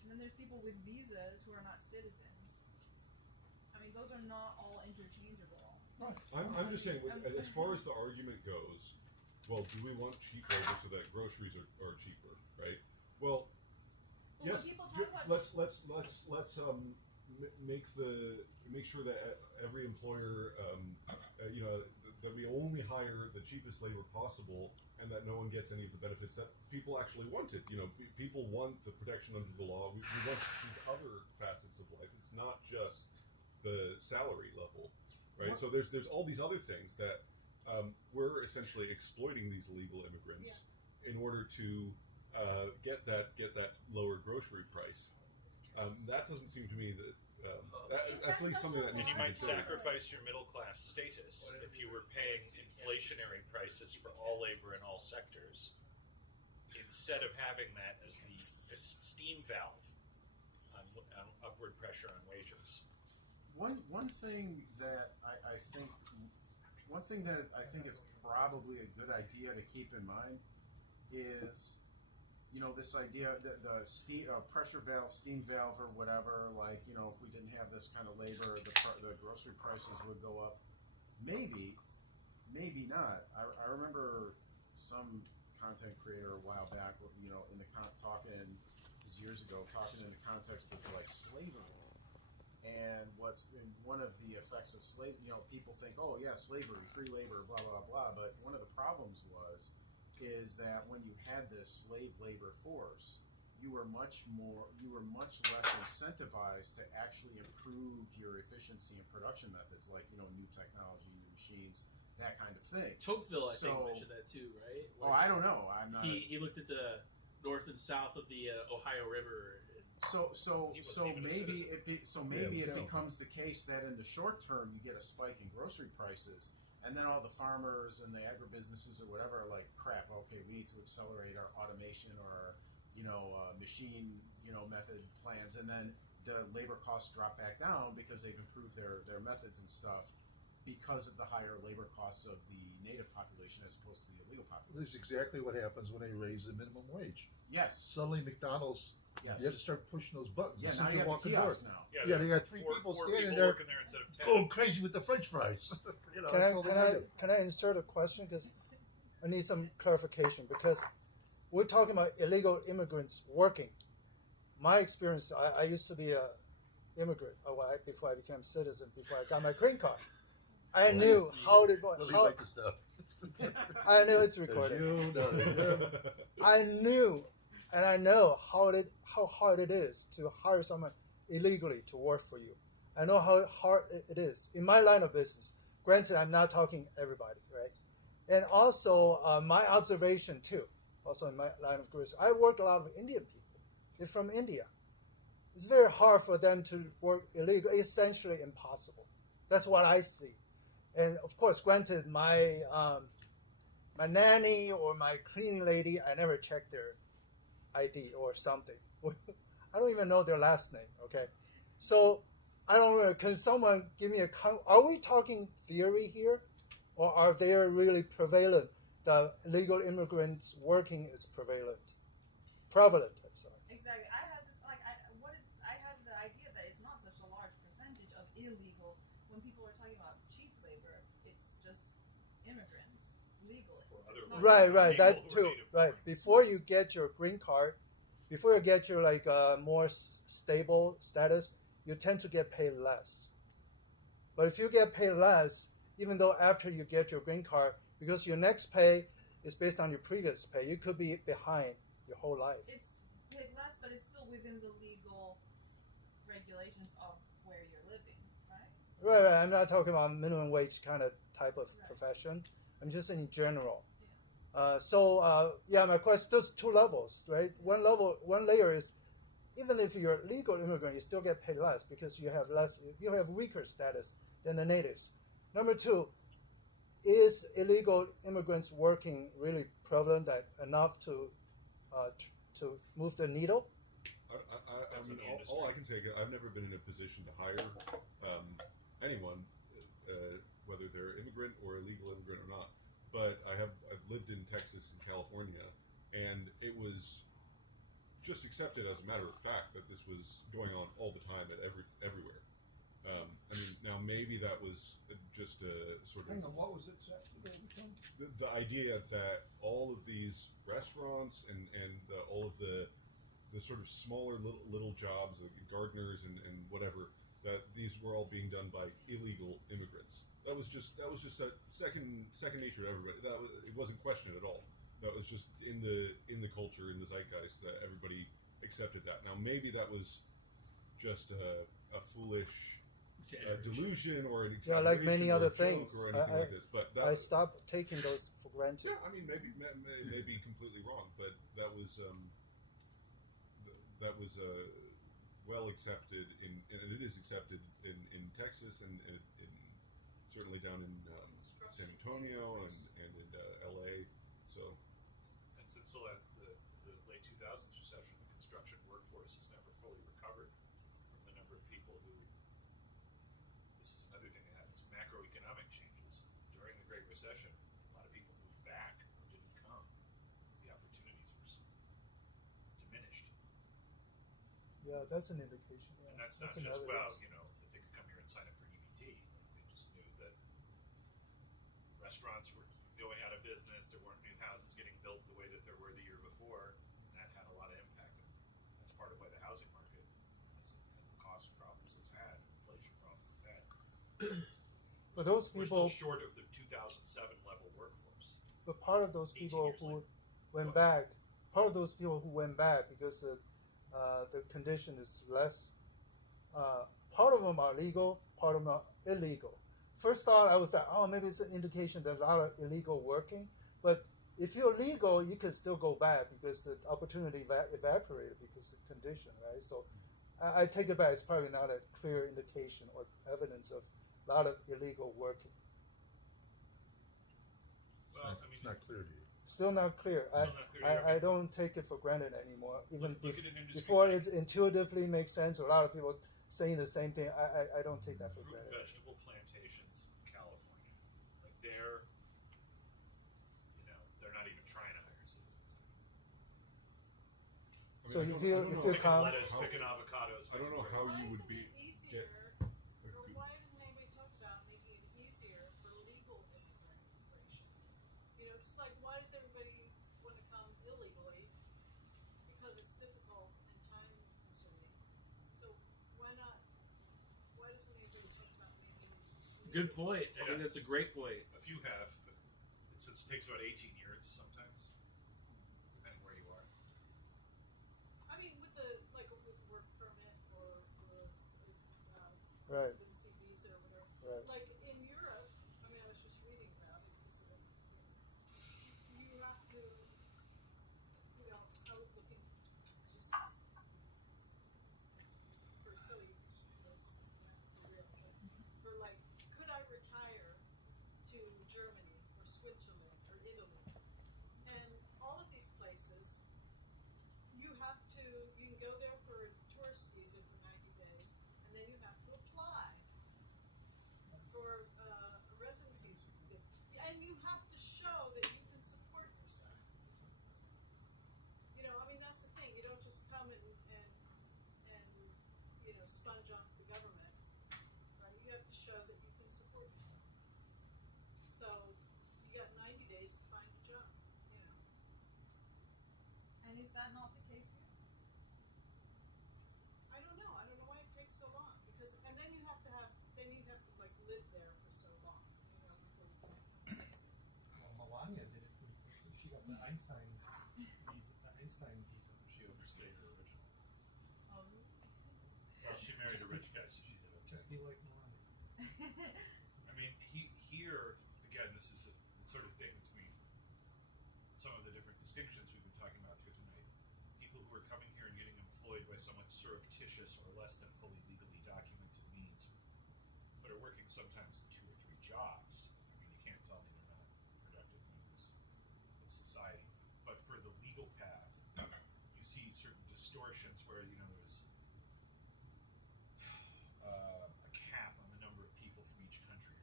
And then there's people with visas who are not citizens. I mean, those are not all interchangeable. Right. I'm just saying, as far as the argument goes, well, do we want cheap labor so that groceries are cheaper, right? Well, But yes. when people talk about Let's make sure that every employer, that we only hire the cheapest labor possible, and that no one gets any of the benefits that people actually wanted. People want the protection under the law. We want these other facets of life. It's not just the salary level, right? So there's all these other things that we're essentially exploiting these illegal immigrants in order to get that lower grocery price. That doesn't seem to me that that's at least something that And needs you to be might considered. sacrifice your middle class status if you were paying inflationary prices for all labor in all sectors, instead of having that as the steam valve on upward pressure on wages. One thing that I think is probably a good idea to keep in mind is, this idea that the steam pressure valve, steam valve, or whatever. Like, if we didn't have this kind of labor, the grocery prices would go up. Maybe not. I remember some content creator a while back, in the years ago, talking in the context of like slavery. And one of the effects of slavery, people think, oh yeah, slavery, free labor, blah blah blah. But one of the problems is that when you had this slave labor force, you were much less incentivized to actually improve your efficiency and production methods, like new technology, new machines, that kind of thing. Tocqueville, I think, mentioned that too, right? I don't know. I'm not. He looked at the north and south of the Ohio River. Maybe it becomes the case that in the short term you get a spike in grocery prices, and then all the farmers and the agribusinesses or whatever are like, crap. Okay, we need to accelerate our automation or machine method plans, and then the labor costs drop back down because they've improved their methods and stuff because of the higher labor costs of the native population as opposed to the illegal population. This is exactly what happens when they raise the minimum wage. Yes. Suddenly McDonald's, Yes. you have to start pushing those buttons. Yeah, as now soon as you have walk the in the door. kiosk now. Yeah, they got three people standing there working there instead of 10. going crazy with the French fries. Can I insert a question? Because I need some clarification. Because we're talking about illegal immigrants working. My experience, I used to be a immigrant before I became a citizen, before I got my green card. I knew how it was. Let me like this stuff. I knew it's recorded. I knew, and I know how hard it is to hire someone illegally to work for you. I know how hard it is in my line of business. Granted, I'm not talking everybody, right? And also my observation too. Also in my line of business, I work a lot with Indian people. They're from India. It's very hard for them to work illegal. Essentially impossible. That's what I see. And of course, granted, my nanny or my cleaning lady, I never check their ID or something. I don't even know their last name. Okay, so I don't know. Can someone give me are we talking theory here, or are they really prevalent? The illegal immigrants working is prevalent. I'm sorry. Exactly. I had the idea that it's not such a large percentage of illegal. When people are talking about cheap labor, it's just immigrants legally. Right. That too. Right. Before you get your green card, before you get your more stable status, you tend to get paid less. But if you get paid less, even though after you get your green card, because your next pay is based on your previous pay, you could be behind your whole life. It's paid less, but it's still within the legal regulations of where you're living, right? Right. I'm not talking about minimum wage kind of type of profession. I'm just in general. My question, there's two levels, right? One layer is, even if you're a legal immigrant, you still get paid less because you have weaker status than the natives. Number two, is illegal immigrants working really prevalent enough to move the needle? All I can say, I've never been in a position to hire anyone, whether they're immigrant or illegal immigrant or not. But I've lived in Texas and California, and it was just accepted as a matter of fact that this was going on all the time everywhere. Now maybe that was just a sort of. Hang on, what was it exactly? The idea that all of these restaurants and all of the sort of smaller little jobs, like gardeners and whatever, that these were all being done by illegal immigrants. That was just a second nature to everybody. It wasn't questioned at all. That was just in the culture, in the zeitgeist, that everybody accepted that. Now maybe that was just a foolish delusion or an Yeah, exaggeration like many or other a joke things. or anything like this. But that I stopped taking those for granted. yeah, I mean, may be completely wrong, but that was well accepted and it is accepted in Texas and certainly down in San Antonio and in LA. So, And since the late 2000s recession, the construction workforce has never fully recovered from the number of people who. This is another thing that happens: macroeconomic changes during the Great Recession. A lot of people moved back or didn't come because the opportunities were diminished. Yeah, that's an indication. Yeah. And that's not just another well, evidence. that they could come here and sign up for EBT. Like they just knew that restaurants were going out of business. There weren't new houses getting built the way that there were the year before, and that had a lot of impact. And that's part of why the housing market has had the cost problems it's had, inflation problems it's had. But those We're people, still short of the 2007 level workforce. but part of those 18 people years who later. went back, part of those people who went back because the condition is less. Part of them are legal, part of them are illegal. First thought I was like, oh, maybe it's an indication there's a lot of illegal working. But if you're legal, you can still go back because the opportunity evaporated because of the condition, right? So I take it back. It's probably not a clear indication or evidence of a lot of illegal working. Well, It's not clear to you. Still not clear. Still not clear to you. I don't take it for granted anymore. Even Look at an industry before like it intuitively makes sense, a lot of people saying the same thing. I don't take that for fruit and granted. vegetable plantations in California. Like they're not even trying to hire citizens. So you feel Picking calm? lettuce, picking avocados. I don't know how you would be. Easier, or why doesn't anybody talk about making it easier for legal immigration? Just like why does everybody want to come illegally? Because it's difficult and time consuming. So why not? Why doesn't anybody talk about making it Good point. I Yeah. think that's a great point. A few have, but since it takes about 18 years sometimes, depending where you are. I mean, with work permit or Right. residency visa or whatever. Right. Like in Europe, I mean, I was just reading about it because you have to, I was looking just for silly this, for real, but for like, could I retire to Germany or Switzerland or Italy? And all of these places, you can go there for a tourist visa for 90 days, and then you have to apply for a residency visa. And you have to show that you can support yourself. I mean, that's the thing. You don't just come and sponge off the government. Right? You have to show that you can support yourself. So you got 90 days to find a job. And is that not the case here? I don't know. I don't know why it takes so long. And then you have to like live there for so long. Before you can become a citizen. Well, Melania did it. She got the Einstein visa. She overstayed her original. Oh. Well, she married a rich guy, so she did okay. Just be like Melania. I mean, here again, this is the sort of thing between some of the different distinctions we've been talking about here tonight. People who are coming here and getting employed by somewhat surreptitious or less than fully legally documented means, but are working sometimes 2 or 3 jobs. I mean, you can't tell me they're not productive members of society. But for the legal path, you see certain distortions where there's a cap on the number of people from each country.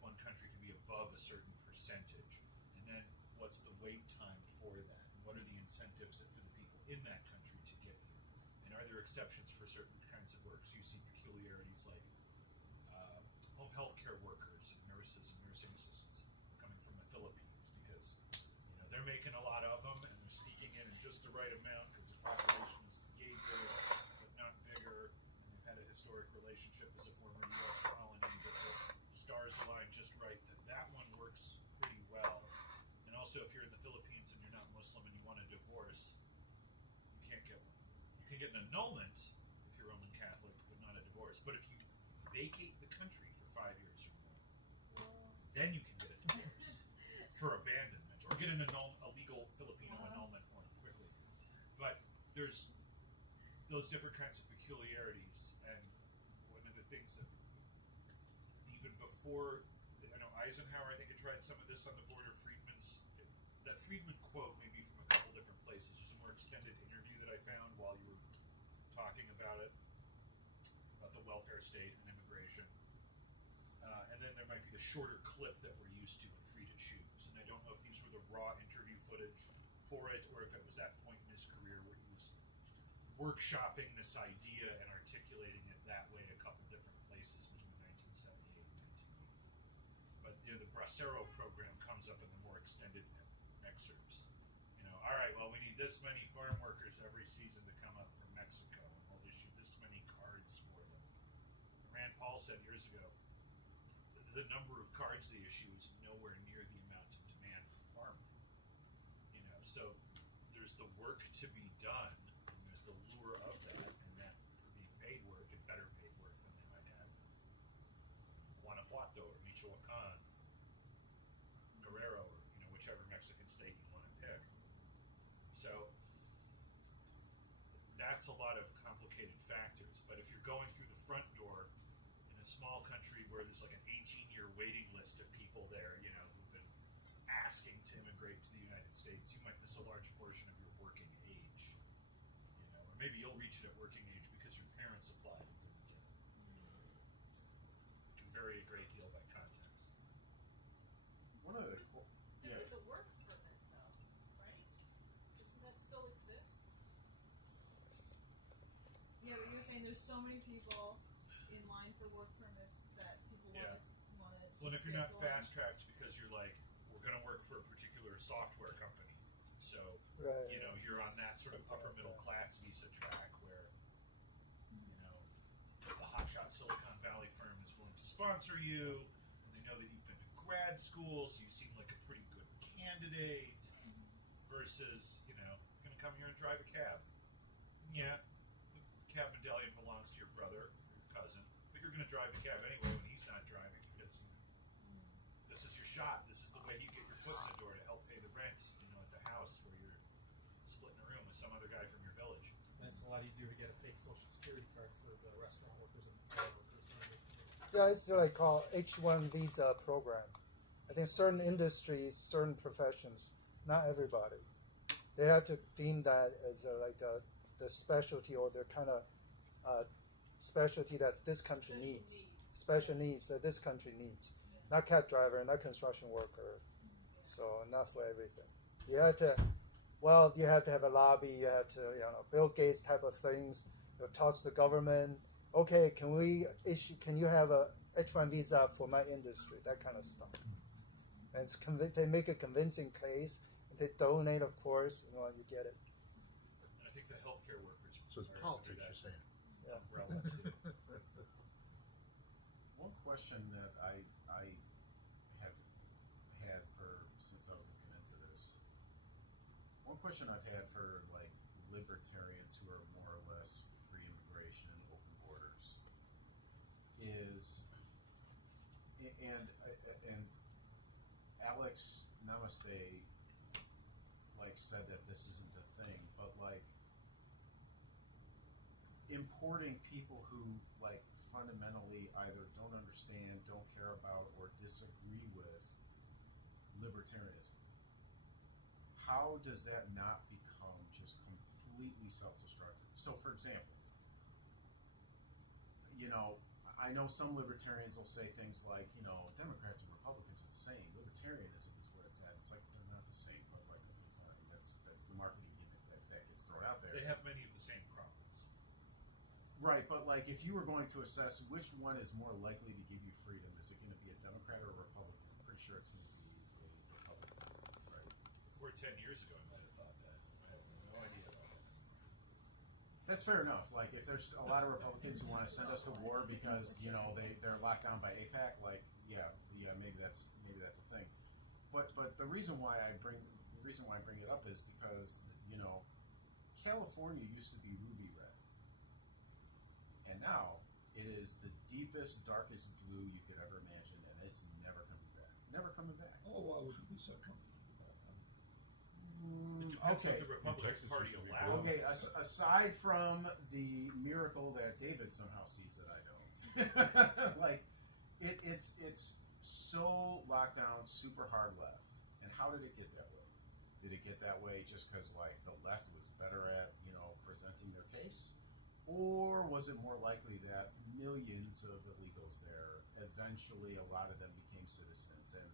One country can be above a certain percentage, and then what's the wait time for that? And what are the incentives for the people in that country to get here? And are there exceptions for certain kinds of work? So you see peculiarities like home health care workers, and nurses, and nursing assistants coming from the Philippines because they're making a lot of them and they're sneaking in just the right amount because the population is bigger but not bigger, and they've had a historic relationship as a former U.S. colony, but the stars align just right that one works pretty well. And also, if you're in the Philippines and you're not Muslim and you want a divorce, you can't get one. You can get an annulment if you're Roman Catholic, but not a divorce. But if vacate the country for 5 years or more. Then you can get a divorce for abandonment, or get a legal Filipino annulment more quickly. But there's those different kinds of peculiarities, and one of the things that even before, I know Eisenhower, I think, had tried some of this on the border. That Friedman quote may be from a couple different places. There's a more extended interview that I found while you were talking about it, about the welfare state and immigration. And then there might be the shorter clip that we're used to in Free to Choose. And I don't know if these were the raw interview footage for it, or if it was that point in his career where he was workshopping this idea and articulating it that way a couple different places between 1978 and 1980. But the Bracero program comes up in the more extended excerpts. All right, well, we need this many farm workers every season to come up from Mexico, and we'll issue this many cards for them. Rand Paul said years ago, the number of cards they issue is nowhere near the amount of demand for farming. So there's the work to be done, and there's the lure of that, and that for being paid work and better paid work than they might have in Guanajuato or Michoacan, Guerrero, or whichever Mexican state you want to pick. So that's a lot of complicated factors. But if you're going through the front door in a small country where there's like an 18-year waiting list of people there, who've been asking to immigrate to the United States, you might miss a large portion of your working age. Or maybe you'll reach it at working age because your parents applied and didn't get it. It can vary a great deal by context. One of the There is a work permit, though, right? Doesn't that still exist? Yeah, but you're saying there's so many people in line for work permits that people Yeah. want to. Well, and if you're not fast tracked because you're like, we're going to work for a particular software company, so Right. you're on that sort of upper middle class visa track where the hotshot Silicon Valley firm is willing to sponsor you, and they know that you've been to grad school, so you seem like a pretty good candidate. Versus, you're going to come here and drive a cab. Yeah, the cab medallion belongs to your brother or your cousin, but you're going to drive the cab anyway when he's not driving because this is your shot. This is the way you get your foot in the door to help pay the rent, at the house where you're splitting a room with some other guy from your village. And it's a lot easier to get a fake social security card for the restaurant workers and the farm workers than it is to me. Yeah, it's like called H-1 visa program. I think certain industries, certain professions, not everybody, they have to deem that as the specialty or the kind of specialty that this country needs. Special needs that this country needs. Not cab driver, not construction worker. So not for everything. You have to have a lobby. You have to, Bill Gates type of things. You talk to the government. Okay, can you have a H-1 visa for my industry? That kind of stuff. And they make a convincing case. They donate, of course. You get it. And I think the healthcare workers. So it's are politics, under you're saying. Yeah. umbrella too. One question that I have had since I was looking into this. One question I've had for libertarians who are more or less free immigration, open borders, is, and Alex Nowrasteh said that this isn't a thing, but importing people who fundamentally either don't understand, don't care about, or disagree with libertarianism. How does that not become just completely self-destructive? So, for example, I know some libertarians will say things like, Democrats and Republicans are the same. Libertarianism is where it's at. It's like they're not the same, but okay, fine. That's the marketing gimmick that gets thrown out there. They have many of the same problems. Right, but if you were going to assess which one is more likely to give you freedom, is it going to be a Democrat or a Republican? I'm pretty sure it's going to be a Republican, right? If we're 10 years ago, I might have thought that. I have no idea about that. That's fair enough. If there's a lot of Republicans who want to send us to war because they're locked down by AIPAC, maybe that's a thing. But the reason why I bring it up is because California used to be ruby red, and now It is the deepest, darkest blue you could ever imagine, and it's never coming back. Never coming back. Oh, why would you be so confident about that? It depends Okay. what the Republican Texas Party used to be allows. Okay, aside from the miracle that David somehow sees that I don't, like it's so locked down, super hard left. And how did it get that way? Did it get that way just because like the left was better at presenting their case, or was it more likely that millions of illegals there eventually a lot of them became citizens and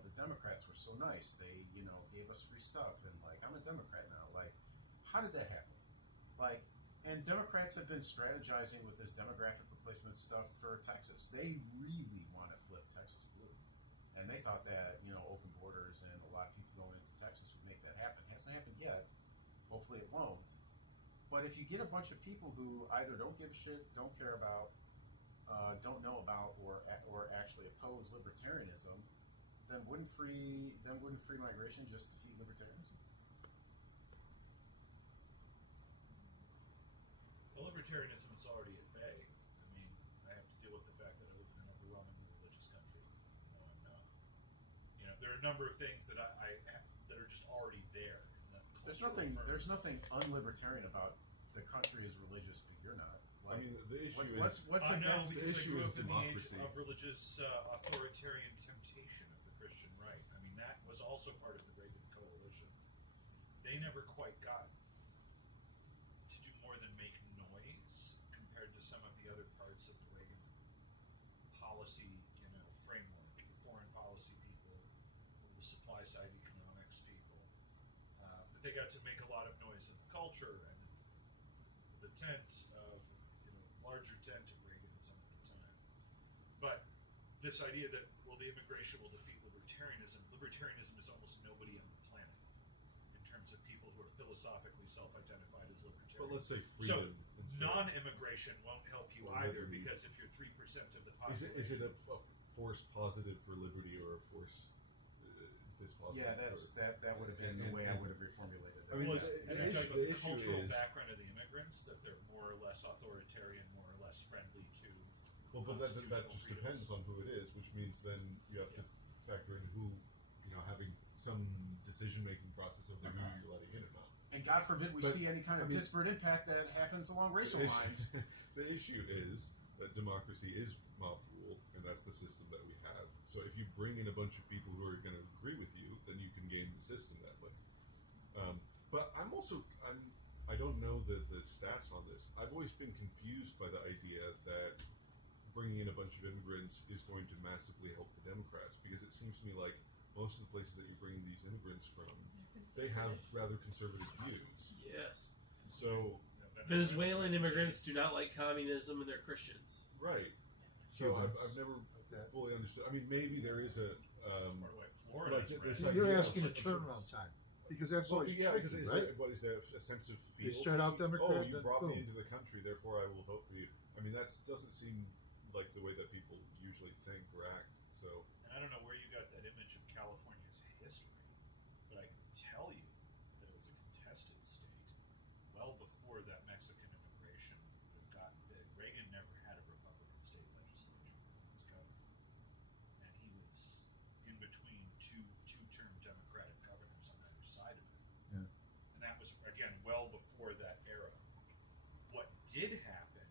the Democrats were so nice, they gave us free stuff, and like I'm a Democrat now. Like, how did that happen? Like, and Democrats have been strategizing with this demographic replacement stuff for Texas. They really want to flip Texas blue, and they thought that open borders and a lot of people going into Texas would make that happen. Hasn't happened yet. Hopefully, it won't. But if you get a bunch of people who either don't give a shit, don't care about, don't know about, or actually oppose libertarianism, then wouldn't free migration just defeat libertarianism? Well, libertarianism is already at bay. I mean, I have to deal with the fact that I live in an overwhelmingly religious country. There are a number of things that that are just already there. There's nothing unlibertarian about the country is religious, but you're not. Like, I mean, the issue what's I know, against the because I issue grew is up in the age democracy. of religious authoritarian temptation of the Christian right. I mean, that was also part of the Reagan coalition. They never quite got to do more than make noise compared to some of the other parts of the Reagan policy, framework. The foreign policy people, or the supply side economics people. But they got to make a lot of noise in the culture and the tent of, larger tent of Reaganism at the time. But this idea that, the immigration will defeat libertarianism. Libertarianism is almost nobody on the planet in terms of people who are philosophically self-identified as libertarian. But let's say So freedom. instead. non-immigration won't help you Or either, liberty. because if you're 3% of the Is population, it a force positive for liberty or a force dispositive? Yeah, that would have been the way I would have reformulated it. I mean, well, the and you're talking issue- about the cultural is- background of the immigrants, that they're more or less authoritarian, more or less friendly to. Well, but that constitutional just freedoms. depends on who it is, which means then you have to factor in who, having some decision-making process over who you're letting in or not. And God forbid we But, see any kind of I mean- disparate impact that happens along racial The issue- lines. The issue is that democracy is mob rule, and that's the system that we have. So if you bring in a bunch of people who are going to agree with you, then you can game the system that way. But I don't know the stats on this. I've always been confused by the idea that bringing in a bunch of immigrants is going to massively help the Democrats, because it seems to me like most of the places that you're bringing these immigrants from, they have rather conservative views. Yes. So, Venezuelan immigrants do not like communism and they're Christians. right. So I've Cubans. never that. fully understood. I mean, maybe there is a That's part of why Florida like is this red. idea You're of- asking a of- turnaround time because that's Well, always yeah, because tricky, is right? there, what is there a sense of They fealty? start out Democrat, Oh, you then brought boom. me into the country, therefore I will vote for you. I mean, that doesn't seem like the way that people usually think or act. So, And I don't know where you got that image of California's history, but I can tell you that it was a contested state well before that Mexican immigration would have gotten big. Reagan never had a Republican state legislature when he was governor, and he was in between two-term Democratic governors on either side of it. Yeah. And that was, again, well before that era. What did happen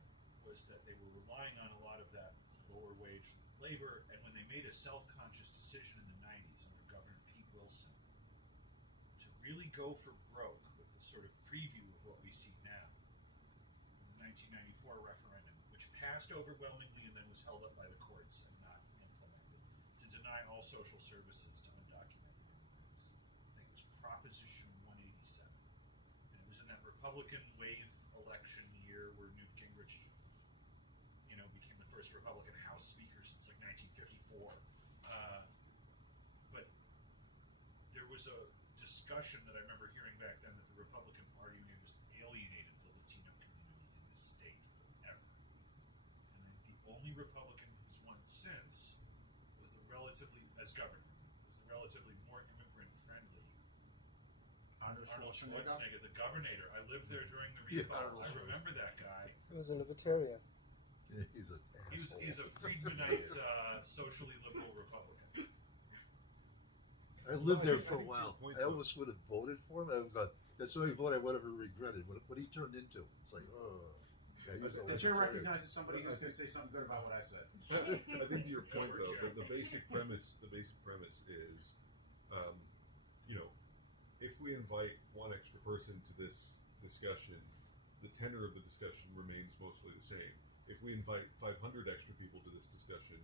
was that they were relying on a lot of that lower wage labor, and when they made a self-conscious decision in the 90s under Governor Pete Wilson to really go for broke with the sort of preview of what we see now, the 1994 referendum, which passed overwhelmingly and then was held up by the courts and not implemented, to deny all social services to undocumented immigrants. I think it was Proposition 187. And it was in that Republican wave election year where Newt Gingrich, became the first Republican House Speaker since like 1954. But there was a discussion that I remember hearing back then that the Republican Party may have just alienated the Latino community in this state forever. And I think the only Republican who's won since was the relatively, as governor, was the relatively more immigrant friendly Arnold Arnold Schwarzenegger. Schwarzenegger, the governor. I lived there during the Yeah. recall. I remember that guy. He was a libertarian. He's an asshole. He's a Friedmanite, socially liberal Republican. I lived there for a I think while. your point, I though- almost would have voted for him. I would have gone, that's the only vote I would have ever regretted. What he turned into. It's like, oh. Yeah, he was a That you're libertarian. recognized as somebody who's going to say something good about what I said. I think to your point Over though, Jared. the basic premise is, you know, if we invite one extra person to this discussion, the tenor of the discussion remains mostly the same. If we invite 500 extra people to this discussion,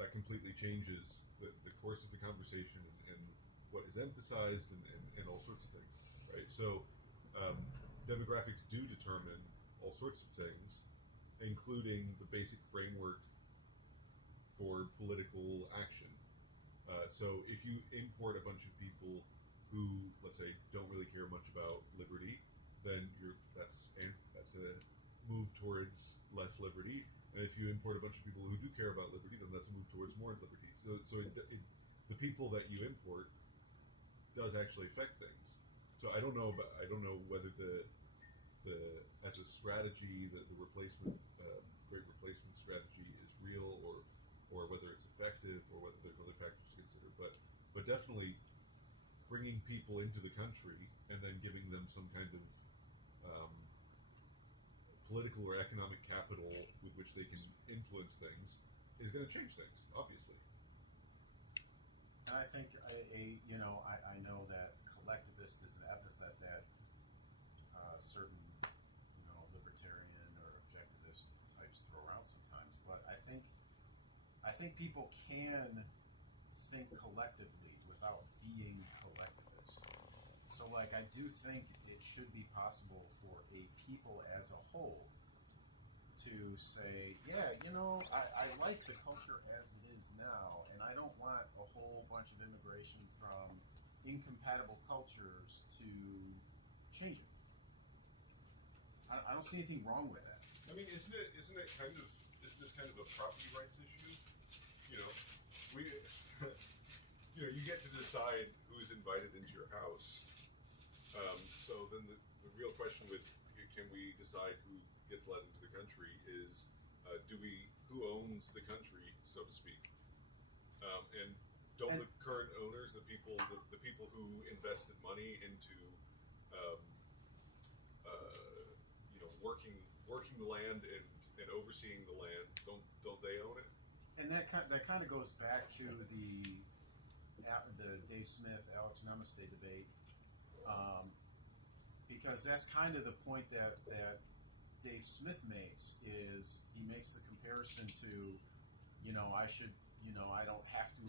that completely changes the course of the conversation and what is emphasized and all sorts of things, right? So demographics do determine all sorts of things, including the basic framework for political action. So if you import a bunch of people who, let's say, don't really care much about liberty, then that's a move towards less liberty. And if you import a bunch of people who do care about liberty, then that's a move towards more liberty. So the people that you import does actually affect things. So I don't know whether the as a strategy the replacement great replacement strategy is real or whether it's effective or whether there's other factors to consider. But definitely bringing people into the country and then giving them some kind of political or economic capital with which they can influence things is going to change things, obviously. And I think I know that collectivist is an epithet that certain libertarian or objectivist types throw around sometimes, but I think people can think collectively without being collectivist. So like I do think it should be possible for a people as a whole to say, yeah, I like the culture as it is now, and I don't want a whole bunch of immigration from incompatible cultures to change it. I don't see anything wrong with that. I mean, isn't this kind of a property rights issue? You get to decide who's invited into your house. So then the real question with can we decide who gets let into the country is who owns the country, so to speak, and don't the current owners, the people who invested money into working the land and overseeing the land, don't they own it? And that kind of goes back to the Dave Smith, Alex Nowrasteh debate, because that's kind of the point that Dave Smith makes. Is he makes the comparison to, I don't have to,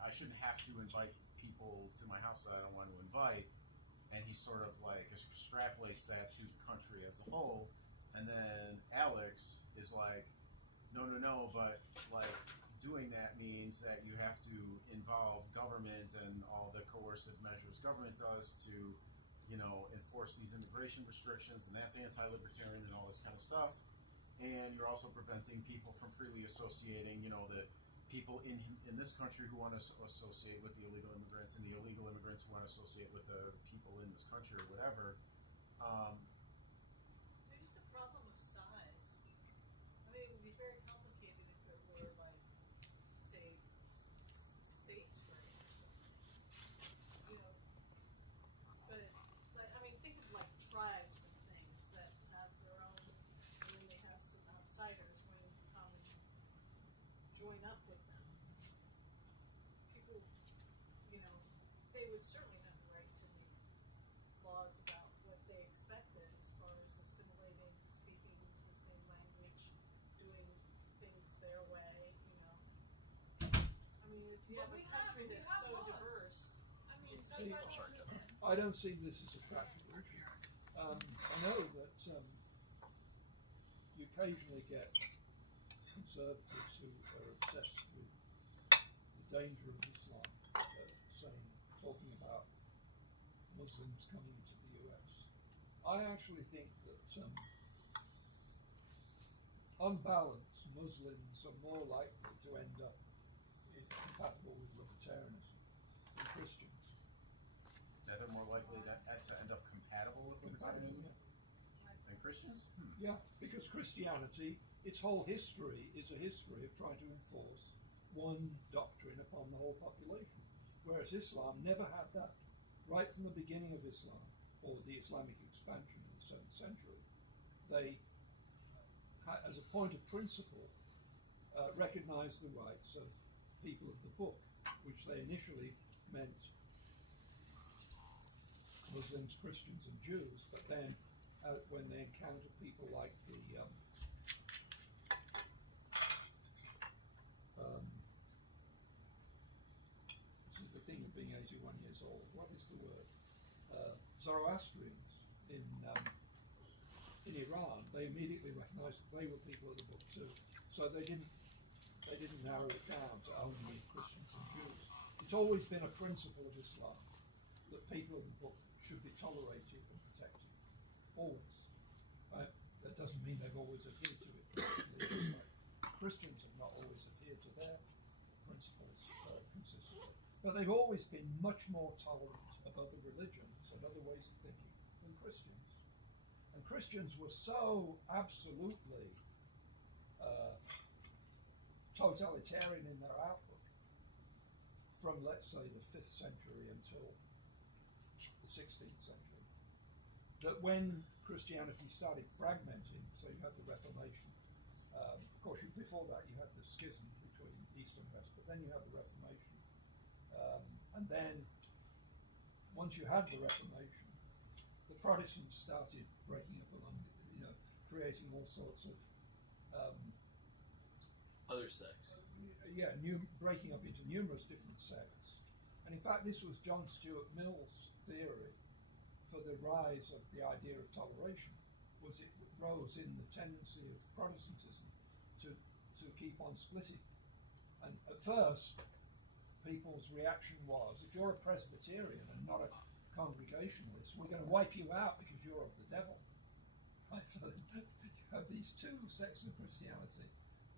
I shouldn't have to invite people to my house that I don't want to invite, and he sort of like extrapolates that to the country as a whole, and then Alex is like, no, but like doing that means that you have to involve government and all the coercive measures government does to, enforce these immigration restrictions, and that's anti-libertarian and all this kind of stuff. And you're also preventing people from freely associating, the people in this country who want to associate with the illegal immigrants and the illegal immigrants who want to associate with the people in this country or whatever. Maybe it's a problem of size. I mean, it would be very complicated if it were like, say, states running or something. But like, I mean, think of like tribes and things that have their own, and then they have some outsiders wanting to come and join up with them. People, they would certainly have the right to make laws about what they expected as far as assimilating, speaking the same language, doing things their way, I mean, if you have a country that's so diverse, I mean, it's not hard to understand. I don't see this as a practical issue. I know that you occasionally get conservatives who are obsessed with the danger of Islam, talking about Muslims coming into the US. I actually think that, on balance, Muslims are more likely to end up compatible with libertarianism than Christians. That they're more likely to end up compatible with libertarianism than Christians? Yeah, because Christianity its whole history is a history of trying to enforce one doctrine upon the whole population, whereas Islam never had that. Right from the beginning of Islam, or the Islamic expansion in the 7th century, they, as a point of principle, recognized the rights of people of the book, which they initially meant Muslims, Christians, and Jews, but then when they encountered people like the this is the thing of being 81 years old. What is the word? Zoroastrians in Iran. They immediately recognized that they were people of the book too. So they didn't narrow it down to only Christians and Jews. It's always been a principle of Islam that people of the book should be tolerated and protected. Always. That doesn't mean they've always adhered to it. Christians have not always adhered to their principles consistently. But they've always been much more tolerant of other religions and other ways of thinking than Christians. And Christians were so absolutely totalitarian in their outlook from, let's say, the 5th century until the 16th century, that when Christianity started fragmenting, so you had the Reformation, of course before that you had the schism between East and West, but then you had the Reformation, and then once you had the Reformation, the Protestants started breaking up along, creating all sorts of other sects. Breaking up into numerous different sects. And in fact, this was John Stuart Mill's theory for the rise of the idea of toleration, was it rose in the tendency of Protestantism to keep on splitting. And at first, people's reaction was, if you're a Presbyterian and not a Congregationalist, we're going to wipe you out because you're of the devil. Right? So you have these two sects of Christianity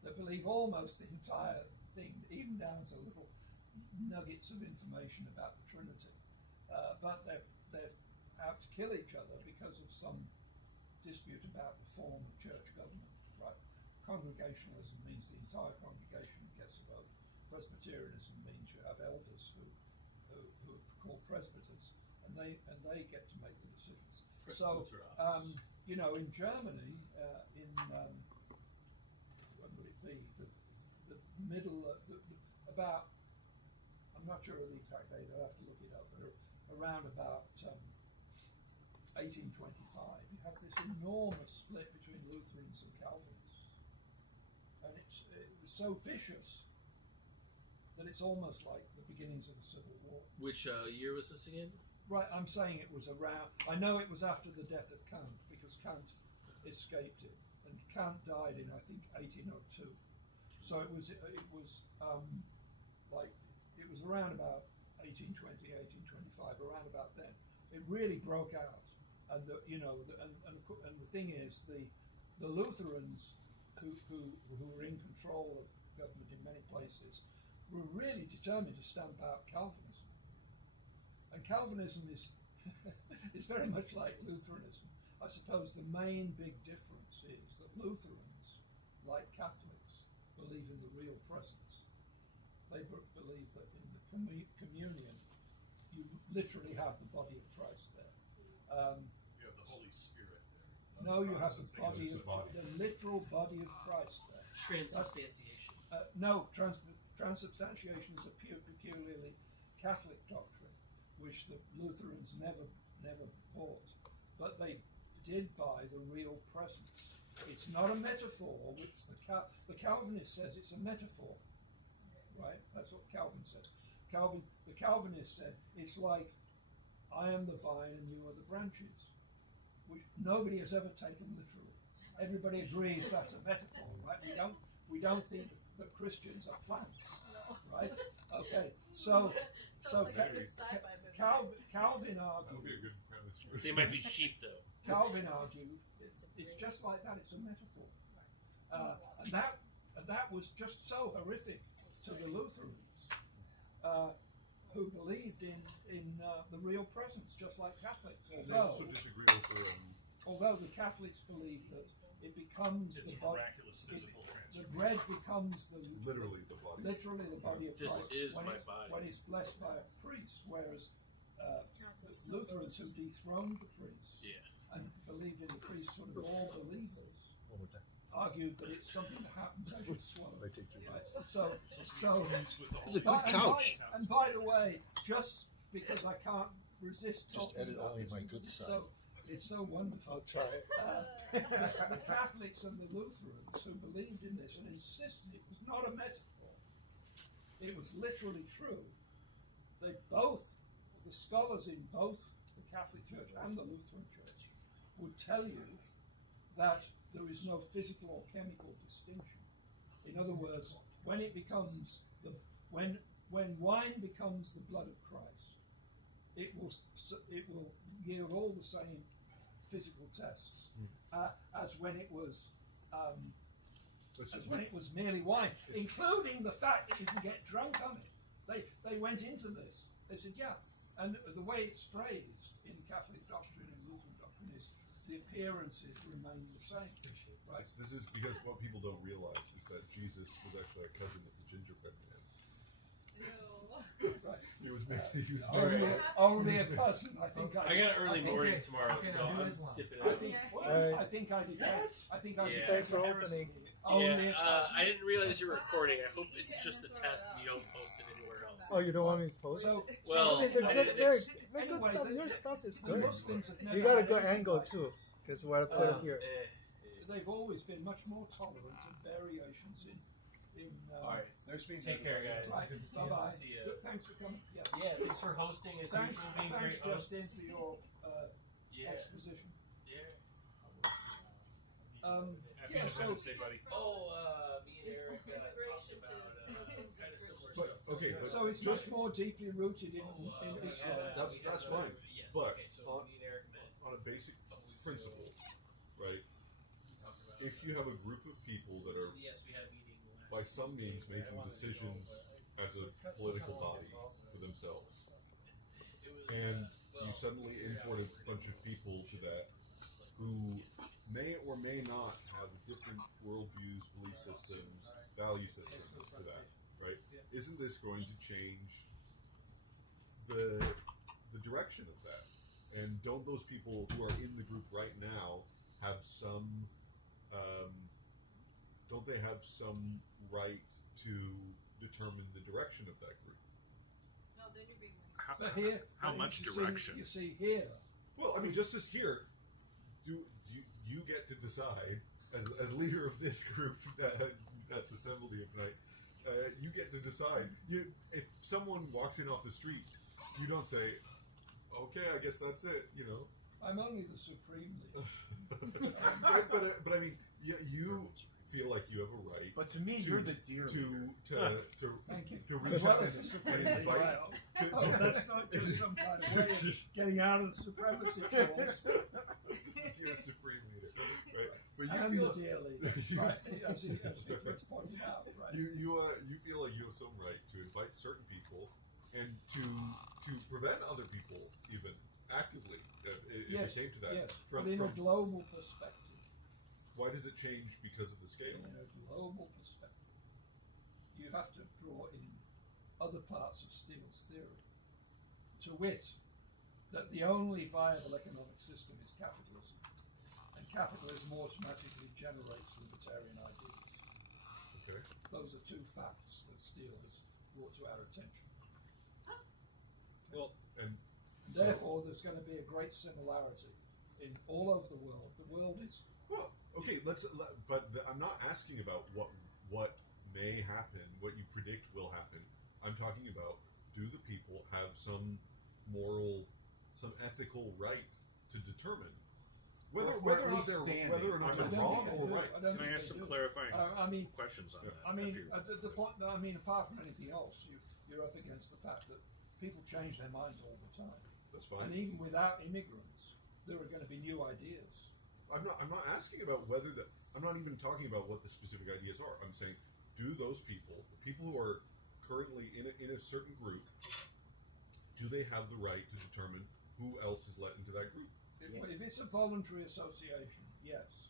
that believe almost the entire thing, even down to little nuggets of information about the Trinity. But they're out to kill each other because of some dispute about the form of church government. Right? Congregationalism means the entire congregation gets a vote. Presbyterianism means you have elders who are called presbyters, and they get to make the decisions. So, in Germany, when would it be? The middle, about, I'm not sure of the exact date, I'll have to look it up, but around about 1825, you have this enormous split between Lutherans and Calvinists. And it was so vicious that it's almost like the beginnings of a civil war. Which year was this again? Right, I'm saying it was around, I know it was after the death of Kant, because Kant escaped it. And Kant died in, I think, 1802. So it was around about 1820, 1825, around about then. It really broke out, and the thing is, the Lutherans who were in control of government in many places were really determined to stamp out Calvinism, and Calvinism is is very much like Lutheranism. I suppose the main big difference is that Lutherans, like Catholics, believe in the real presence. They believe that in the communion, you literally have the body of Christ there. You have the Holy Spirit there. No, you have the literal body of Christ there. Transubstantiation. No, transubstantiation is a peculiarly Catholic doctrine, which the Lutherans never bought. But they did buy the real presence. It's not a metaphor, which the Calvinist says it's a metaphor. Right? That's what Calvin said. The Calvinist said, it's like, I am the vine and you are the branches, which nobody has ever taken literally. Everybody agrees that's a metaphor, right? We don't think that Christians are plants, right? Okay, so Calvin argued. They might be sheep, though. Calvin argued it's just like that. It's a metaphor, and that was just so horrific to the Lutherans, who believed in the real presence, just like Catholics. They also disagree with although the Catholics believe that it becomes It's the a body, miraculous physical the transformation. bread becomes Literally the body. literally the body of This Christ is when my it's, body. when it's blessed by a priest, whereas that's so Lutherans who gross. dethroned the priest Yeah. and believed in the priesthood of all believers One more time. argued that it's something that happens as you swallow. I take 3 Right? bites. So With the whole It's a good But- couch. And by the way, just because I can't resist Just talking edit about only this, my because good it's side. So, it's so wonderful. I'll try it. The Catholics and the Lutherans who believed in this and insisted it was not a metaphor, it was literally true. They both, the scholars in both the Catholic Church and the Lutheran Church, would tell you that there is no physical or chemical distinction. In other words, when it becomes when wine becomes the blood of Christ, it will yield all the same physical tests as when it was merely wine, including the fact that you can get drunk on it. They went into this. They said, yeah, and the way it strays in Catholic doctrine and Lutheran doctrine is the appearances remain the same. Right? This is because what people don't realize is that Jesus was actually a cousin of the gingerbread man. Right. He was making. Only a cousin. I think I got an early morning tomorrow, okay, so do I'm Islam. dipping I out. think. Right. I think I detect. I think I Yeah. detect. Thanks for heresy. opening. Only a Yeah, cousin. I didn't realize you were recording. I hope it's just a test and you don't post it anywhere else. Oh, you don't want me to post? So, Well, I mean, the I good, didn't very, ex- very good anyway, stuff. the- Your stuff is the good. Muslims have never You got a had good any angle fight. too, because what I put up here. They've always been much more tolerant of variations in. Alright, There's been take care, guys. Right. Good to see Bye you. bye. See ya. Thanks for coming. Yeah. Yeah, thanks for hosting as Thanks, usual, being thanks great hosts. Justin, for your Yeah, exposition. yeah. Happy Yeah, Independence so- Day, buddy. Oh, me and Is Eric immigration talked about to Muslims kind of and similar But stuff. okay, but So it's much more deeply rooted in We Islam. had, That's- we had that's another- fine. Yes, But okay, so on- me and Eric met on a basic a couple weeks principle, ago. right? We talked about If you have a group of people that are yes, we had a meeting last by some Tuesday means where I making wanted to go, decisions but as a political body for themselves, it was, and well, you suddenly import a bunch of people to that who may or may not have different worldviews, belief systems, value systems to that, right? Isn't this going to change the direction of that? And don't those people who are in the group right now have some don't they have some right to determine the direction of that group? No, then you're being racist. How, But here, how much you see- direction? You see here, Well, I mean, just as here, do you get to decide as leader of this group that's assembled here tonight? You get to decide. If someone walks in off the street, you don't say, "Okay, I guess that's it." You know. I'm only the supreme leader. but I mean, you feel like you have a right But to me, to- you're the deer leader. to Thank you. to As reach well out as the and supreme leader. invite. Well, to- oh, that's not just some kind of way of getting out of the supremacy clause. Dear supreme leader, right? But you I'm feel the dear leader, right? As Rick's pointed out, right? you feel like you have some right to invite certain people and to prevent other people even actively if Yes, it came to that. yes. From, But in a from- global perspective, why does it change because of the scale? in a global perspective, you have to draw in other parts of Steele's theory. To wit, that the only viable economic system is capitalism, and capitalism automatically generates libertarian ideas. Okay. Those are two facts that Steele has brought to our attention. Well, and Therefore, there's going to be a great similarity in all over the world. The world is well, okay. I'm not asking about what may happen, what you predict will happen. I'm talking about, do the people have some moral, some ethical right to determine whether Or at or not least they're standing. whether or not I they're don't wrong think or do. right? I don't Can I think ask they some do. clarifying I mean, questions on that? I mean, after the point. I mean, apart from anything else, you're up against the fact that people change their minds all the time, That's and fine. even without immigrants, there are going to be new ideas. I'm not asking about whether the. I'm not even talking about what the specific ideas are. I'm saying, do those people, the people who are currently in a certain group, do they have the right to determine who else is let into that group? If it's a voluntary association, yes.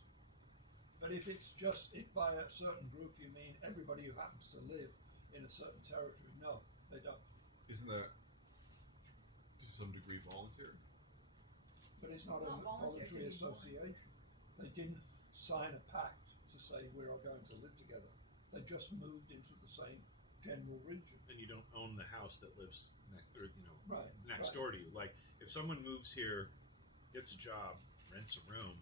But if it's just, if by a certain group you mean everybody who happens to live in a certain territory, no, they don't. Isn't that to some degree voluntary? But it's not It's a not voluntary voluntary anymore. association. They didn't sign a pact to say we're all going to live together. They just moved into the same general region. And you don't own the house that lives next, or Right. next right. door to you. Like if someone moves here, gets a job, rents a room.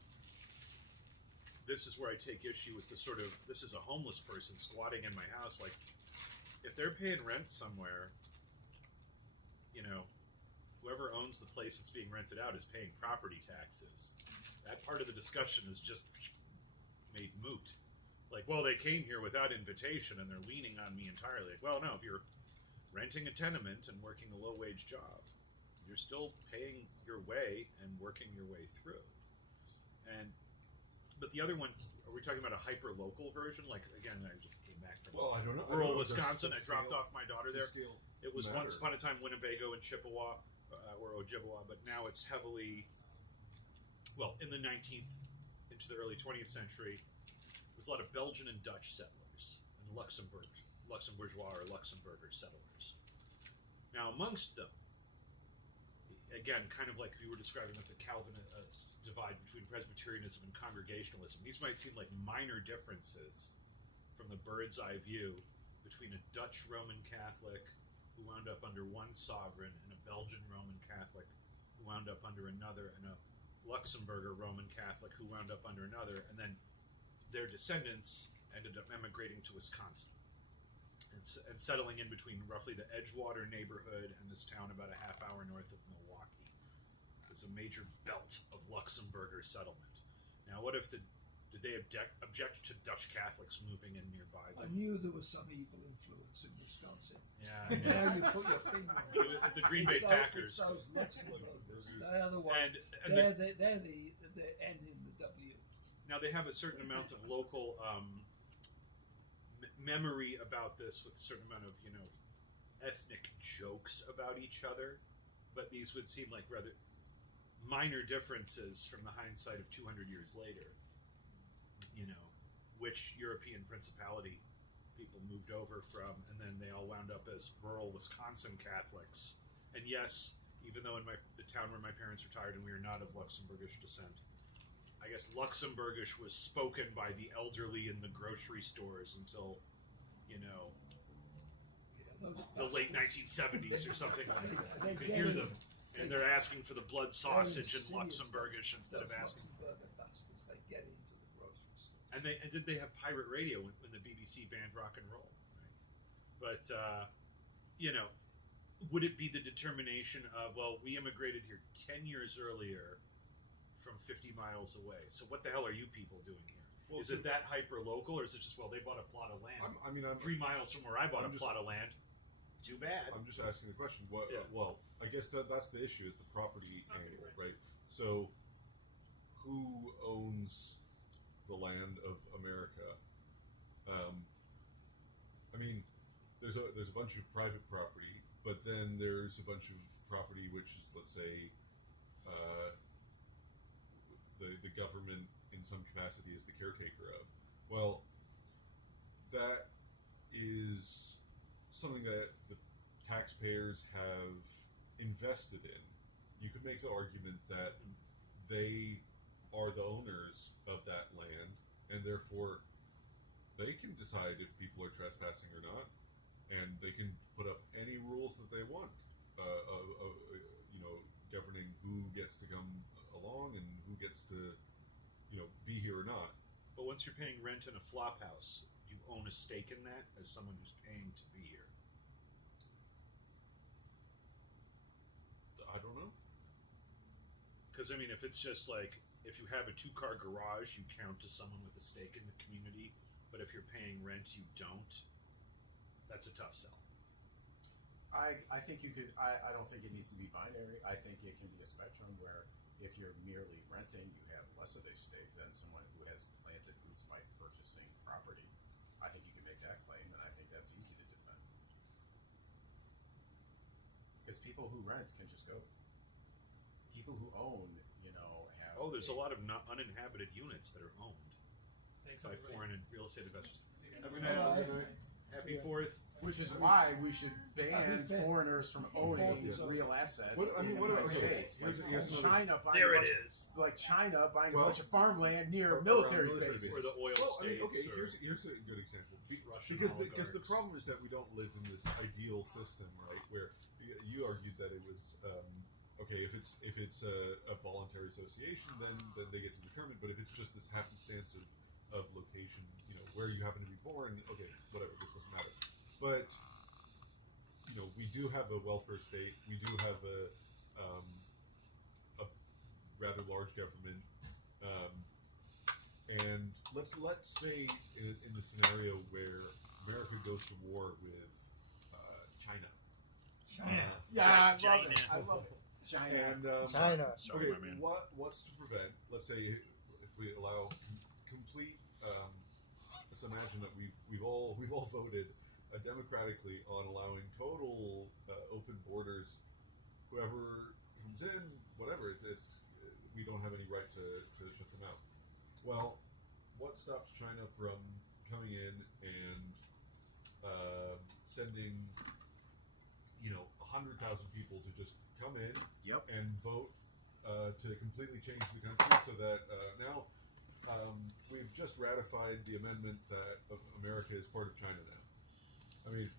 This is where I take issue with the sort of, this is a homeless person squatting in my house. Like, if they're paying rent somewhere, whoever owns the place that's being rented out is paying property taxes. That part of the discussion is just made moot. Like, well, they came here without invitation and they're leaning on me entirely. Like, well, no, if you're renting a tenement and working a low-wage job, you're still paying your way and working your way through. But the other one, are we talking about a hyper-local version? Like, again, I just came back from Well, I don't know. rural Does Wisconsin. I the dropped scale- off my daughter the there. scale It was once matter? upon a time Winnebago and Chippewa, or Ojibwa, but now it's heavily, well, in the 19th into the early 20th century, there's a lot of Belgian and Dutch settlers and Luxembourgeois or Luxemburger settlers. Now, amongst them, again, kind of like we were describing with the Calvin divide between Presbyterianism and Congregationalism, these might seem like minor differences from the bird's eye view between a Dutch Roman Catholic who wound up under one sovereign and a Belgian Roman Catholic who wound up under another, and a Luxembourger Roman Catholic who wound up under another, and then their descendants ended up emigrating to Wisconsin and settling in between roughly the Edgewater neighborhood and this town about a half hour north of Milwaukee. There's a major belt of Luxembourger settlement. Now, what if did they object to Dutch Catholics moving in nearby? I knew there was some evil influence in Wisconsin. Yeah, And now you put your finger on it. the Green Bay It's Packers. those Luxembourgers. They are the ones. And They're the N in the W. now they have a certain amount of local memory about this, with a certain amount of ethnic jokes about each other, but these would seem like rather minor differences from the hindsight of 200 years later. Which European principality people moved over from, and then they all wound up as rural Wisconsin Catholics. And yes, even though in the town where my parents retired and we are not of Luxembourgish descent, I guess Luxembourgish was spoken by the elderly in the grocery stores until, the late 1970s or something like that. You could hear them, and they're asking for the blood sausage in Luxembourgish instead of asking. Luxembourger bastards. They get into the grocery store. And did they have pirate radio when the BBC banned rock and roll? Right? But would it be the determination of, well, we immigrated here 10 years earlier from 50 miles away, so what the hell are you people doing here? Well, is it that hyper local, or is it just, well, they bought a plot of land? I'm 3 miles from where I bought I'm a just- plot of land. Too bad. I'm just asking the question. What? Yeah. Well, I guess that's the issue, is the property angle, rights. right? So, who owns the land of America? I mean, there's a bunch of private property, but then there's a bunch of property which is, let's say, the government in some capacity is the caretaker of. Well, that is something that the taxpayers have invested in. You could make the argument that they are the owners of that land, and therefore they can decide if people are trespassing or not, and they can put up any rules that they want, governing who gets to come along and who gets to, be here or not. But once you're paying rent in a flop house, you own a stake in that as someone who's paying to be here. I don't know. Because, if it's just like, if you have a 2-car garage, you count as someone with a stake in the community, but if you're paying rent, you don't. That's a tough sell. I think you could. I don't think it needs to be binary. I think it can be a spectrum where if you're merely renting, you have less of a stake than someone who has planted roots by purchasing property. I think you can make that claim, and I think that's easy to defend. Because people who rent can just go. People who own, oh, there's a lot of uninhabited units that are owned Thanks, by everybody. foreign and real estate investors. Have a good All night. right. Happy 4th. Which is why we should ban Fifth. foreigners from owning Fourth is real assets What- I mean, in the what United about- okay, States. here's- Like here's another- China buying There a it bunch, is. like China buying Well- a bunch of farmland near Or military military bases. Or the oil Well, I mean, states. okay, or here's a good example. Russian Because the oligarchs. problem is that we don't live in this ideal system, right? Where you argued that it was okay if it's a voluntary association, then they get to determine. But if it's just this happenstance of location, where you happen to be born, okay, whatever, this doesn't matter. But we do have a welfare state. We do have a rather large government. And let's say in the scenario where America goes to war with China. Yeah, China. I love it. China. And China. Sorry, okay, my man. what's to prevent? Let's say if we allow complete. Let's imagine that we've all voted democratically on allowing total open borders. Whoever comes in, whatever it's we don't have any right to shut them out. Well, what stops China from coming in and sending 100,000 people to just come in Yep. and vote to completely change the country so that now we've just ratified the amendment that America is part of China now. I mean,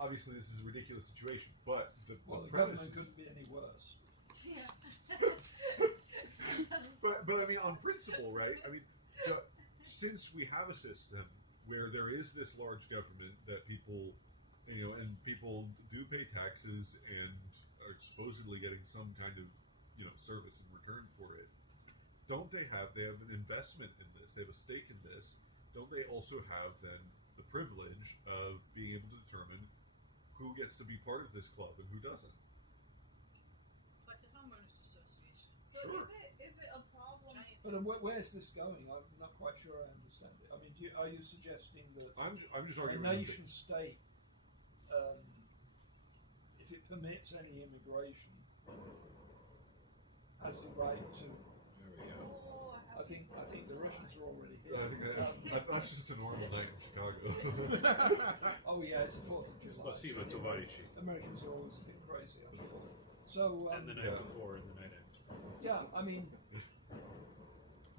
obviously this is a ridiculous situation, but the premise government couldn't be any worse. Yeah. but I mean, on principle, right? I mean, since we have a system where there is this large government that people, and people do pay taxes and are supposedly getting some kind of, service in return for it, don't they have an investment in this? They have a stake in this. Don't they also have then the privilege of being able to determine who gets to be part of this club and who doesn't? Like a homeowners association. So Sure. is it a problem? But where's this going? I'm not quite sure I understand it. I mean, are you suggesting that I'm just a arguing. nation state, if it permits any immigration, has the right to? There we go. Oh, I think the Russians are already here. I think that's just a normal night in Chicago. Oh yeah, it's the 4th of July. Spasibo, товарищи. Americans are always a bit crazy on the 4th. So And the night before and the night after. yeah, I mean,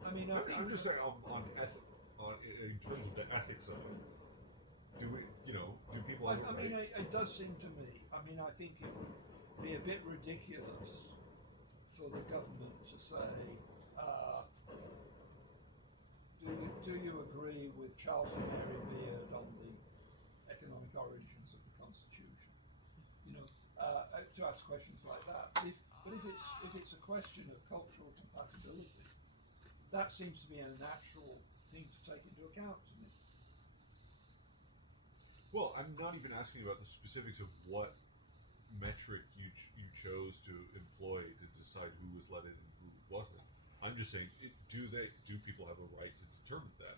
I think I'm just saying in terms of the ethics of it. Do we, do people have a I mean, right? it does seem to me. I mean, I think it would be a bit ridiculous for the government to say, do you agree with Charles and Mary Beard on the economic origins of the Constitution? To ask questions like that. But if it's a question of cultural compatibility, that seems to be a natural thing to take into account to me. Well, I'm not even asking about the specifics of what metric you chose to employ to decide who was let in and who wasn't. I'm just saying, do people have a right to determine that?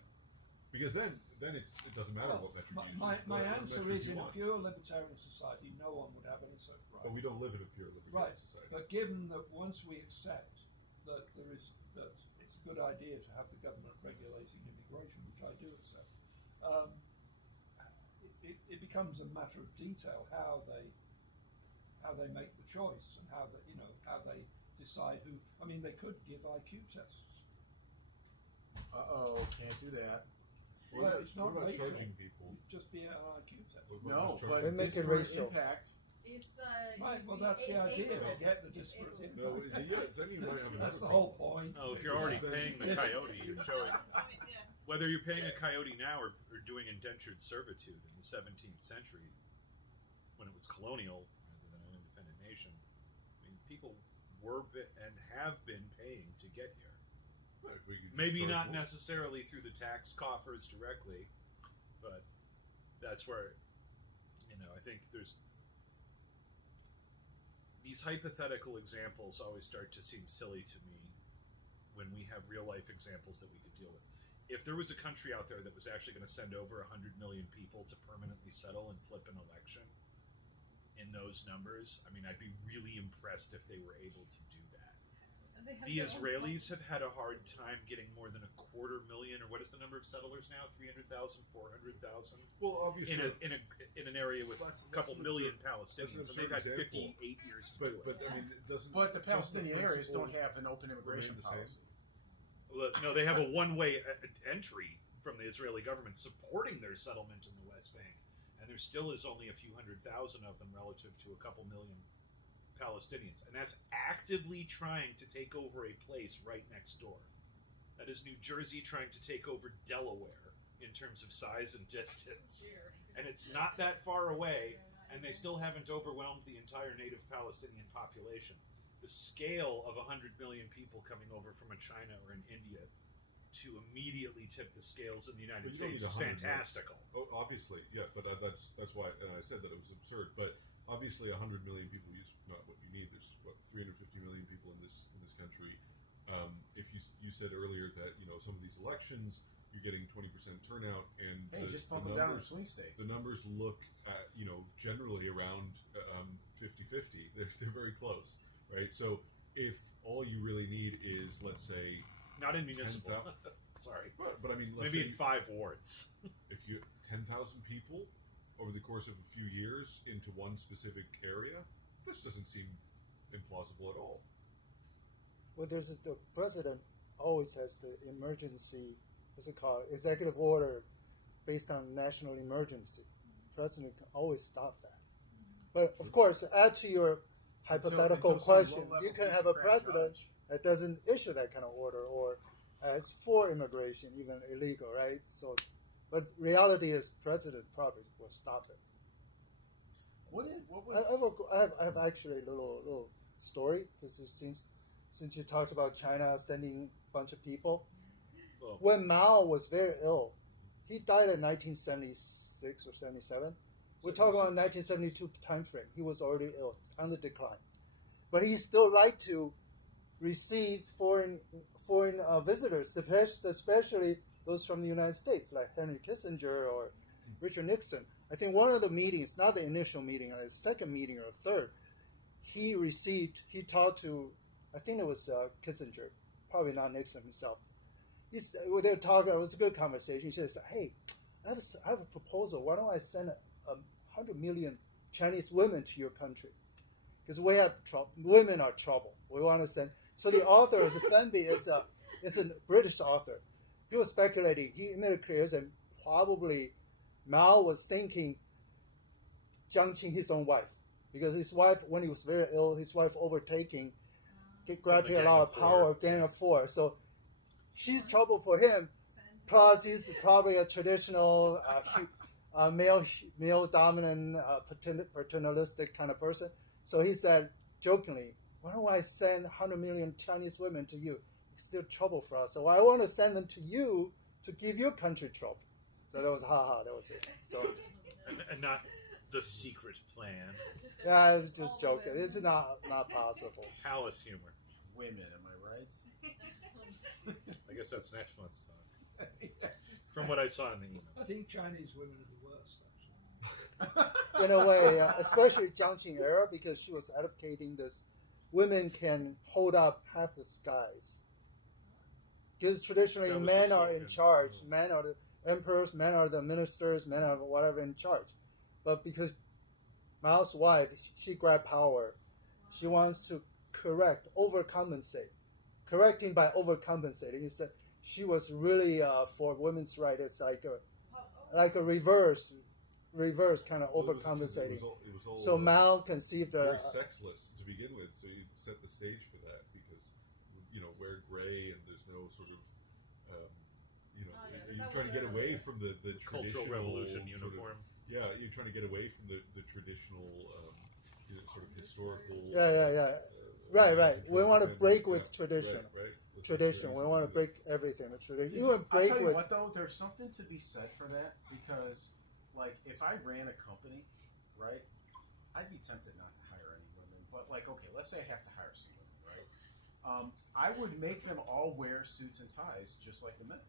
Because then it doesn't matter what metric you use. My whatever answer metric is, you in a want. pure libertarian society, no one would have any such right. But we don't live in a pure libertarian Right, society. but given that once we accept that it's a good idea to have the government regulating immigration, which I do accept, it becomes a matter of detail how they make the choice and how they decide who. I mean, they could give IQ tests. Can't do that. Well, it's not what about racial. charging people? It'd just be an IQ test. What about No, just but charging They make it disparate racial. impact. It's Right, well, that's the it's idea, to ableist. get the It's disparate ableist. impact. No, then you might have another That's the problem. whole point. Oh, if you're already paying the coyote, you're showing. I mean, yeah. Whether you're paying a coyote now or doing indentured servitude in the 17th century, when it was colonial rather than an independent nation, I mean, people and have been paying to get here. Right, we could just Maybe charge not more. necessarily through the tax coffers directly, but that's where, I think there's these hypothetical examples always start to seem silly to me when we have real life examples that we could deal with. If there was a country out there that was actually going to send over 100 million people to permanently settle and flip an election in those numbers, I mean, I'd be really impressed if they were able to do that. They have The their own Israelis have had a hard time getting more than 250,000, or what is the number of settlers now? 300,000, 400,000 Well, obviously, in an area with That's- a couple that's an million absurd- Palestinians, that's and an they've had absurd example. 58 years to but do it. but I mean, it doesn't. But the doesn't Palestinian areas principle don't have an open immigration remain the same? policy. Well, no, they have a one-way entry from the Israeli government supporting their settlement in the West Bank, and there still is only a few 100,000 of them relative to a couple million Palestinians, and that's actively trying to take over a place right next door. That is New Jersey trying to take over Delaware in terms of size and distance, and it's not that far away, and they still haven't overwhelmed the entire native Palestinian population. The scale of 100 million people coming over from a China or an India to immediately tip the scales in the United But you don't States need is 100 million. fantastical. Oh, obviously, yeah, but that's why, and I said that it was absurd. But obviously, 100 million people is not what you need. There's what 350 million people in this country. If you said earlier that some of these elections you're getting 20% turnout, and Hey, the, just the bump them down in numbers, swing states. the numbers look at generally around 50-50. They're very close, right? So if all you really need is, let's say, Not in municipal. 10,000 Sorry. but I mean, let's Maybe say in 5 wards. if you 10,000 people over the course of a few years into one specific area, this doesn't seem implausible at all. Well, the president always has the emergency, what's it called, executive order based on national emergency. President can always stop that. But of course, add to your hypothetical until some question, low-level you can piece have of a crap president judge. that doesn't issue that kind of order or as for immigration, even illegal, right? So, but reality is, president probably will stop it. What would I have actually a little story. This is since you talked about China sending a bunch of people. Well, When Mao was very ill, he died in 1976 or 77. We're talking about 1972 time frame. He was already ill, on the decline, but he still liked to receive foreign visitors, especially those from the United States, like Henry Kissinger or Richard Nixon. I think one of the meetings, not the initial meeting, the second meeting or third, he talked to, I think it was Kissinger, probably not Nixon himself. They were talking, it was a good conversation. He says, hey, I have a proposal. Why don't I send 100 million Chinese women to your country? Because we have trouble. Women are trouble. We want to send. So the author is Fenby. It's a British author. He was speculating. He made it clear that probably Mao was thinking Jiang Qing his own wife, because his wife, when he was very ill, his wife overtaking, grabbing a lot of power, Gang of Four. So she's trouble for him. Plus, he's probably a traditional male dominant, paternalistic kind of person. So he said jokingly, "Why don't I send 100 million Chinese women to you? It's still trouble for us. So I want to send them to you to give your country trouble." So that was that was it. So and not the secret plan. yeah, it's just joking. It's not possible. Palace humor. women? Am I right? I guess that's next month's talk. From what I saw in the email. I think Chinese women are the worst, actually. In a way, especially Jiang Qing era, because she was advocating this: women can hold up half the skies. Because traditionally, That was the men are in slogan. charge. Men are the emperors. Men are the ministers. Men are whatever in charge. But because Mao's wife, she grabbed power, she wants to overcompensate. Correcting by overcompensating. He said she was really for women's rights. It's like a reverse kind of Well, it was overcompensating. all, So Mao conceived very a sexless to begin with, so you set the stage for that because wear gray and there's no sort of but you're that trying to was get away earlier. from the Cultural traditional Revolution sort of- uniform. yeah, you're trying to get away from the traditional sort of historical. yeah. Right. We want to break with tradition. Right. Let's Tradition. do We want to that. break everything with tradition. You would I'll break tell you with. what though, there's something to be said for that because, like, if I ran a company, right, I'd be tempted not to hire any women. But like, okay, let's say I have to hire some women, right? I would make them all wear suits and ties just like the men.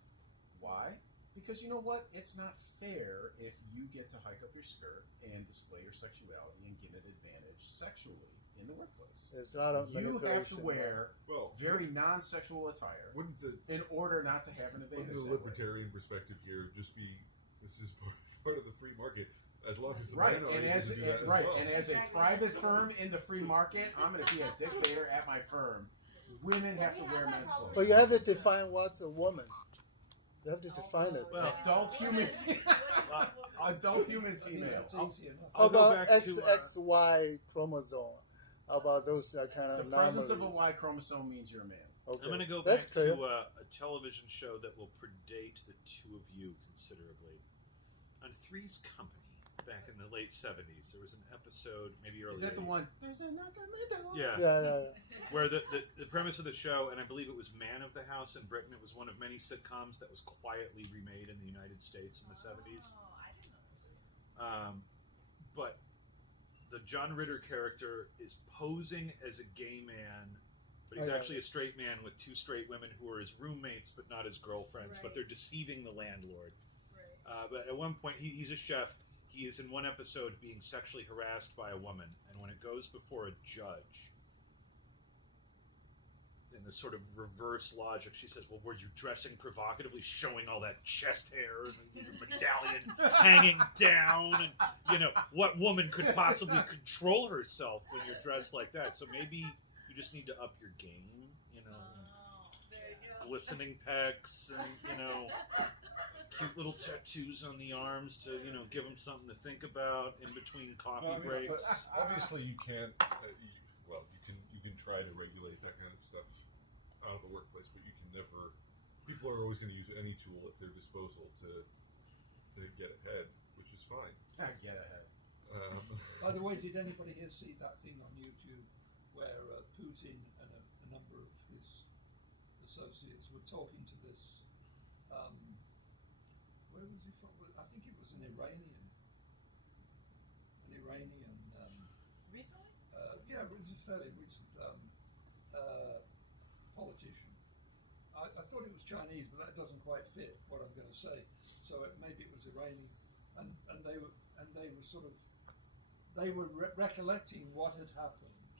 Why? Because you know what? It's not fair if you get to hike up your skirt and display your sexuality and get an advantage sexually in the workplace. There's a lot of You have to manipulation. wear Well, very non-sexual attire wouldn't the in order not to have an wouldn't advantage. the that way. libertarian perspective here just be this is part of the free market as long as the Right, men are and able as to do that right, as well. and as a private firm in the free market, I'm going to be a dictator at my firm. Women have to wear men's clothes. But you have to define what's a woman. You have to define it. Well, Adult human, adult human female. That's easy enough. How I'll go about back to, XY chromosome? How about those kind The of presence of a anomalies? Y chromosome means you're a man. Okay. I'm going to go That's back clear. to a television show that will predate the two of you considerably. On Three's Company, back in the late 70s, there was an episode, maybe early Is that the 80s. one? There's a knock on my door. Yeah. Yeah. Where the premise of the show, and I believe it was Man of the House in Britain, it was one of many sitcoms that was quietly remade in the United States in the 70s. Oh, I didn't know this. But the John Ritter character is posing as a gay man, but he's Oh, yeah. actually a straight man with two straight women who are his roommates but not his girlfriends, but Right. they're deceiving the landlord. Right. But at one point, he's a chef. He is in one episode being sexually harassed by a woman, and when it goes before a judge, in this sort of reverse logic, she says, "Well, were you dressing provocatively, showing all that chest hair and your medallion hanging down? And what woman could possibly control herself when you're dressed like that? So maybe you just need to up your game, Oh, there you go. glistening pecs and cute little tattoos on the arms to give them something to think about in between coffee No, I mean, breaks." but obviously, you can't. You can try to regulate that kind of stuff out of the workplace, but you can never. People are always going to use any tool at their disposal to get ahead, which is fine. Get ahead. By the way, did anybody here see that thing on YouTube where Putin and a number of his associates were talking to this? Where was he from? I think it was an Iranian. Recently? Yeah, it was a fairly recent politician. I thought it was Chinese, but that doesn't quite fit what I'm going to say. So maybe it was Iranian, and they were recollecting what had happened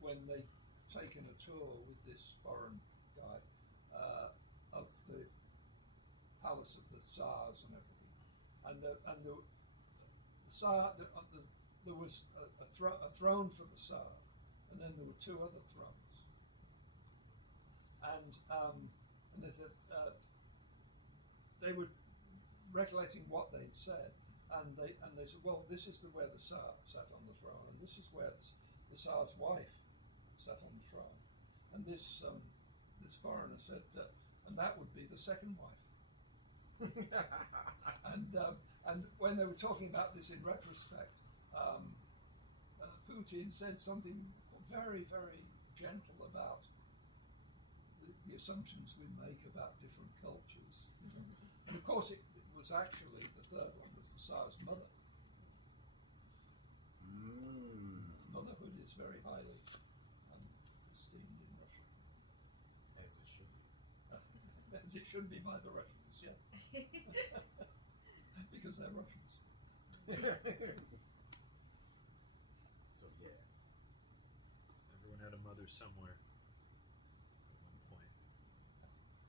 when they'd taken a tour with this foreign guy of the palace of the Tsars and everything, and the Tsar. There was a throne for the Tsar, and then there were two other thrones. And they said they were recollecting what they'd said, and they said, well, this is where the Tsar sat on the throne, and this is where the Tsar's wife sat on the throne, and this foreigner said, and that would be the second wife. And when they were talking about this in retrospect, Putin said something very, very gentle about the assumptions we make about different cultures. And of course, it was actually, the third one was the Tsar's mother. Motherhood is very highly esteemed in Russia. As it should be. As it should be by the Russians, yeah. Because they're Russians. So yeah. Everyone had a mother somewhere at one point.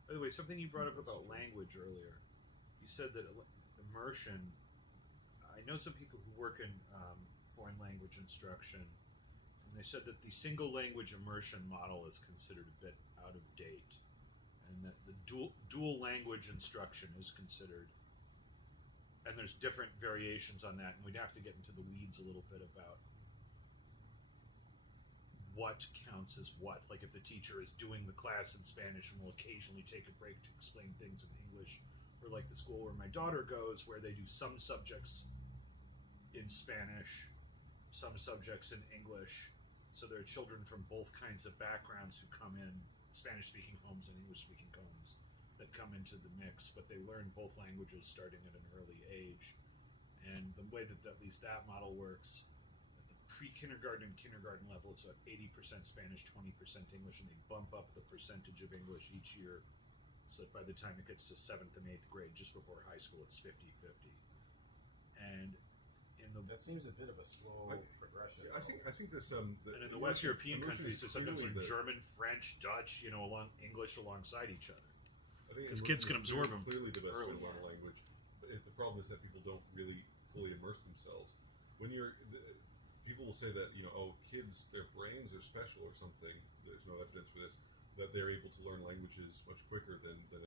By the way, something you brought up about language earlier. You said that immersion. I know some people who work in foreign language instruction, and they said that the single language immersion model is considered a bit out of date, and that the dual language instruction is considered. And there's different variations on that, and we'd have to get into the weeds a little bit about what counts as what. Like if the teacher is doing the class in Spanish and will occasionally take a break to explain things in English, or like the school where my daughter goes, where they do some subjects in Spanish, some subjects in English. So there are children from both kinds of backgrounds who come in, Spanish-speaking homes and English-speaking homes, that come into the mix, but they learn both languages starting at an early age. And the way that at least that model works, at the pre-kindergarten and kindergarten level, it's about 80% Spanish, 20% English, and they bump up the percentage of English each year, so that by the time it gets to 7th and 8th grade, just before high school, it's 50-50. And in the That seems a bit of a slow progression. I think this and in the West European immersion countries, is they sometimes clearly learn the- German, French, Dutch, along English alongside each other. I think 'Cause kids immersion can is absorb 'em clearly the best way early. to learn a language. But the problem is that people don't really fully immerse themselves. When people will say that kids, their brains are special or something. There's no evidence for this, that they're able to learn languages much quicker than